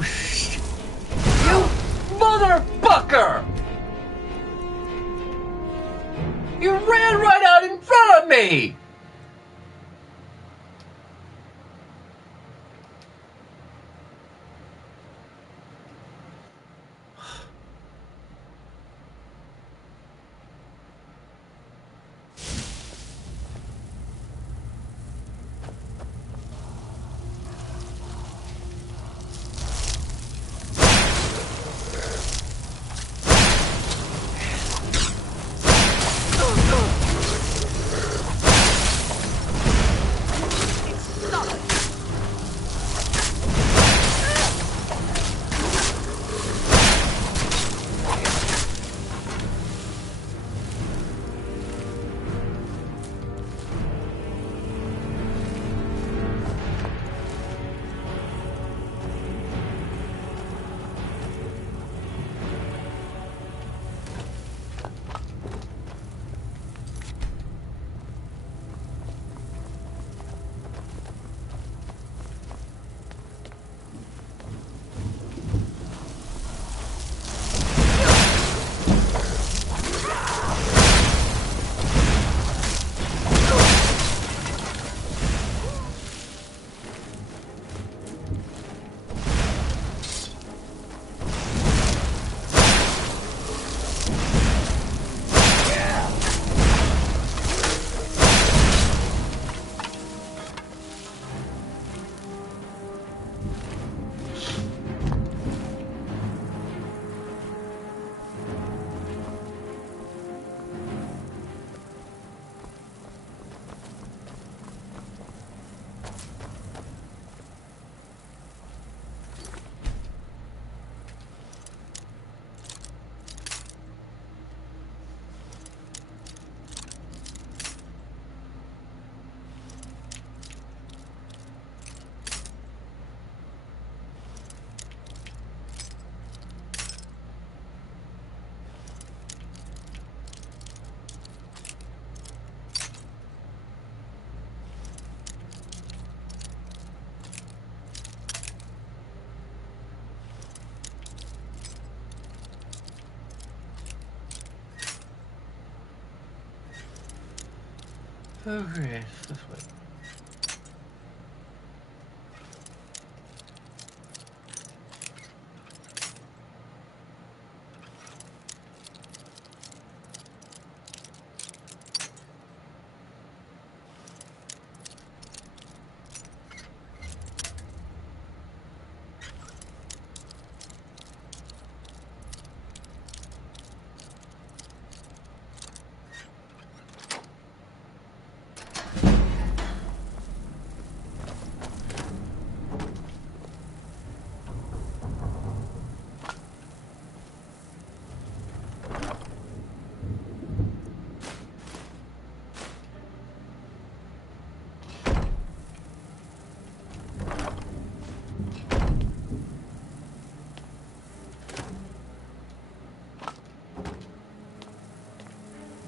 you motherfucker! You ran right out in front of me! Okay, this way.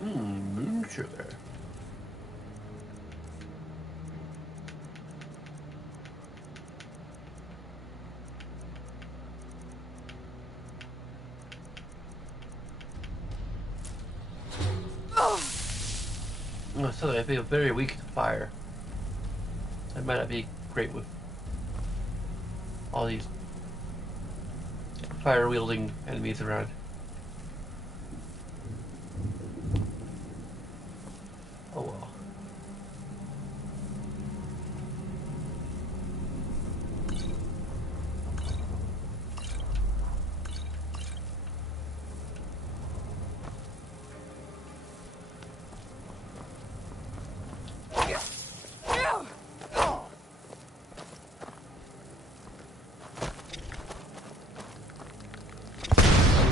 Moon sugar. Oh, so I feel very weak to fire. I might not be great with all these fire-wielding enemies around. Oh well.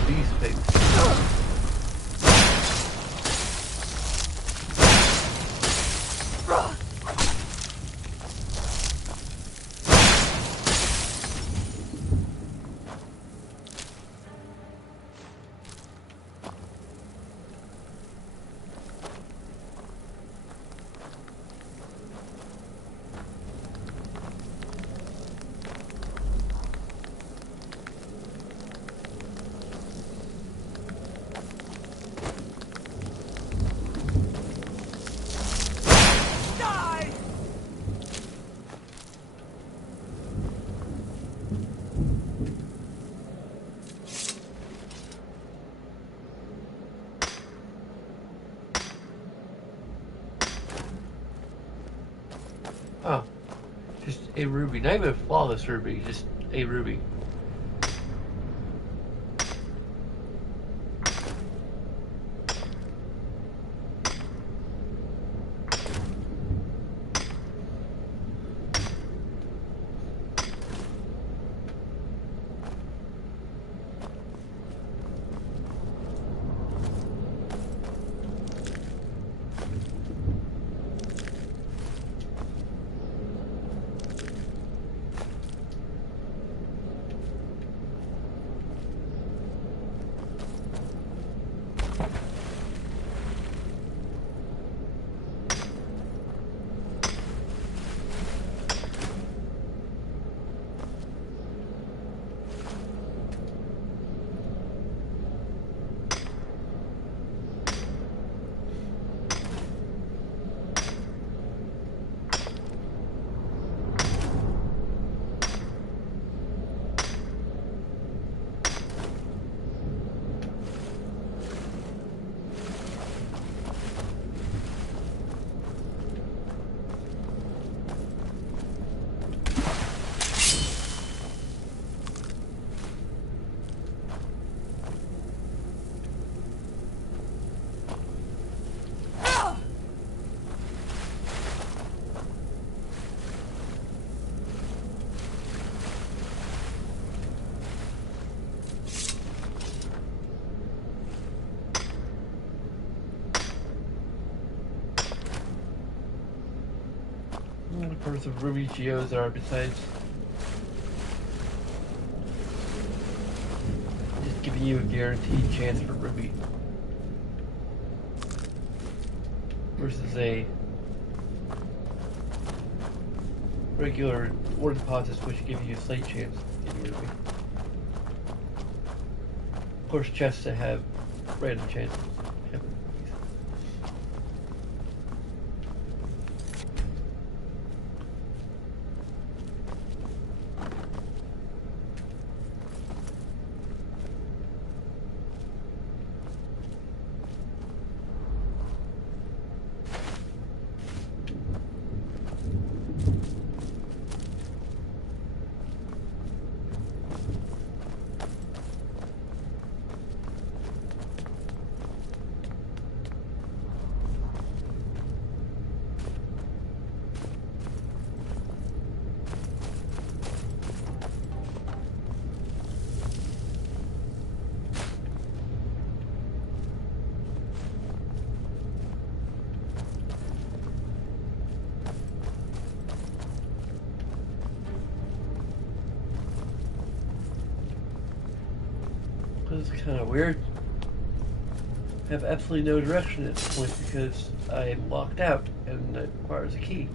These things. Oh, just a ruby. Not even a flawless ruby, just a ruby. Of course, of ruby geos are besides. Just giving you a guaranteed chance for ruby. Versus a regular ore deposits which give you a slight chance of getting ruby. Of course, chests that have random chances. This is kind of weird. I have absolutely no direction at this point because I am locked out and it requires a key.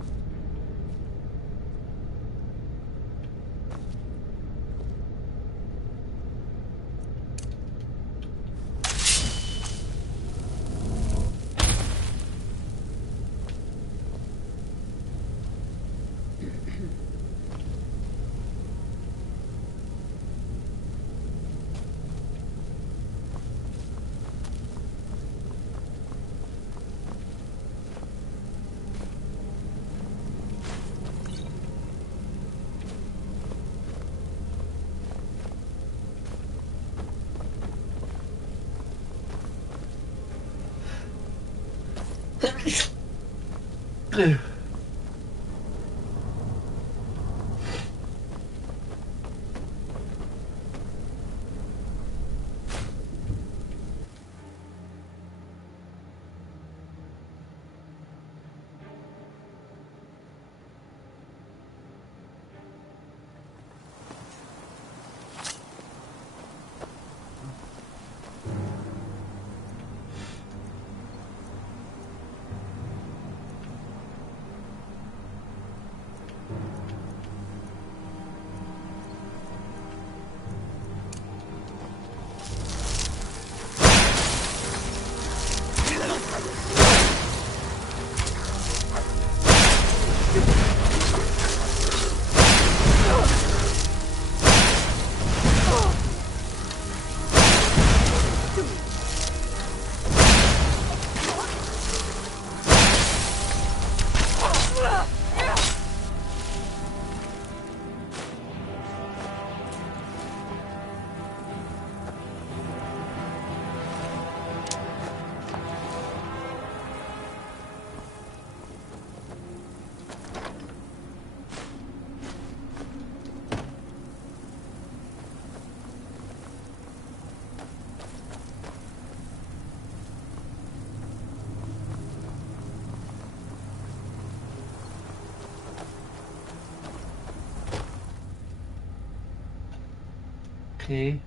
Okay.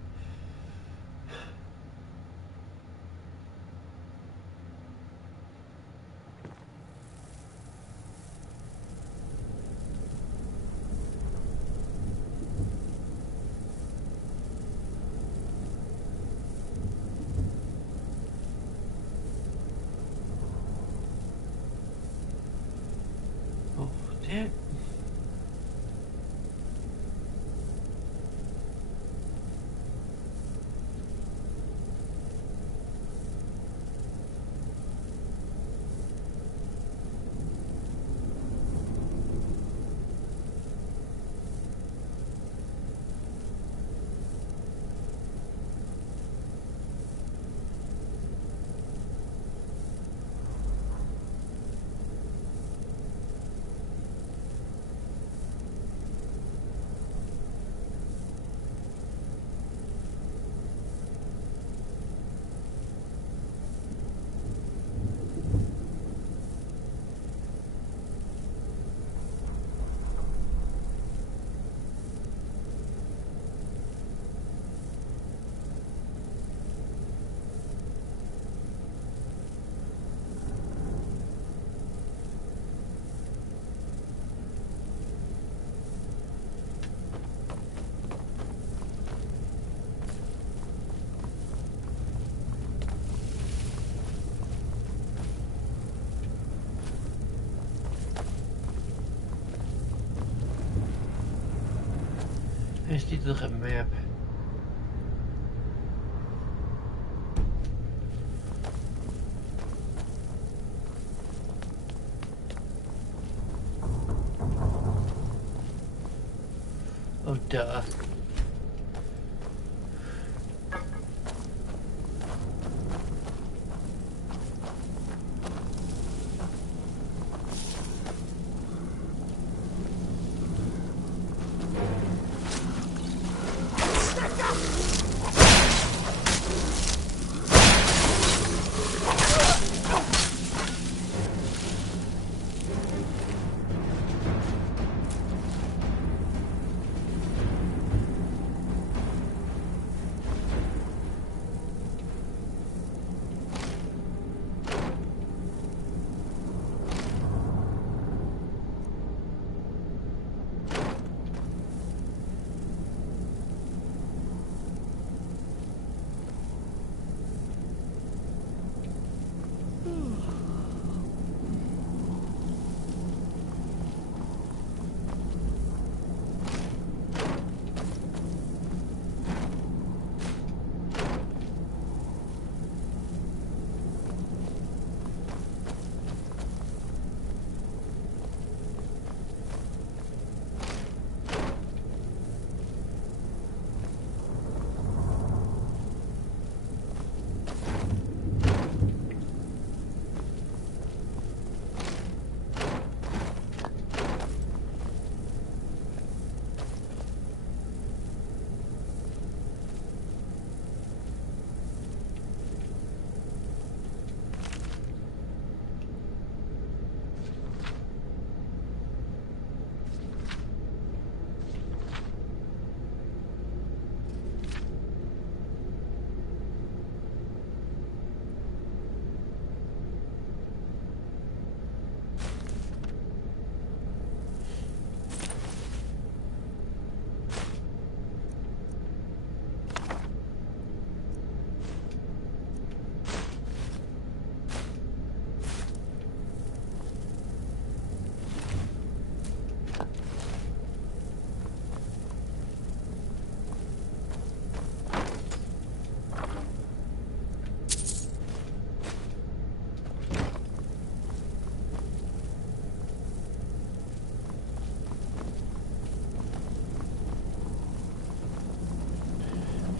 Oh, damn. I just need to look at a map. Oh, duh.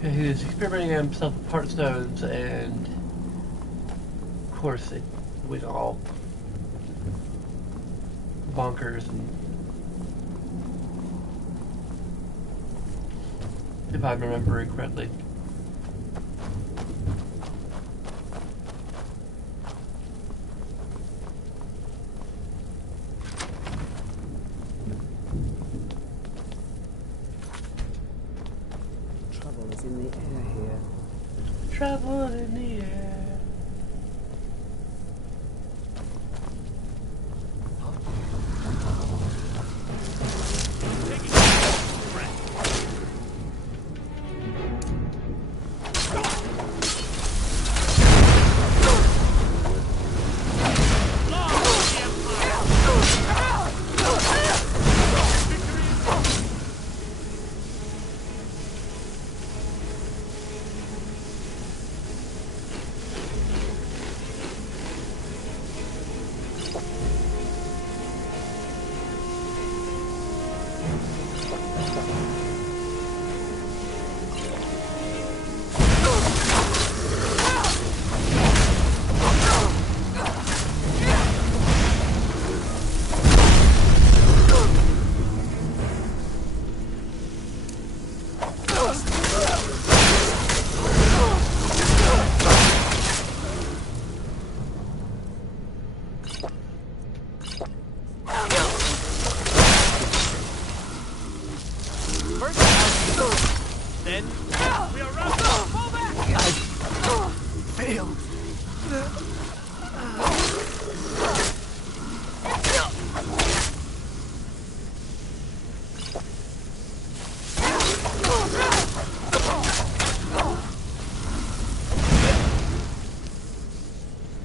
He was experimenting on himself with heart stones, and of course it went all bonkers. And if I'm remembering correctly. Trouble is in the air here. Trouble in the air.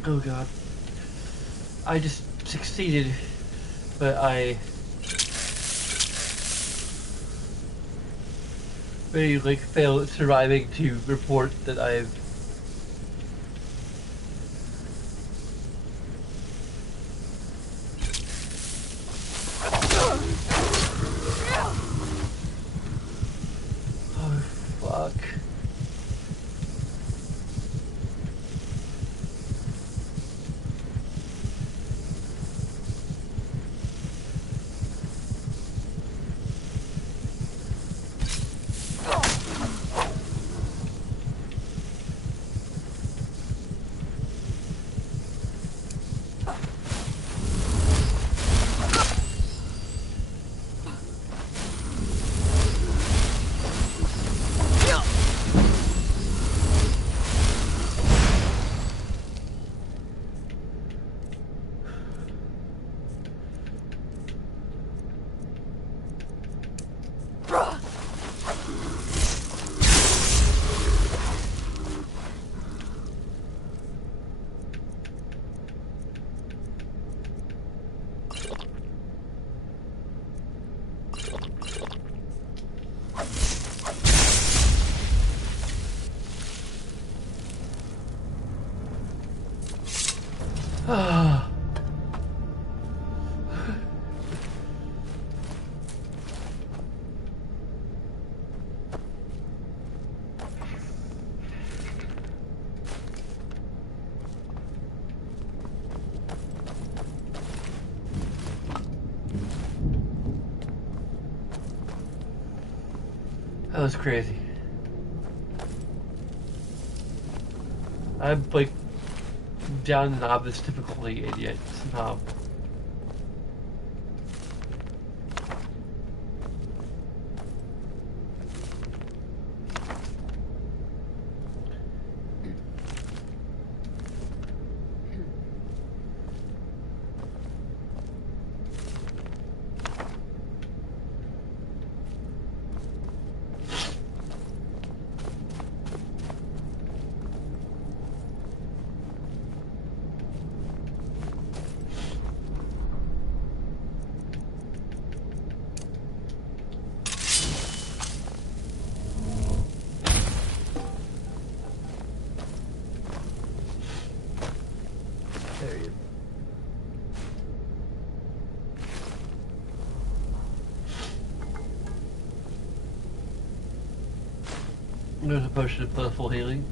Oh god. I just succeeded, but I really failed at surviving to report that I've that was crazy. I'm like down in novice difficulty, and yet somehow There's a potion of purple healing.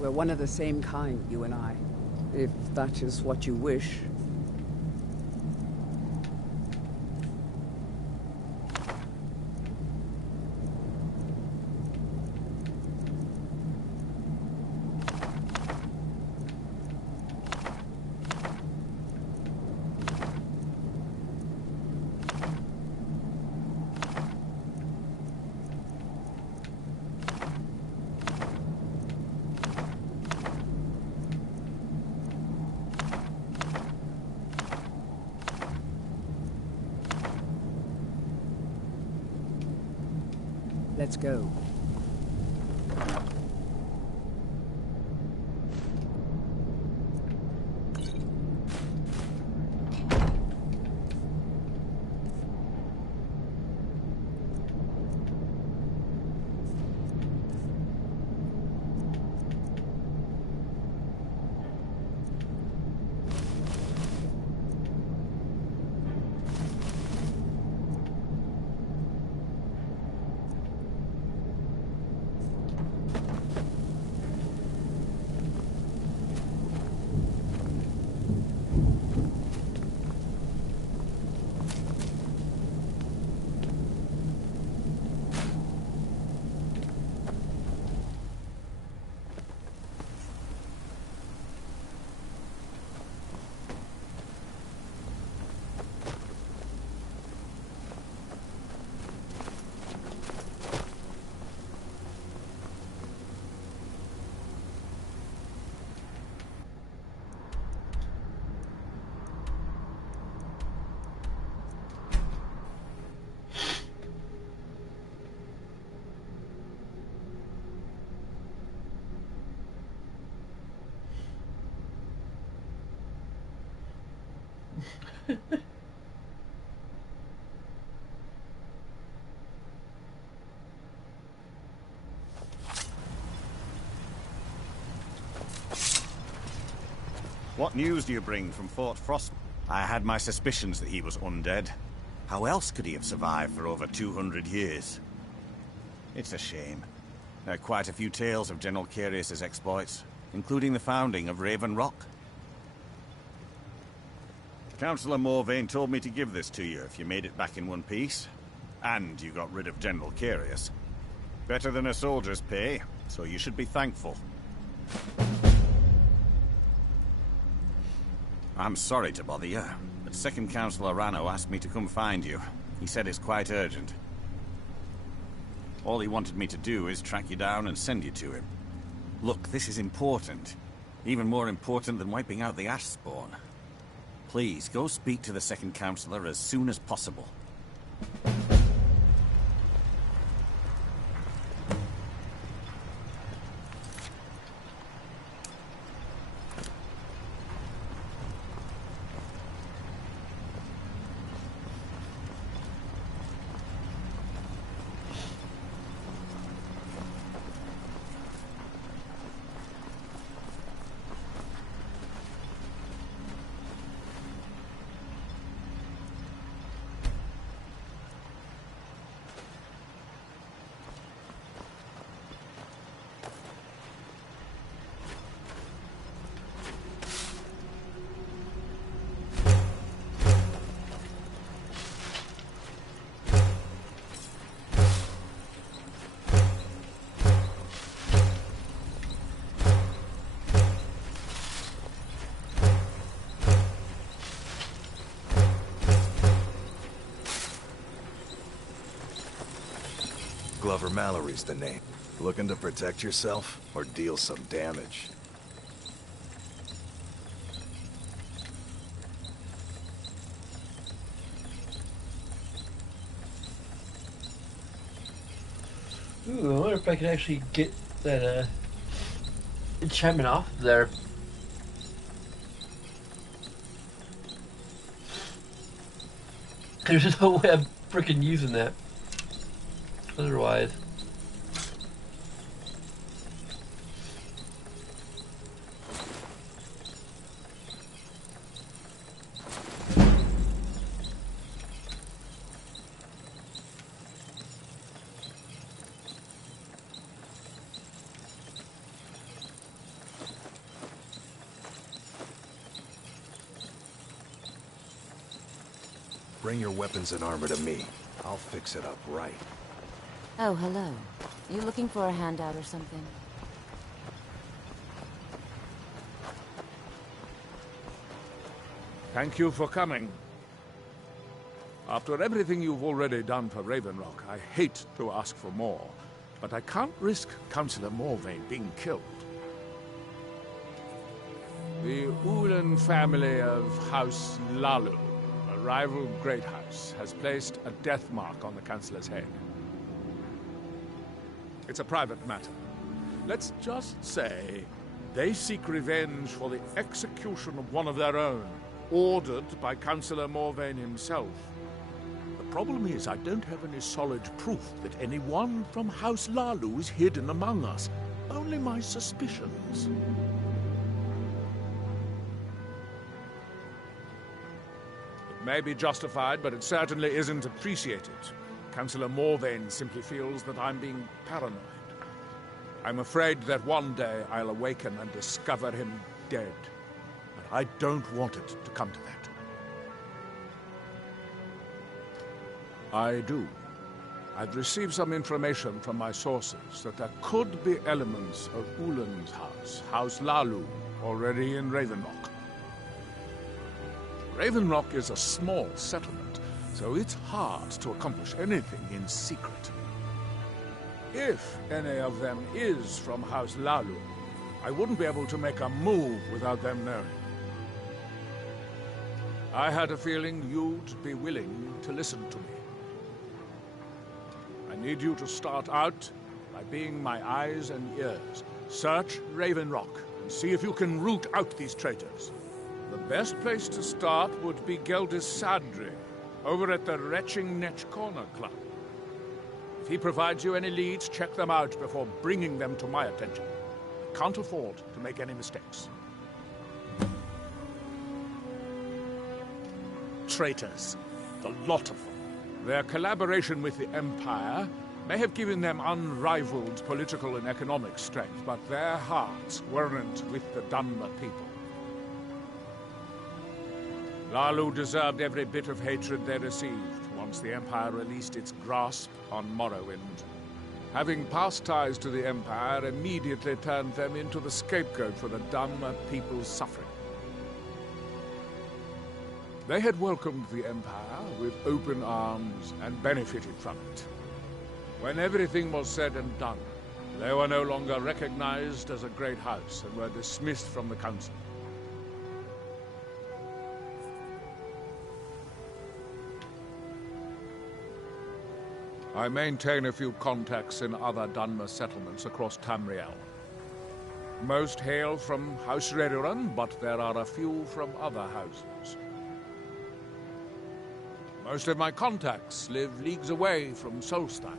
We're one of the same kind, you and I. If that is what you wish. Let's go. What news do you bring from Fort Frost? I had my suspicions that he was undead. How else could he have survived for over 200 years? It's a shame. There are quite a few tales of General Carius's exploits, including the founding of Raven Rock. Councillor Morvain told me to give this to you if you made it back in one piece. And you got rid of General Carius. Better than a soldier's pay, so you should be thankful. I'm sorry to bother you, but Second Councillor Rano asked me to come find you. He said it's quite urgent. All he wanted me to do is track you down and send you to him. Look, this is important. Even more important than wiping out the ash spawn. Please, go speak to the Second Councillor as soon as possible. Glover Mallory's the name. Looking to protect yourself or deal some damage? Ooh, I wonder if I can actually get that enchantment off there. There's no way I'm freaking using that. Otherwise. Bring your weapons and armor to me. I'll fix it up right. Oh, hello. You looking for a handout or something? Thank you for coming. After everything you've already done for Raven Rock, I hate to ask for more, but I can't risk Councillor Morvayn being killed. The Ulan family of House Lalu, a rival great house, has placed a death mark on the Councillor's head. It's a private matter. Let's just say they seek revenge for the execution of one of their own, ordered by Councillor Morvayn himself. The problem is I don't have any solid proof that anyone from House Lalu is hidden among us. Only my suspicions. It may be justified, but it certainly isn't appreciated. Councillor Morvayn simply feels that I'm being paranoid. I'm afraid that one day I'll awaken and discover him dead. But I don't want it to come to that. I do. I've received some information from my sources that there could be elements of Ulan's house, House Lalu, already in Raven Rock. Raven Rock is a small settlement, so it's hard to accomplish anything in secret. If any of them is from House Lalu, I wouldn't be able to make a move without them knowing. I had a feeling you'd be willing to listen to me. I need you to start out by being my eyes and ears. Search Raven Rock and see if you can root out these traitors. The best place to start would be Geldis Sadri, over at the Retching Netch Corner Club. If he provides you any leads, check them out before bringing them to my attention. I can't afford to make any mistakes. Traitors. The lot of them. Their collaboration with the Empire may have given them unrivaled political and economic strength, but their hearts weren't with the Dunmer people. Lalu deserved every bit of hatred they received once the Empire released its grasp on Morrowind. Having past ties to the Empire immediately turned them into the scapegoat for the Dunmer people's suffering. They had welcomed the Empire with open arms and benefited from it. When everything was said and done, they were no longer recognized as a great house and were dismissed from the council. I maintain a few contacts in other Dunmer settlements across Tamriel. Most hail from House Redoran, but there are a few from other houses. Most of my contacts live leagues away from Solstheim.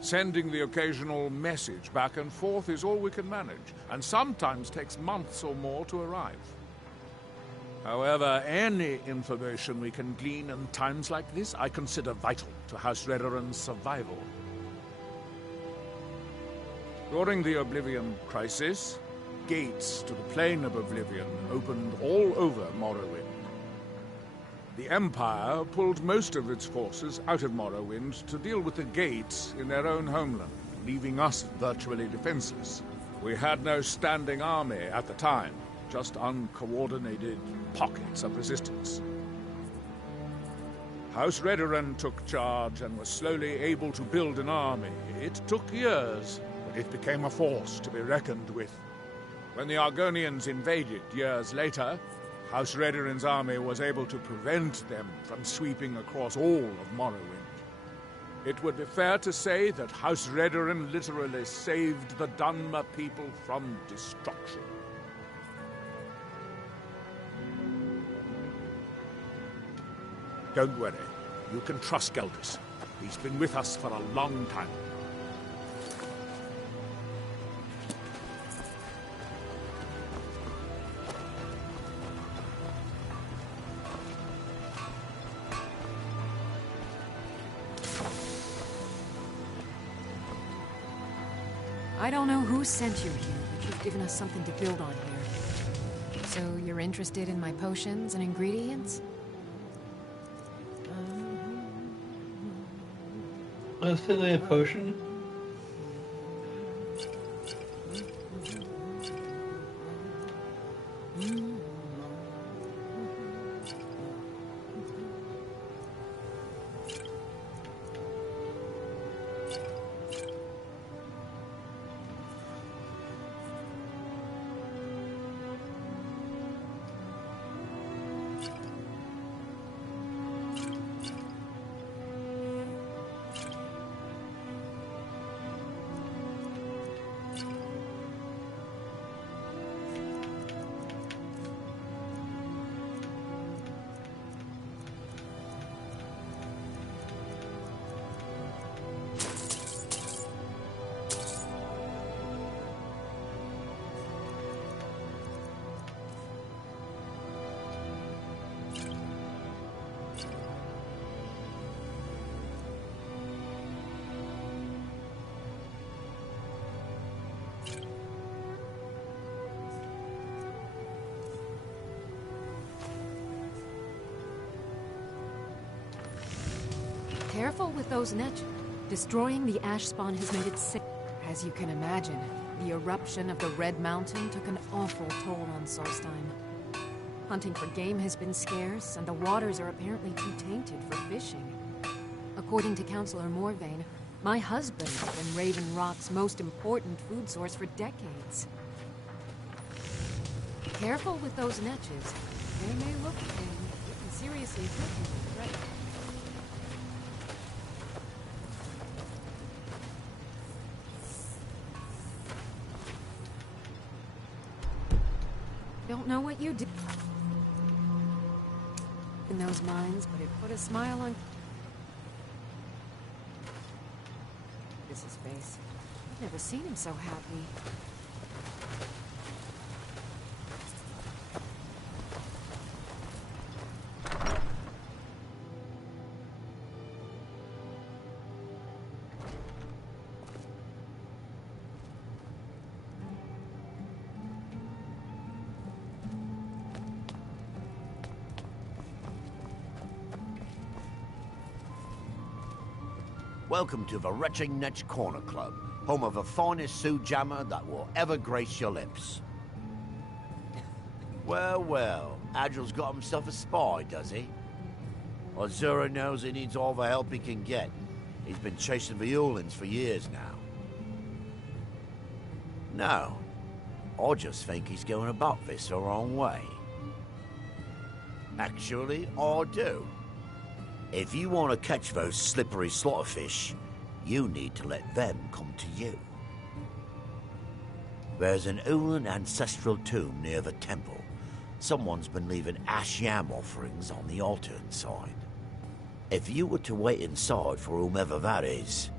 Sending the occasional message back and forth is all we can manage, and sometimes takes months or more to arrive. However, any information we can glean in times like this, I consider vital to House Redoran's survival. During the Oblivion Crisis, gates to the Plane of Oblivion opened all over Morrowind. The Empire pulled most of its forces out of Morrowind to deal with the gates in their own homeland, leaving us virtually defenseless. We had no standing army at the time, just uncoordinated pockets of resistance. House Redoran took charge and was slowly able to build an army. It took years, but it became a force to be reckoned with. When the Argonians invaded years later, House Redoran's army was able to prevent them from sweeping across all of Morrowind. It would be fair to say that House Redoran literally saved the Dunmer people from destruction. Don't worry. You can trust Geldis. He's been with us for a long time. I don't know who sent you here, but you've given us something to build on here. So you're interested in my potions and ingredients? Let's say a potion. Careful with those netch. Destroying the ash spawn has made it sick. As you can imagine, the eruption of the Red Mountain took an awful toll on Solstheim. Hunting for game has been scarce, and the waters are apparently too tainted for fishing. According to Councillor Morvain, my husband has been Raven Rock's most important food source for decades. Careful with those netches. They may look thin. You can seriously hurt you with threat. Don't know what you did in those mines, but it put a smile on his face. I've never seen him so happy. Welcome to the Retching Netch Corner Club, home of the finest Sioux jammer that will ever grace your lips. Well, well, Adril's got himself a spy, does he? Azura knows he needs all the help he can get. He's been chasing the Ulins for years now. No, I just think he's going about this the wrong way. Actually, I do. If you want to catch those slippery slaughterfish, you need to let them come to you. There's an Ulin ancestral tomb near the temple. Someone's been leaving ash yam offerings on the altar inside. If you were to wait inside for whomever that is,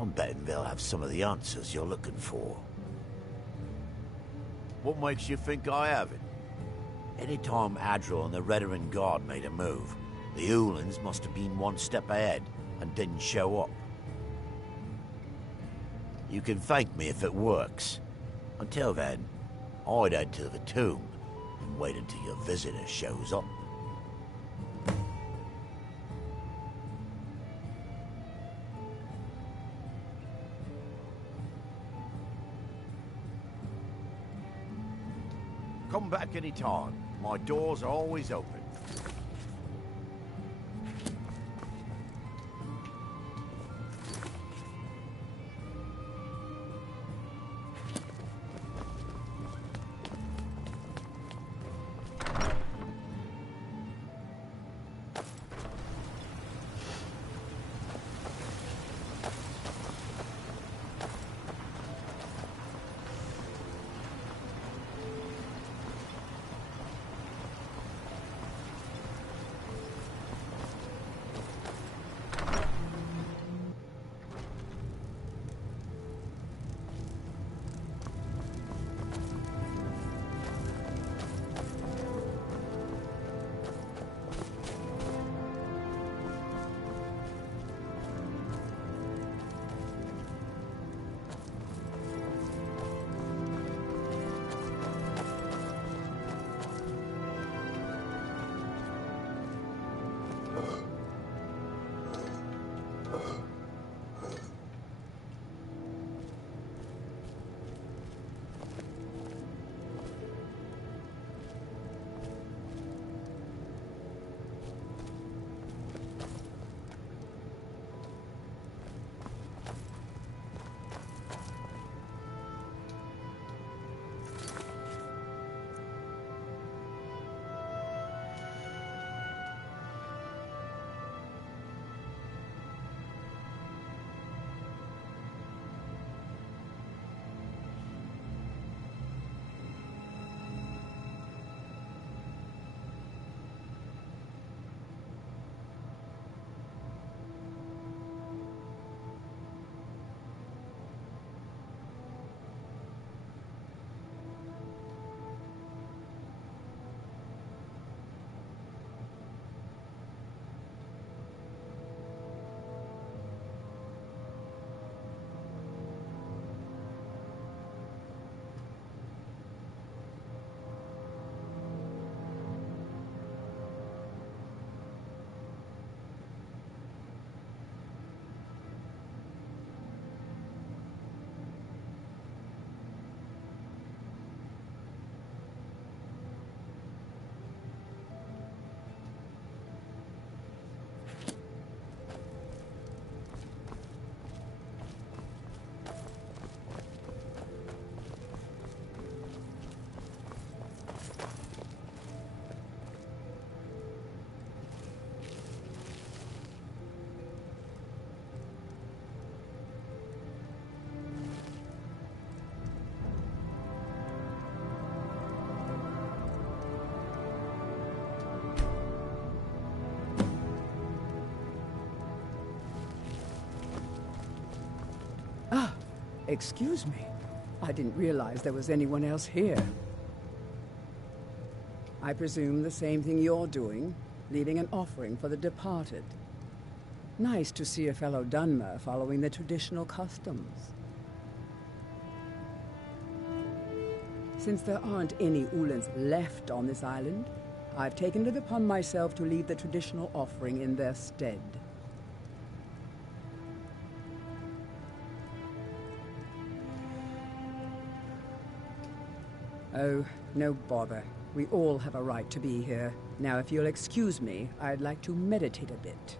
I'm betting they'll have some of the answers you're looking for. What makes you think I haven't? Anytime Adril and the Redoran Guard made a move, the Ulins must have been one step ahead and didn't show up. You can thank me if it works. Until then, I'd head to the tomb and wait until your visitor shows up. Come back any time. My doors are always open. Excuse me. I didn't realize there was anyone else here. I presume the same thing you're doing, leaving an offering for the departed. Nice to see a fellow Dunmer following the traditional customs. Since there aren't any Ulans left on this island, I've taken it upon myself to leave the traditional offering in their stead. Oh, no bother. We all have a right to be here. Now, if you'll excuse me, I'd like to meditate a bit.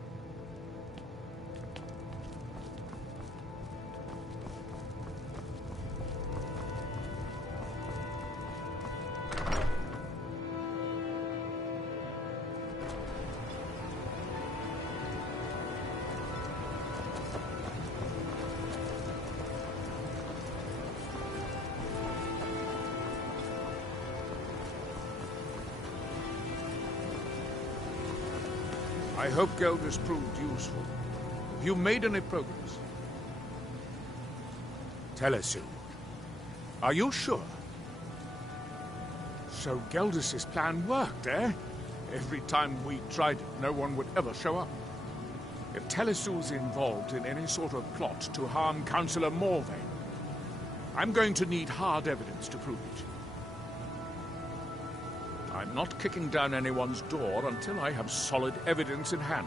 I hope Gelders proved useful. Have you made any progress? Telesu. Are you sure? So Gelders' plan worked, eh? Every time we tried it, no one would ever show up. If Telesu's involved in any sort of plot to harm Councillor Morvain, I'm going to need hard evidence to prove it. I'm not kicking down anyone's door until I have solid evidence in hand.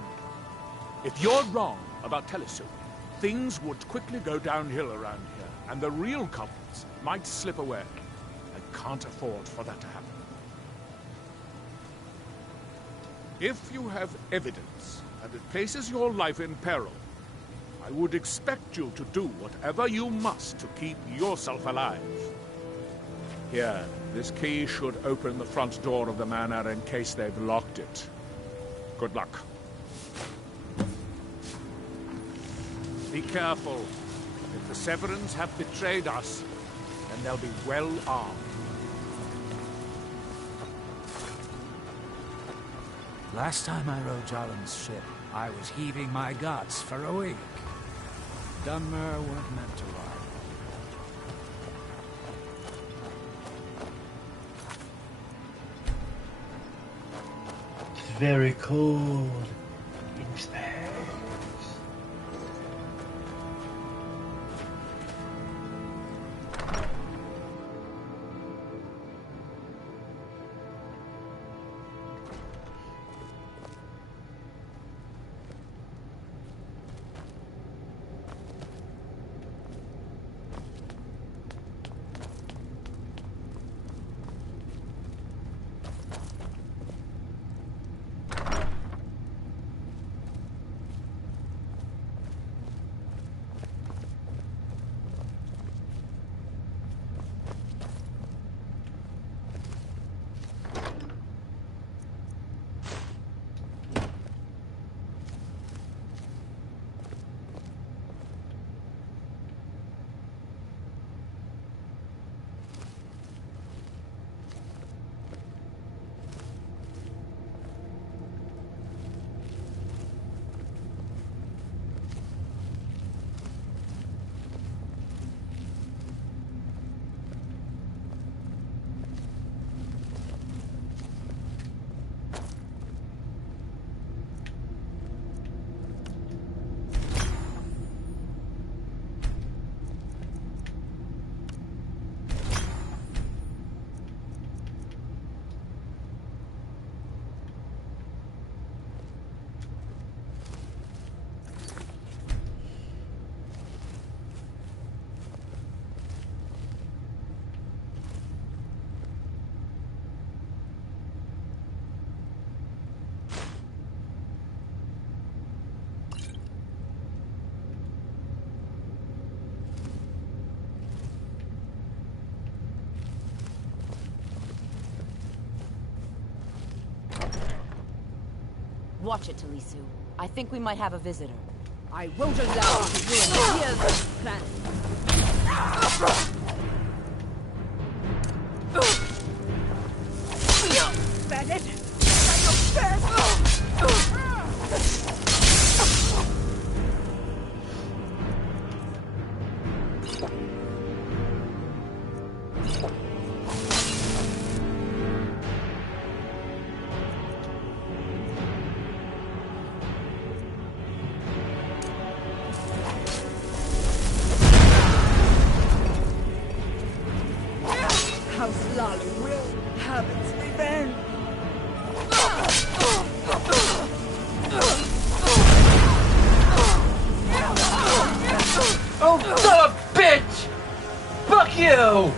If you're wrong about Telesu, things would quickly go downhill around here, and the real culprits might slip away. I can't afford for that to happen. If you have evidence and it places your life in peril, I would expect you to do whatever you must to keep yourself alive. Here, this key should open the front door of the manor in case they've locked it. Good luck. Be careful. If the Severins have betrayed us, then they'll be well armed. Last time I rode Jalen's ship, I was heaving my guts for a week. Dunmer weren't meant to ride. It's very cold in space. Watch it, Talisu. I think we might have a visitor. I won't allow you to ruin the year's plan. Bandit! Try your best! you!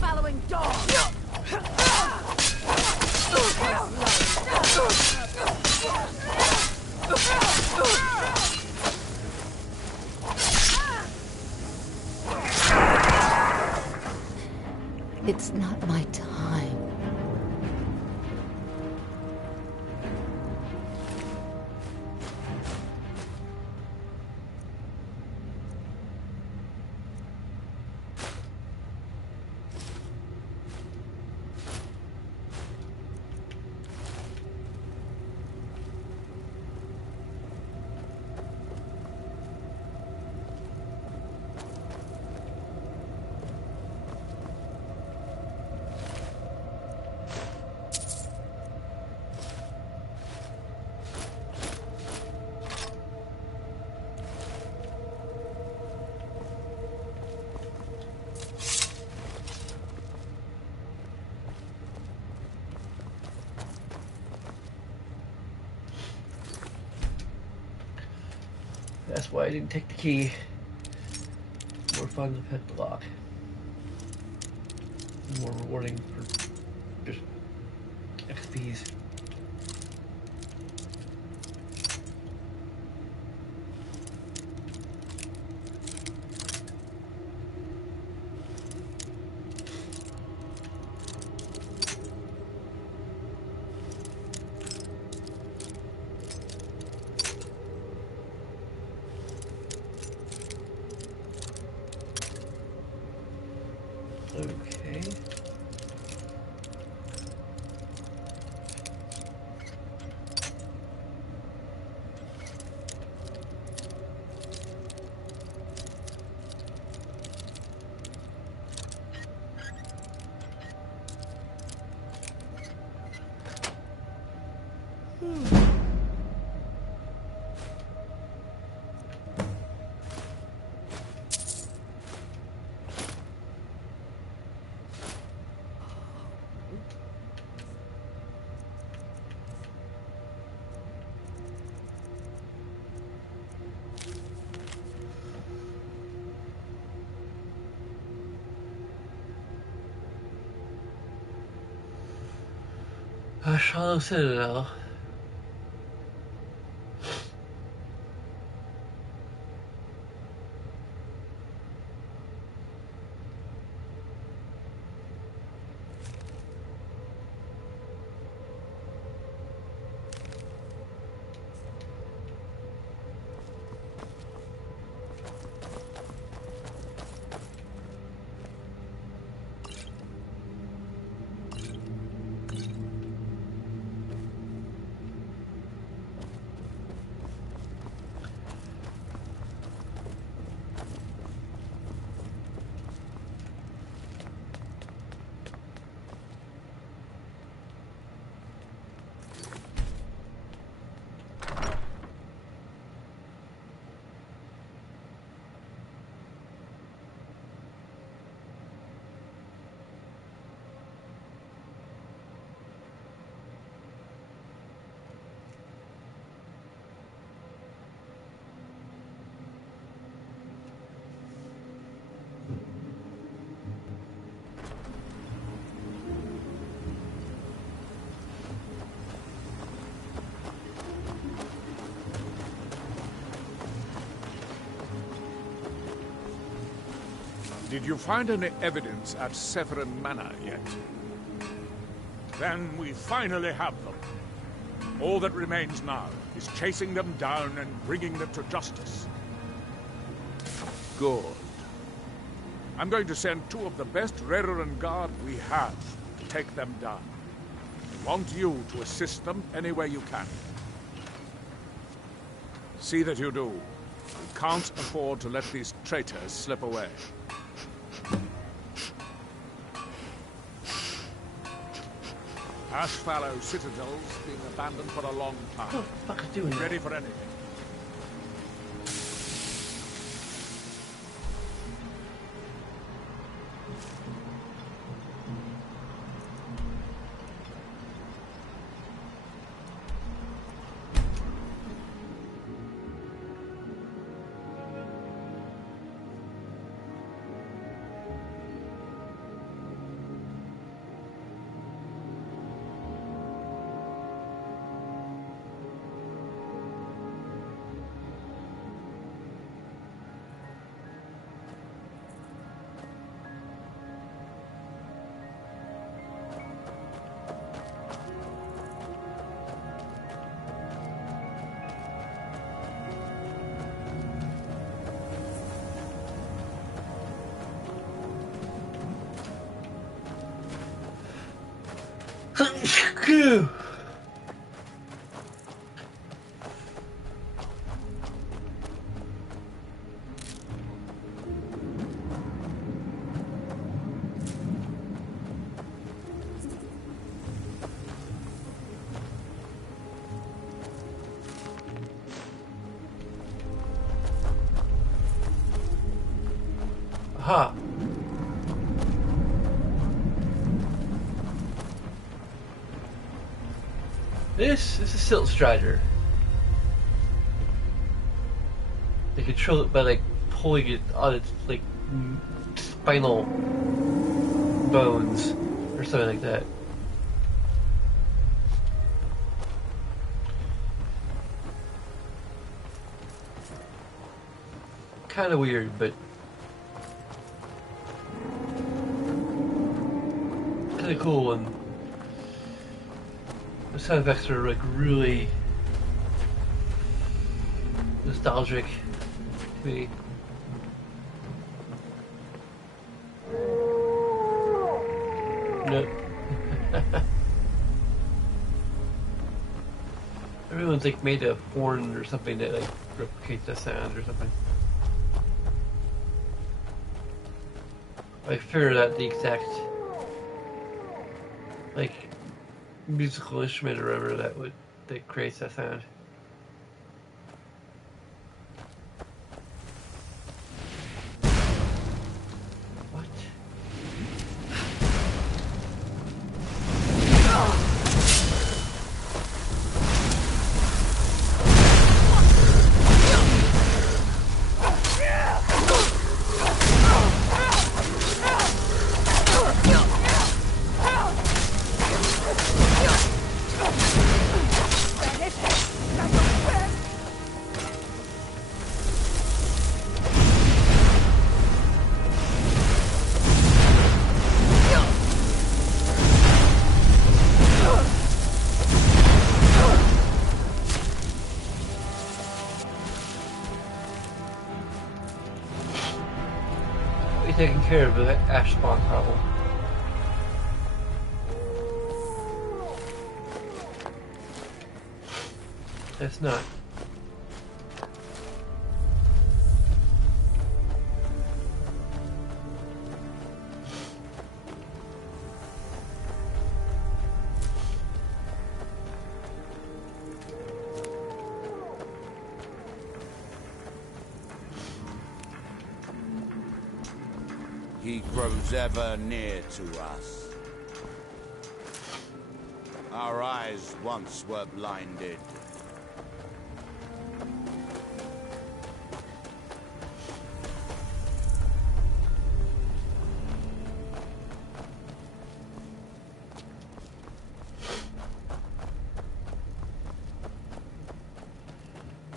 Following dog! It's not my time. That's why I didn't take the key. More fun to pet the lock. More rewarding for just XPs. Okay. Shallow Citadel. Did you find any evidence at Severin Manor yet? Then we finally have them. All that remains now is chasing them down and bringing them to justice. Good. I'm going to send two of the best Redoran Guard we have to take them down. I want you to assist them any way you can. See that you do. We can't afford to let these traitors slip away. Ashfallow Citadel's been abandoned for a long time. What the fuck is doing that? Ready for anything. Aha. This is a Silt Strider. They control it by like pulling it on its like spinal bones or something like that. Kind of weird, but kind of cool, and the sound effects are like really nostalgic to me. No. Everyone's like made a horn or something that like replicates the sound or something. I figured out the exact like musical instrument or whatever that creates that sound. Taking care of the ash spawn problem. It's not. He grows ever near to us. Our eyes once were blinded.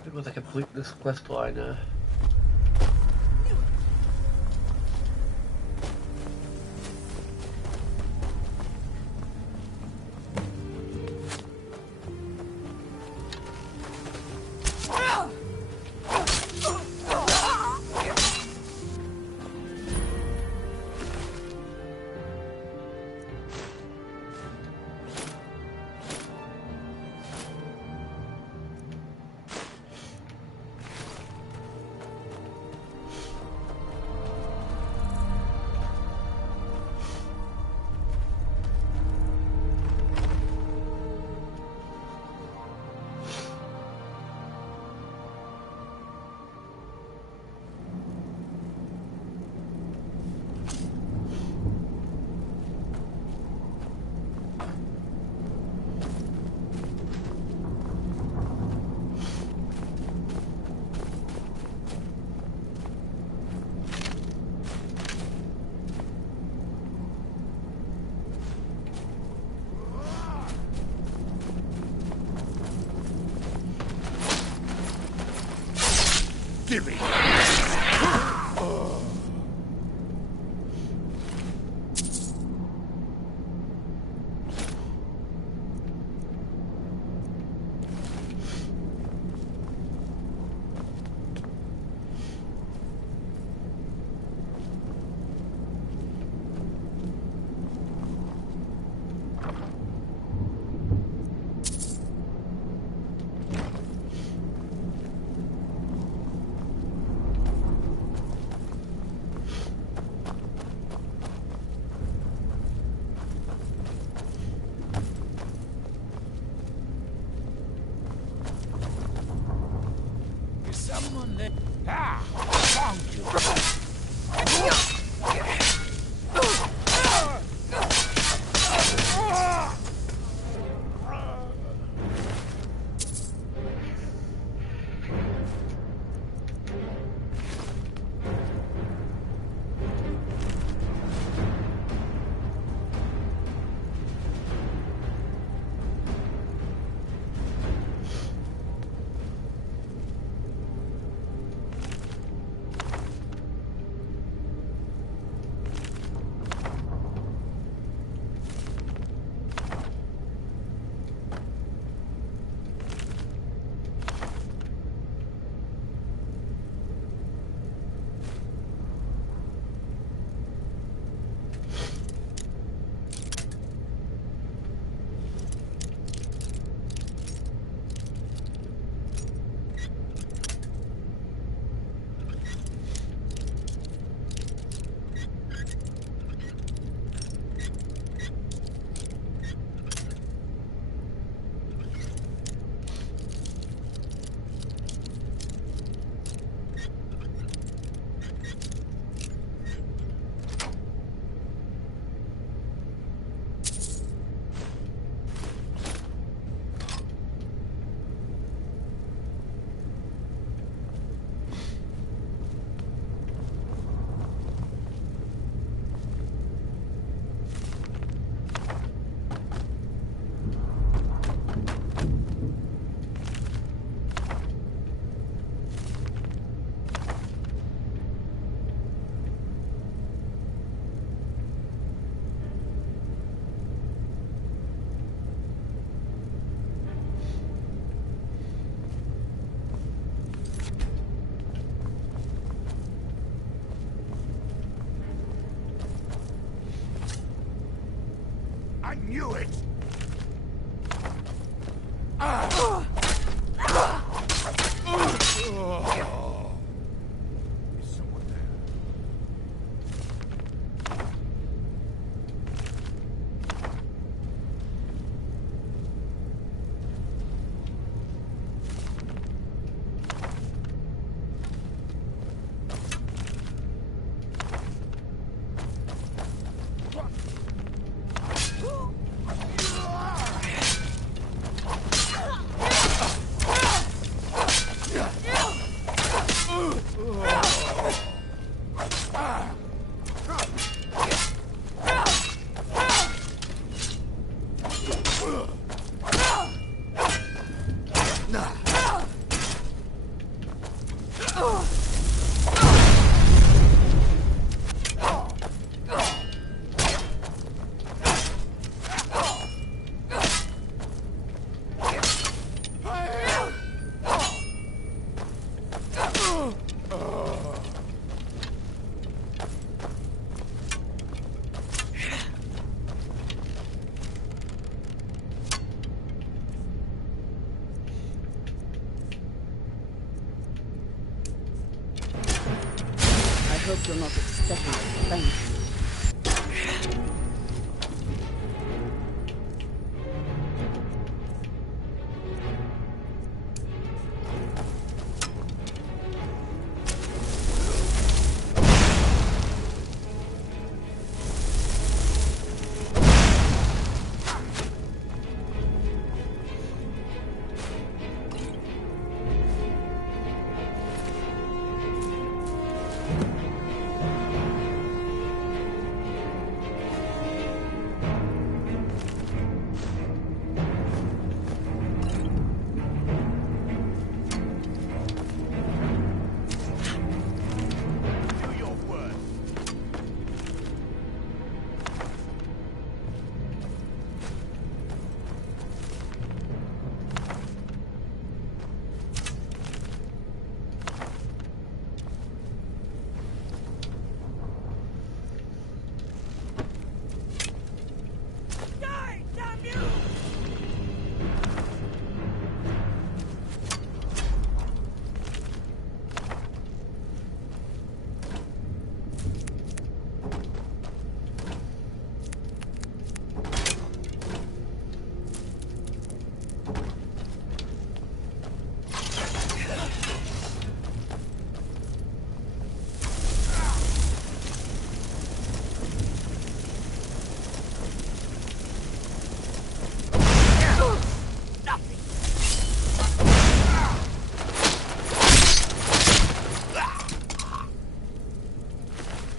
It was like a complete this quest line. Silly! Is someone there? Ah! Found you! I knew it! Is someone there? I hope you're not expecting a thank you.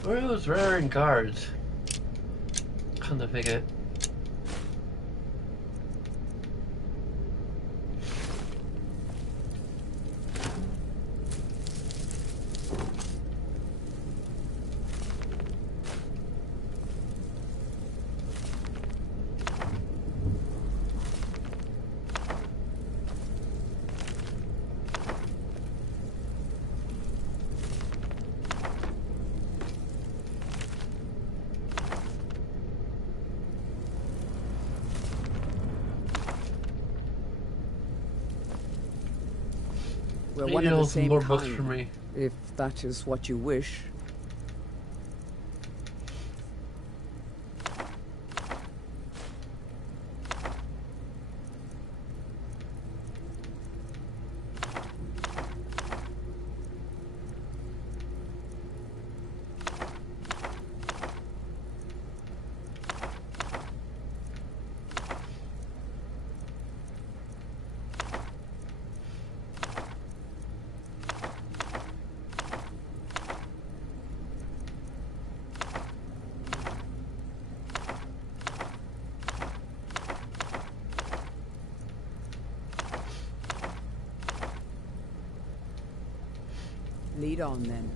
Where are those Redoran guards? Come to think of it. We're Maybe one of the you'll have same more kind, books for me. if that is what you wish. Lead on, then.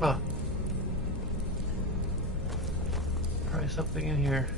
Huh. Probably something in here.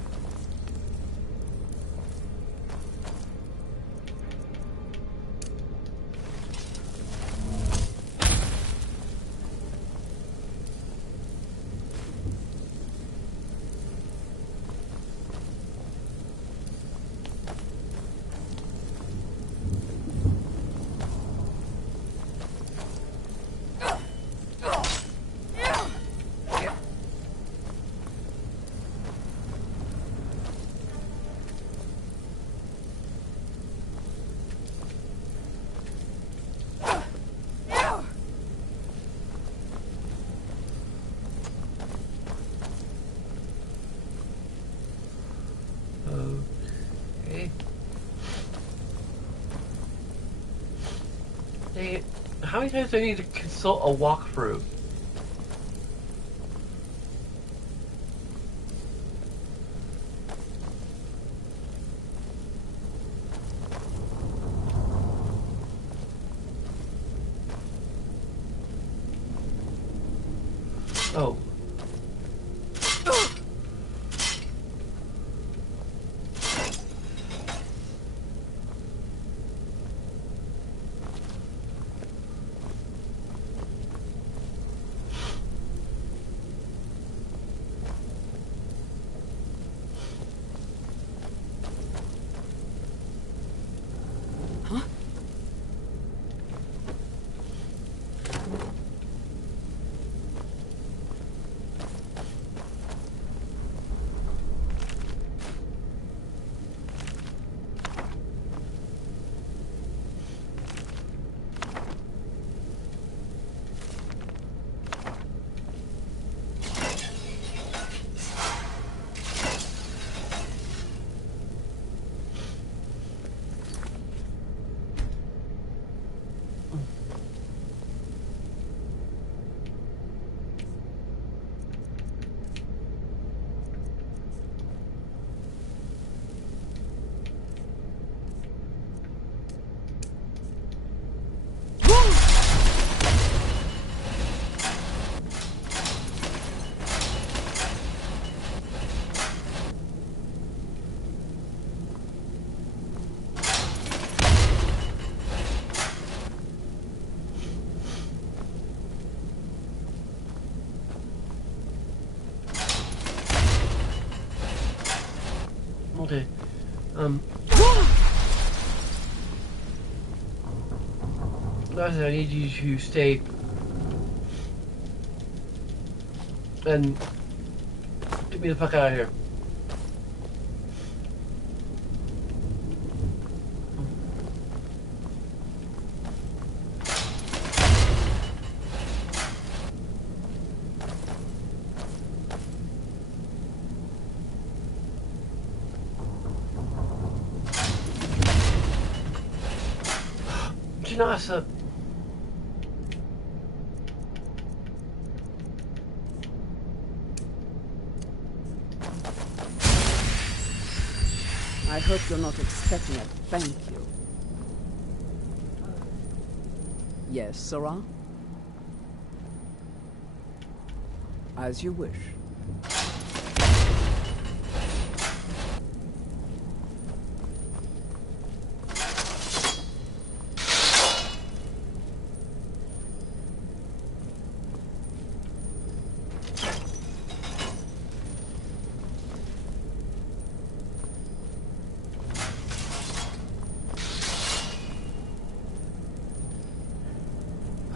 Okay. Hey, how many times do I need to consult a walkthrough? Oh. Listen, I need you to stay and get me the fuck out of here. Janasa. I hope you're not expecting a thank you. Yes, Sarah? As you wish.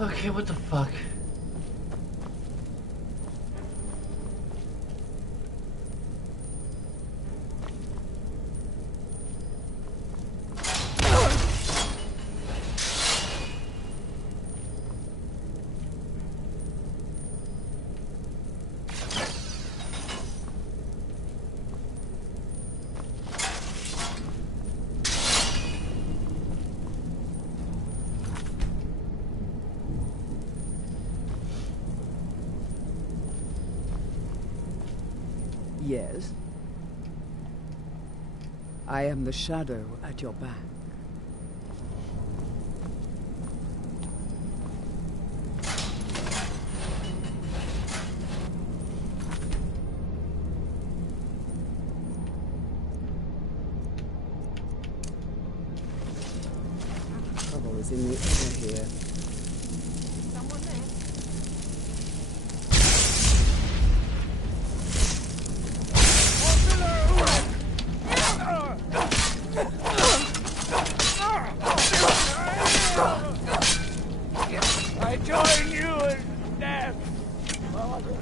Okay, what the fuck? Yes. I am the shadow at your back. Trouble is in the air here. Someone there? I join you in death, Father.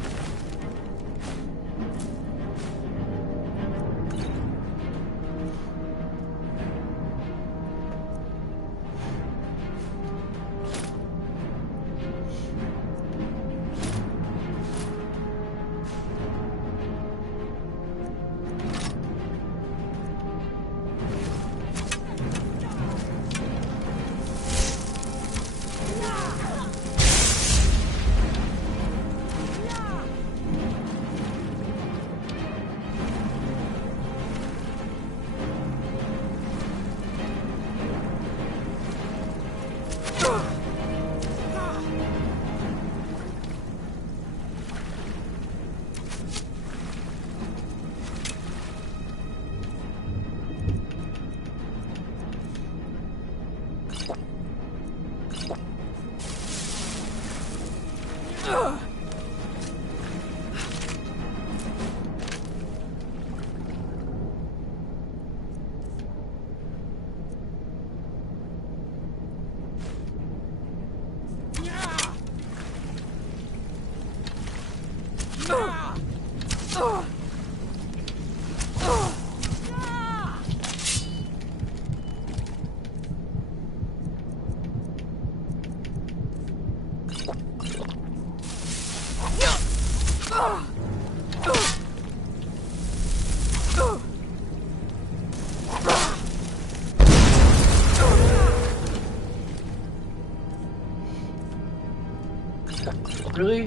Really?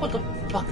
What the fuck?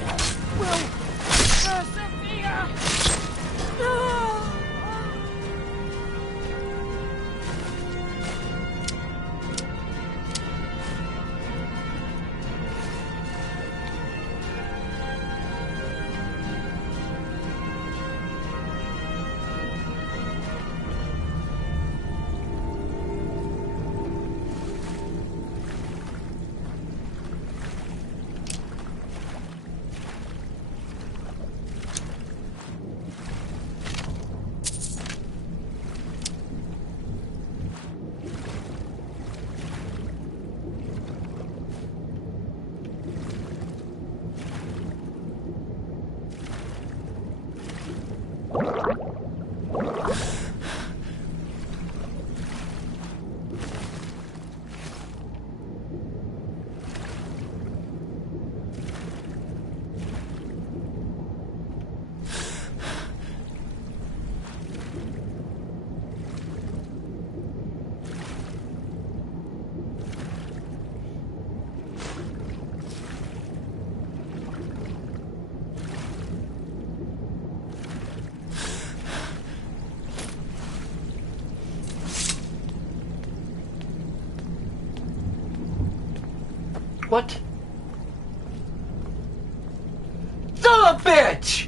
I will persevere. What? Son of a bitch!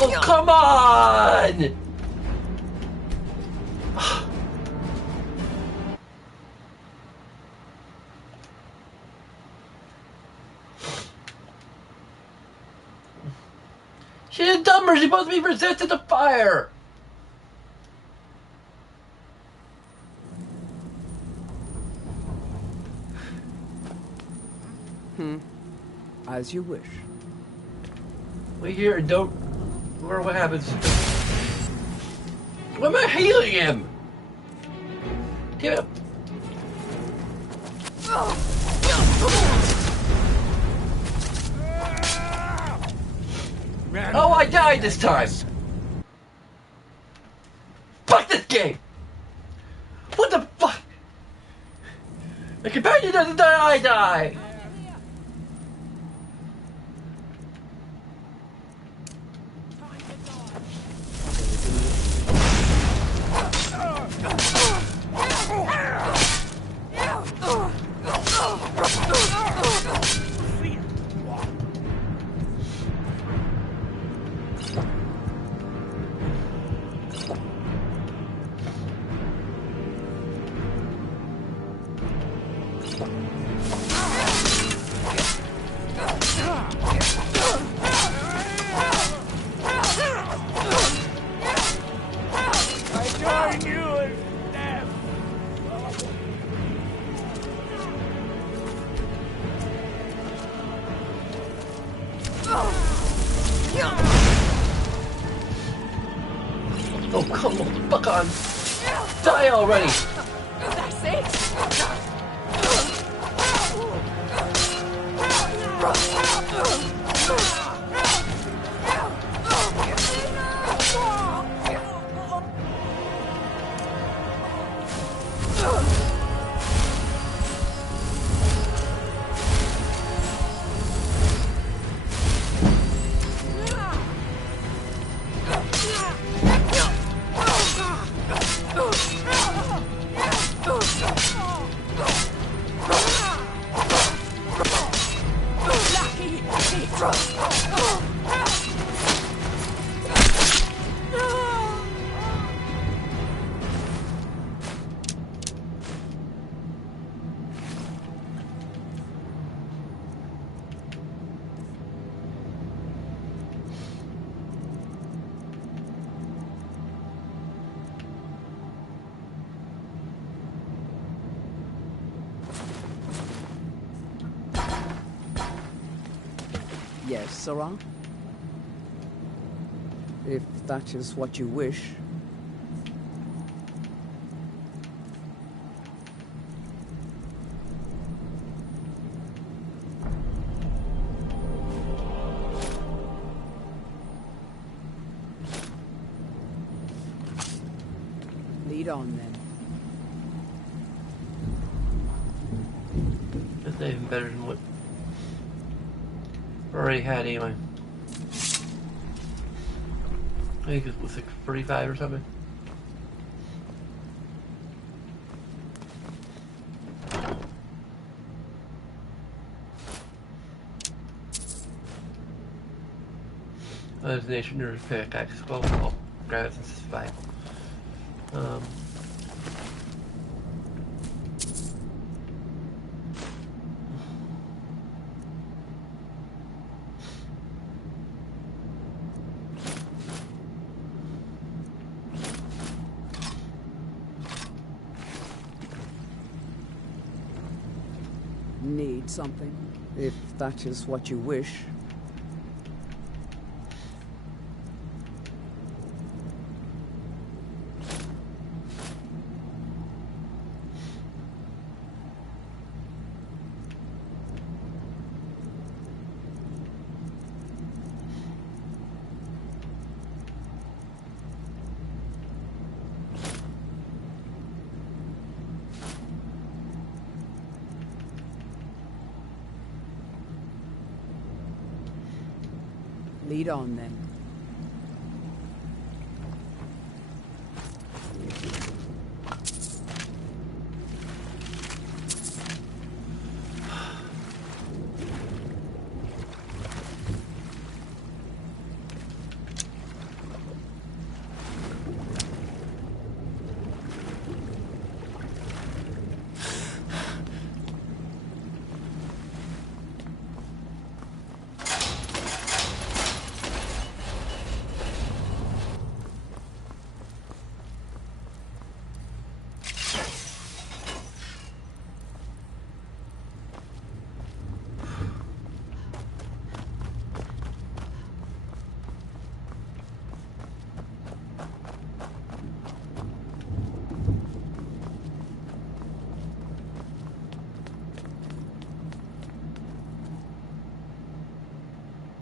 Oh, come on! She's dumber. She's supposed to be resistant to fire. As you wish. Wait here and don't. What happens? Why am I healing him? Give it up. Oh, I died this time. Fuck this game. What the fuck? The companion doesn't die, I die. Oh, come on, fuck on. Die already. That's it. Yes, Sarah? If that is what you wish. Lead on, then. That's not even better than what I already had anyway. I think it was like 45 or something. Nation or pickaxe. Well, grab it since it's 5. Need something, if that is what you wish. Lead on, then.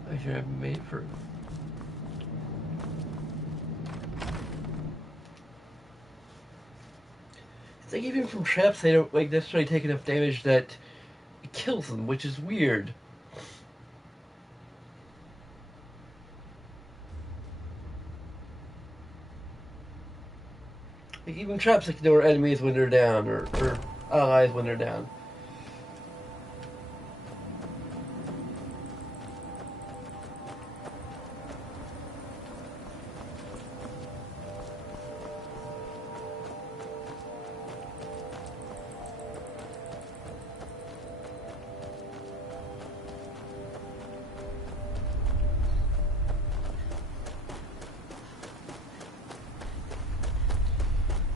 I should have made it for. It's like even from traps, they don't like necessarily take enough damage that it kills them, which is weird. Like even traps, like ignore enemies when they're down, or allies when they're down.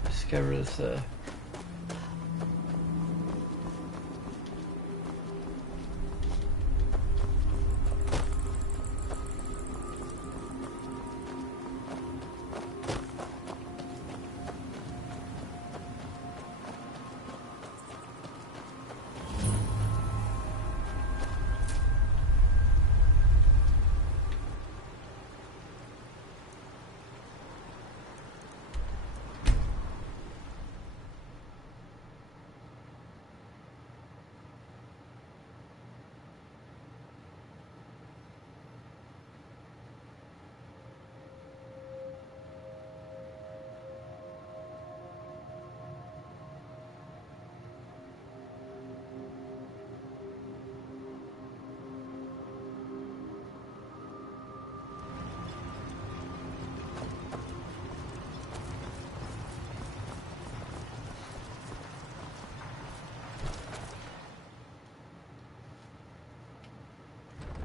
Discover this.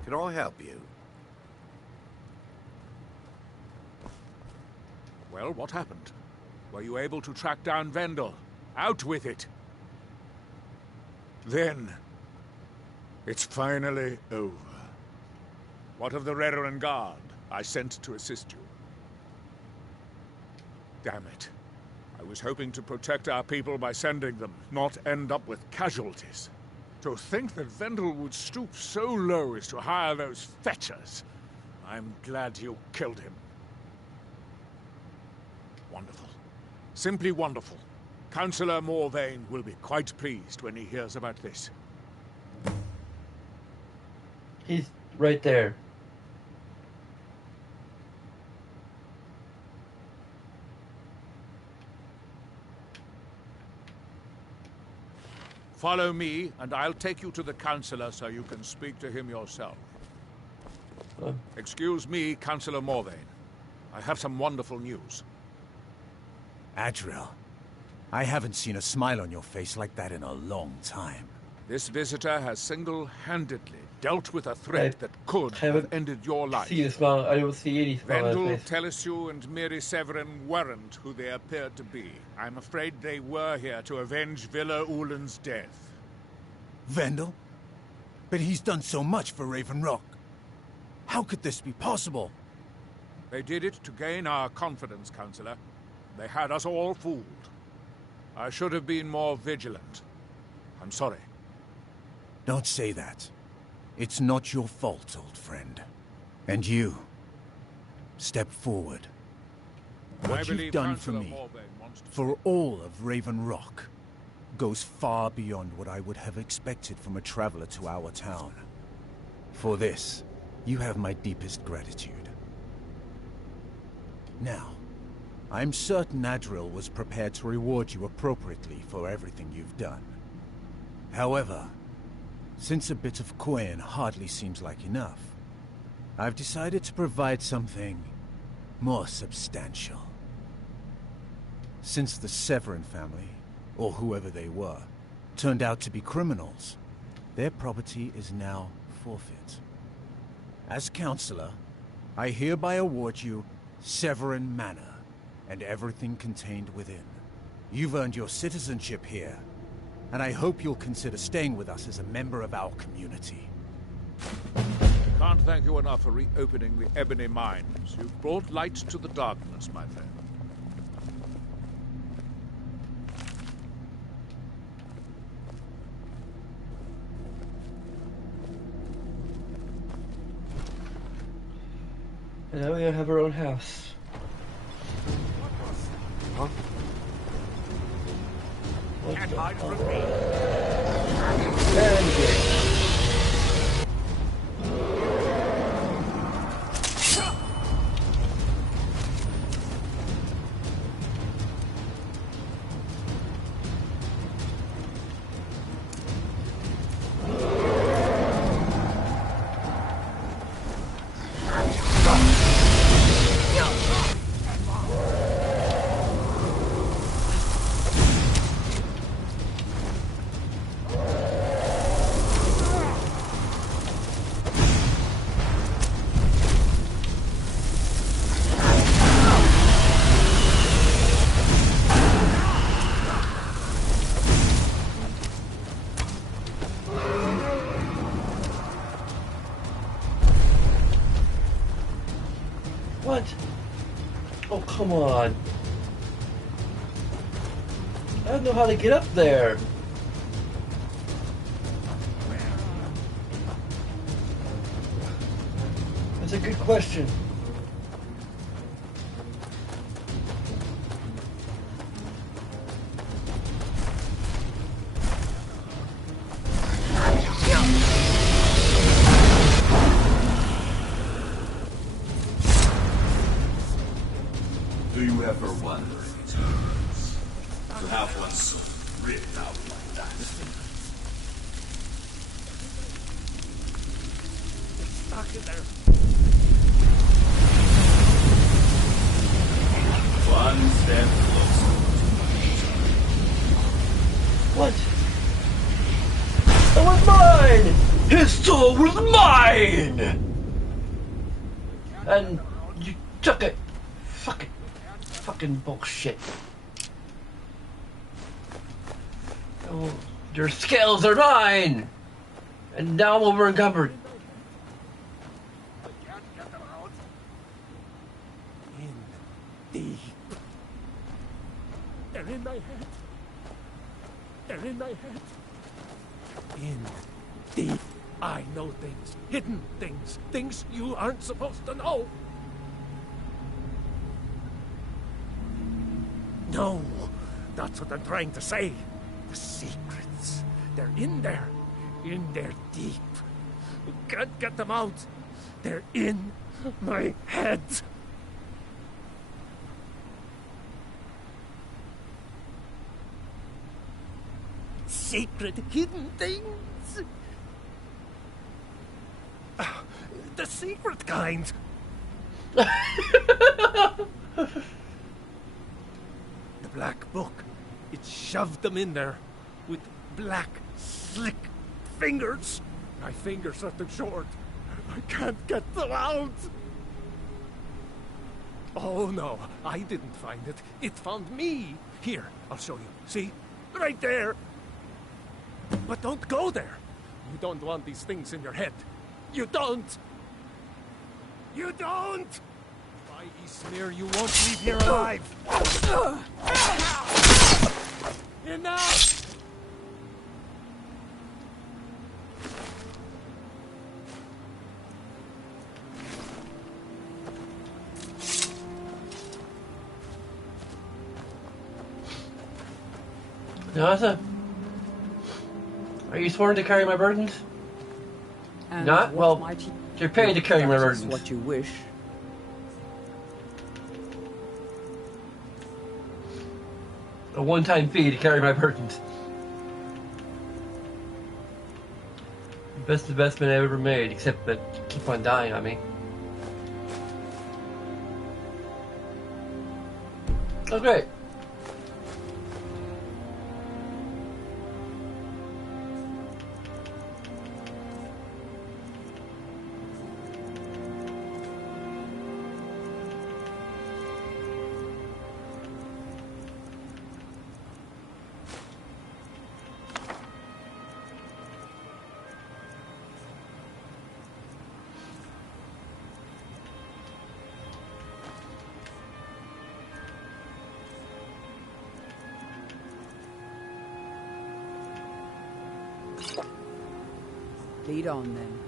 Can I help you? Well, what happened? Were you able to track down Vendel? Out with it! Then, it's finally over. What of the Redoran Guard I sent to assist you? Damn it. I was hoping to protect our people by sending them, not end up with casualties. To think that Vendel would stoop so low as to hire those fetchers. I'm glad you killed him. Wonderful. Simply wonderful. Councillor Morvain will be quite pleased when he hears about this. He's right there. Follow me, and I'll take you to the Councillor so you can speak to him yourself. Excuse me, Councillor Morvain. I have some wonderful news. Adriel, I haven't seen a smile on your face like that in a long time. This visitor has single-handedly dealt with a threat that could have ended your life. See a smile. I don't see any smile on Vendel, his face. Telesue, and Miri Severin weren't who they appeared to be. I'm afraid they were here to avenge Villa Ulen's death. Vendel? But he's done so much for Raven Rock. How could this be possible? They did it to gain our confidence, Councillor. They had us all fooled. I should have been more vigilant. I'm sorry. Don't say that. It's not your fault, old friend. And you, step forward. What you've done for me, for all of Raven Rock, goes far beyond what I would have expected from a traveler to our town. For this, you have my deepest gratitude. Now, I'm certain Adriel was prepared to reward you appropriately for everything you've done. However, since a bit of coin hardly seems like enough, I've decided to provide something more substantial. Since the Severin family, or whoever they were, turned out to be criminals, their property is now forfeit. As Councillor, I hereby award you Severin Manor, and everything contained within. You've earned your citizenship here, and I hope you'll consider staying with us as a member of our community. Can't thank you enough for reopening the Ebony Mines. You've brought light to the darkness, my friend. And now we're gonna have our own house. Huh? Can't hide from me. What? Oh, come on. I don't know how to get up there. That's a good question. Do you ever wonder to have one so ripped out like that? Stuck in there. One step closer. What? That was mine! His soul was mine! And you took it. Fucking bullshit. Oh, your scales are mine! And now I'm over encumbered. They're in my head. They're in my head. In deep. I know things. Hidden things. Things you aren't supposed to know. No. That's what I'm trying to say. The secrets. They're in there. In there deep. You can't get them out. They're in my head. Secret hidden things. The secret kind. The black book. It shoved them in there with black, slick fingers. My fingers are too short. I can't get them out. Oh no, I didn't find it. It found me. Here, I'll show you. See? Right there. But don't go there. You don't want these things in your head. You don't. You don't. By Eastmere, you won't leave here alive. Enough. Nasa, are you sworn to carry my burdens? And Not? what Well, you're paid to carry my burdens. What you wish. A one-time fee to carry my burdens. Best investment I've ever made, except that you keep on dying on me. Oh, great. Lead on, then.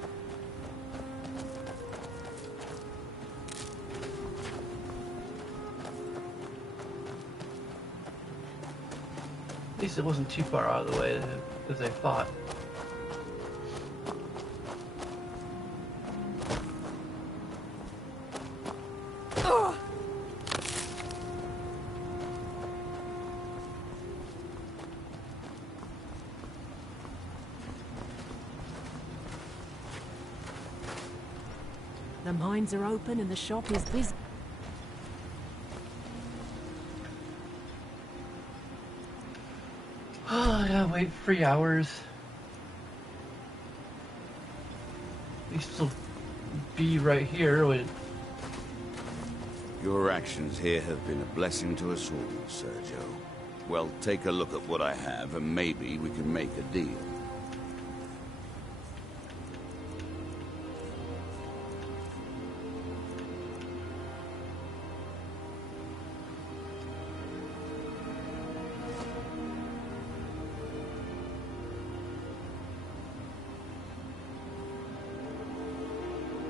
At least it wasn't too far out of the way as I thought. The mines are open and the shop is busy. Oh, I gotta wait 3 hours. At least it'll be right here when... Your actions here have been a blessing to us all, Sergio. Well, take a look at what I have, and maybe we can make a deal.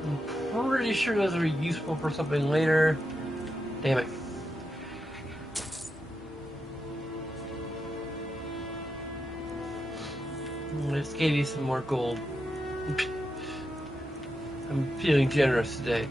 I'm pretty sure those are useful for something later. Damn it. I just gave you some more gold. I'm feeling generous today.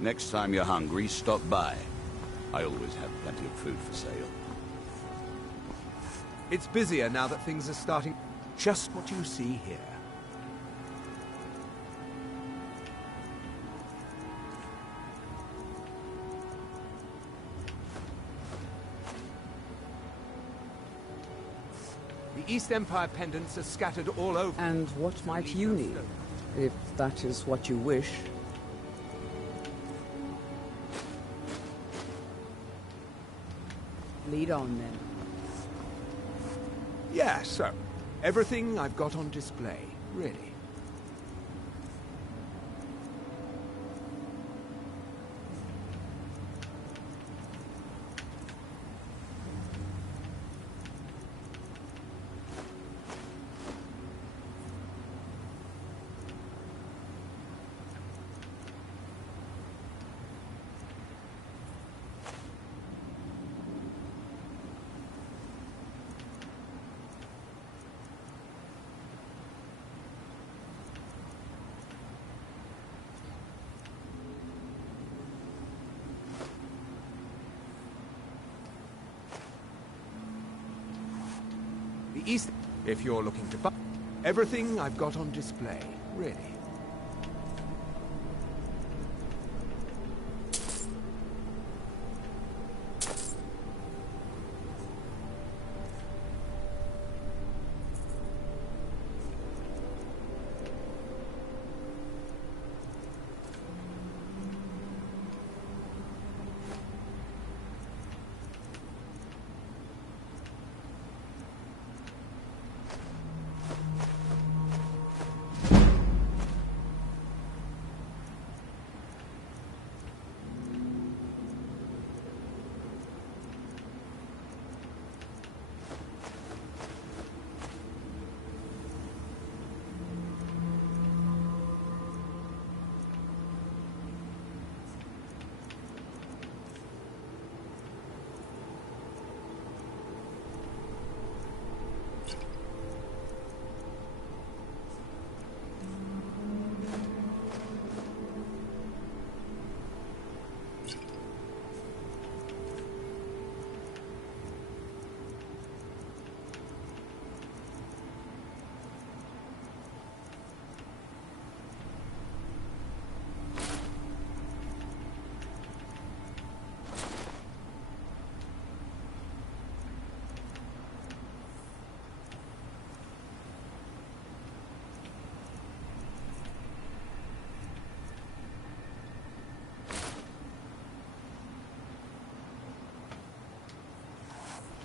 Next time you're hungry, stop by. I always have plenty of food for sale. It's busier now that things are starting. Just what you see here. The East Empire pendants are scattered all over. And what might you need, if that is what you wish? Lead on, then. Yeah, so, everything I've got on display, really. The East, if you're looking to buy everything I've got on display, really.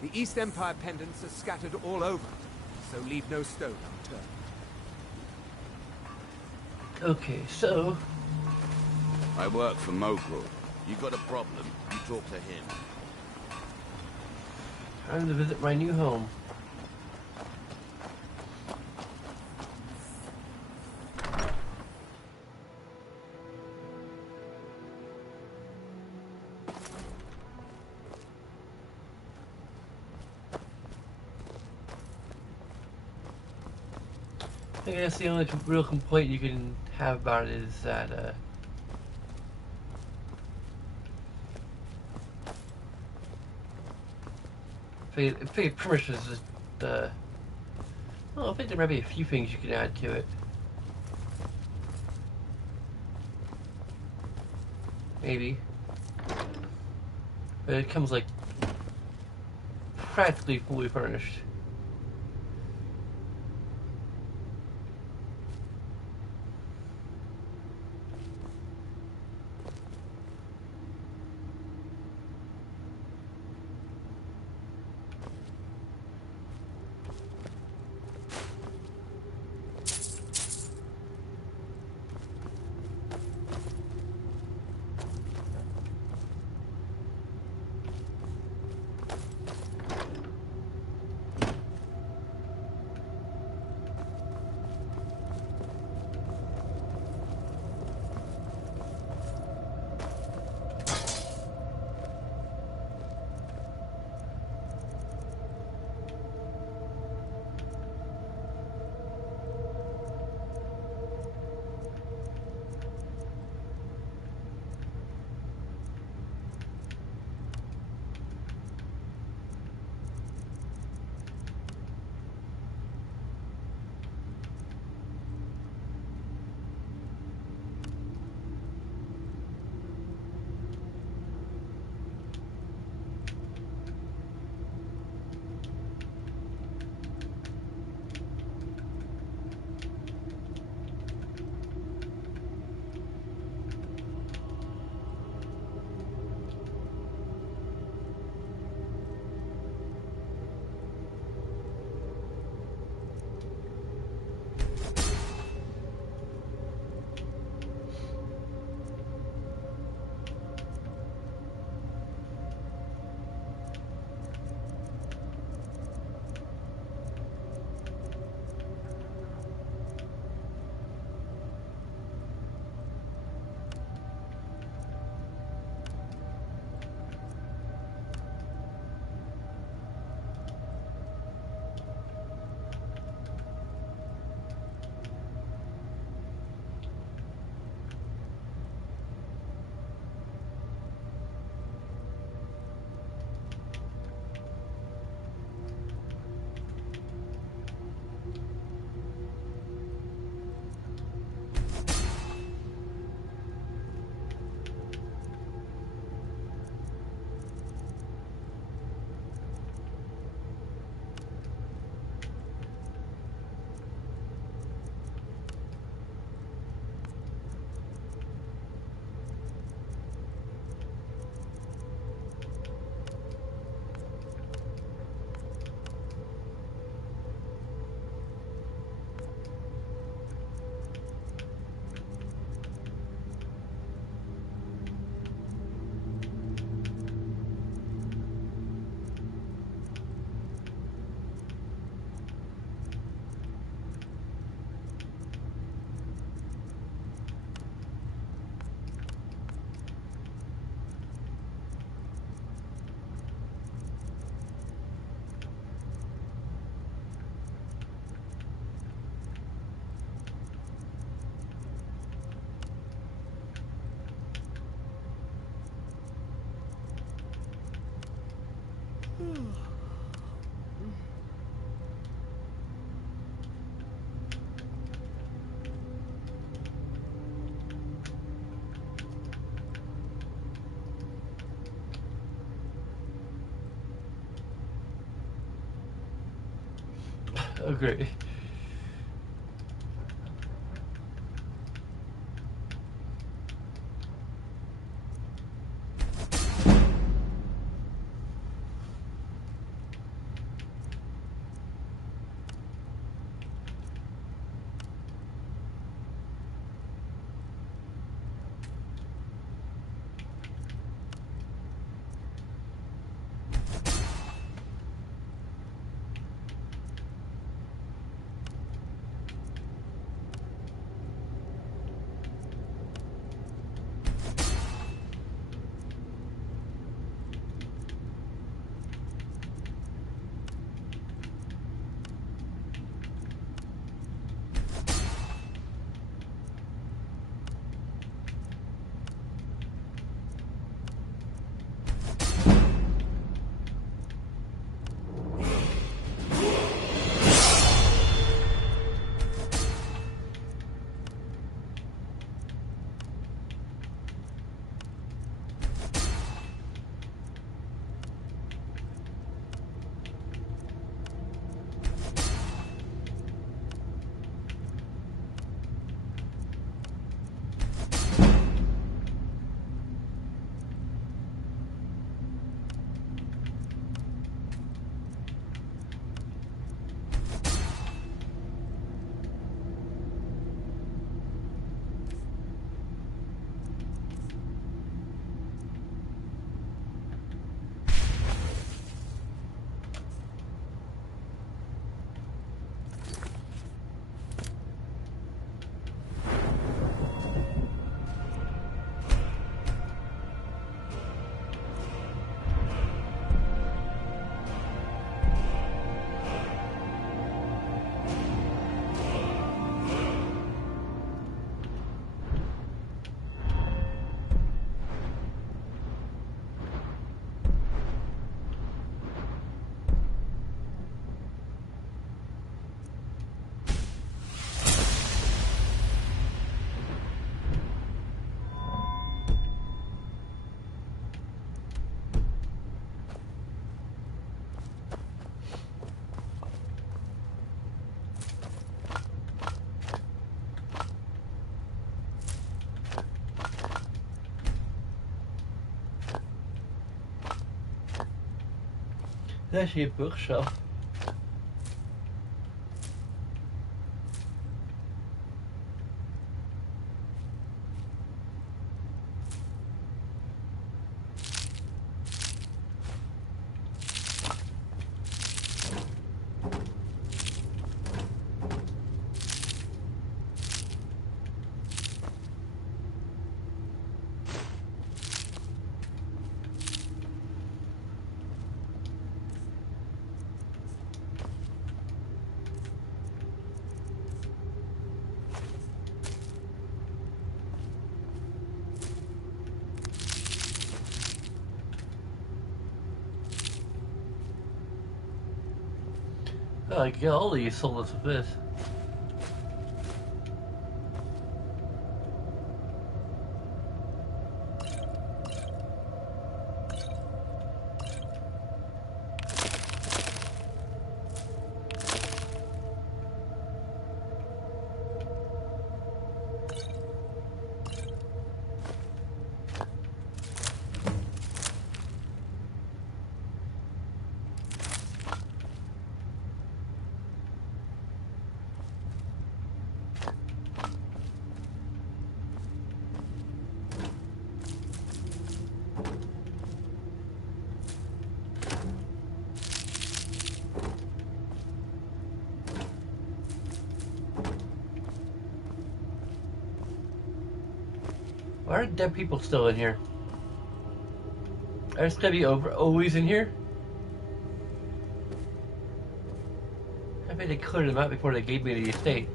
The East Empire pendants are scattered all over, so leave no stone unturned. Okay, so... I work for Mogul. You got a problem, you talk to him. Time to visit my new home. I guess the only real complaint you can have about it is that, I think pretty much is just, well, I think there might be a few things you can add to it. Maybe. But it comes, like, practically fully furnished. Oh, great. There's actually a bookshelf. Oh, I can get all these soulless with this. Why are dead people still in here? Are they gonna be always in here? I bet they cleared them out before they gave me the estate.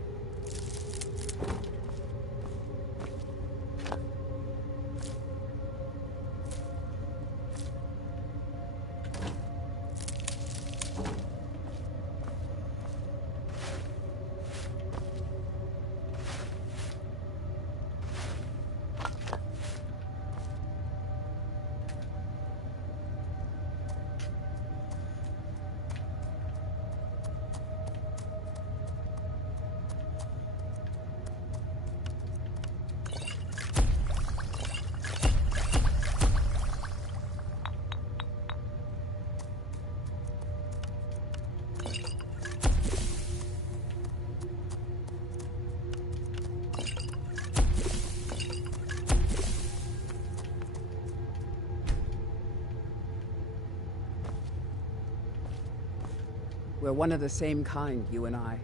We're one of the same kind, you and I.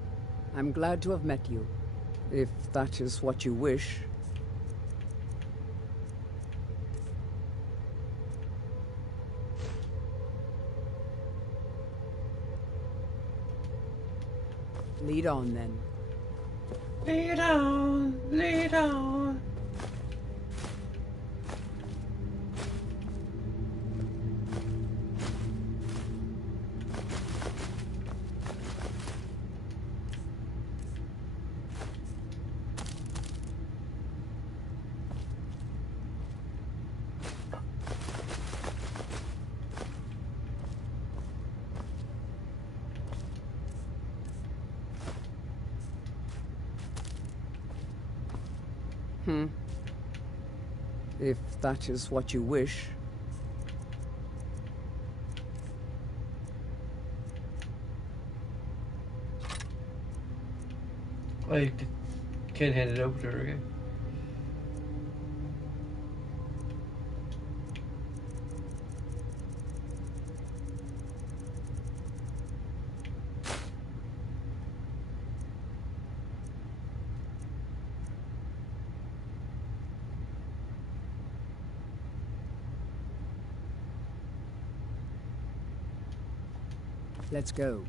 I'm glad to have met you, if that is what you wish. Lead on, then. Lead on, lead on. If that is what you wish. I can't hand it over to her again. Let's go.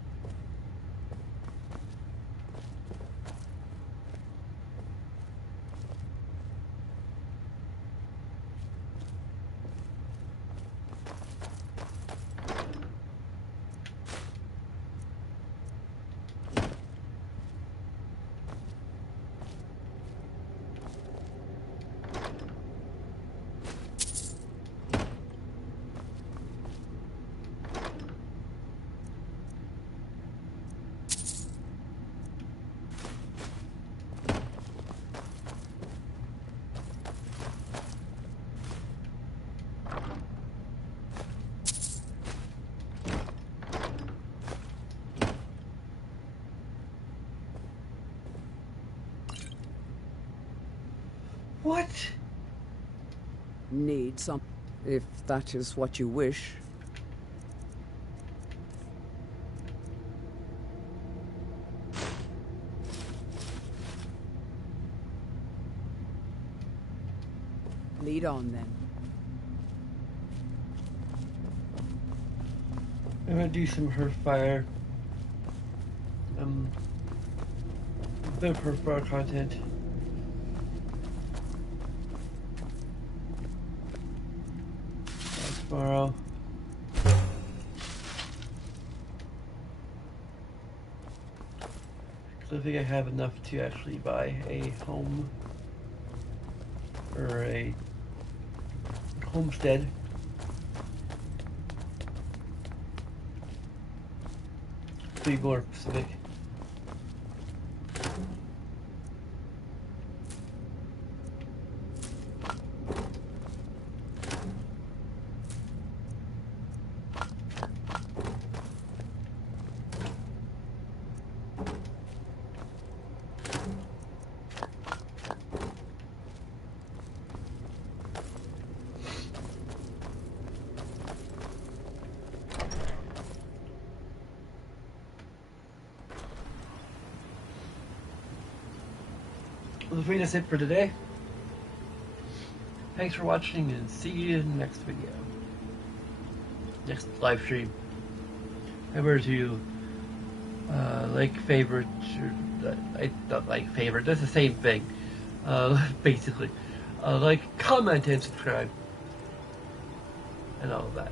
What? Need some, if that is what you wish. Lead on, then. I'm gonna do some Hearth Fire. A bit of Hearth Fire content. Tomorrow. So I think I have enough to actually buy a home or a homestead. To be more specific. Well, I think that's it for today. Thanks for watching and see you in the next video. Next live stream. Remember to like, favorite, or not like, favorite, that's the same thing. Basically. Like, comment, and subscribe. And all of that.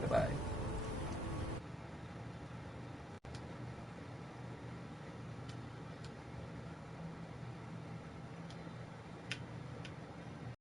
Goodbye.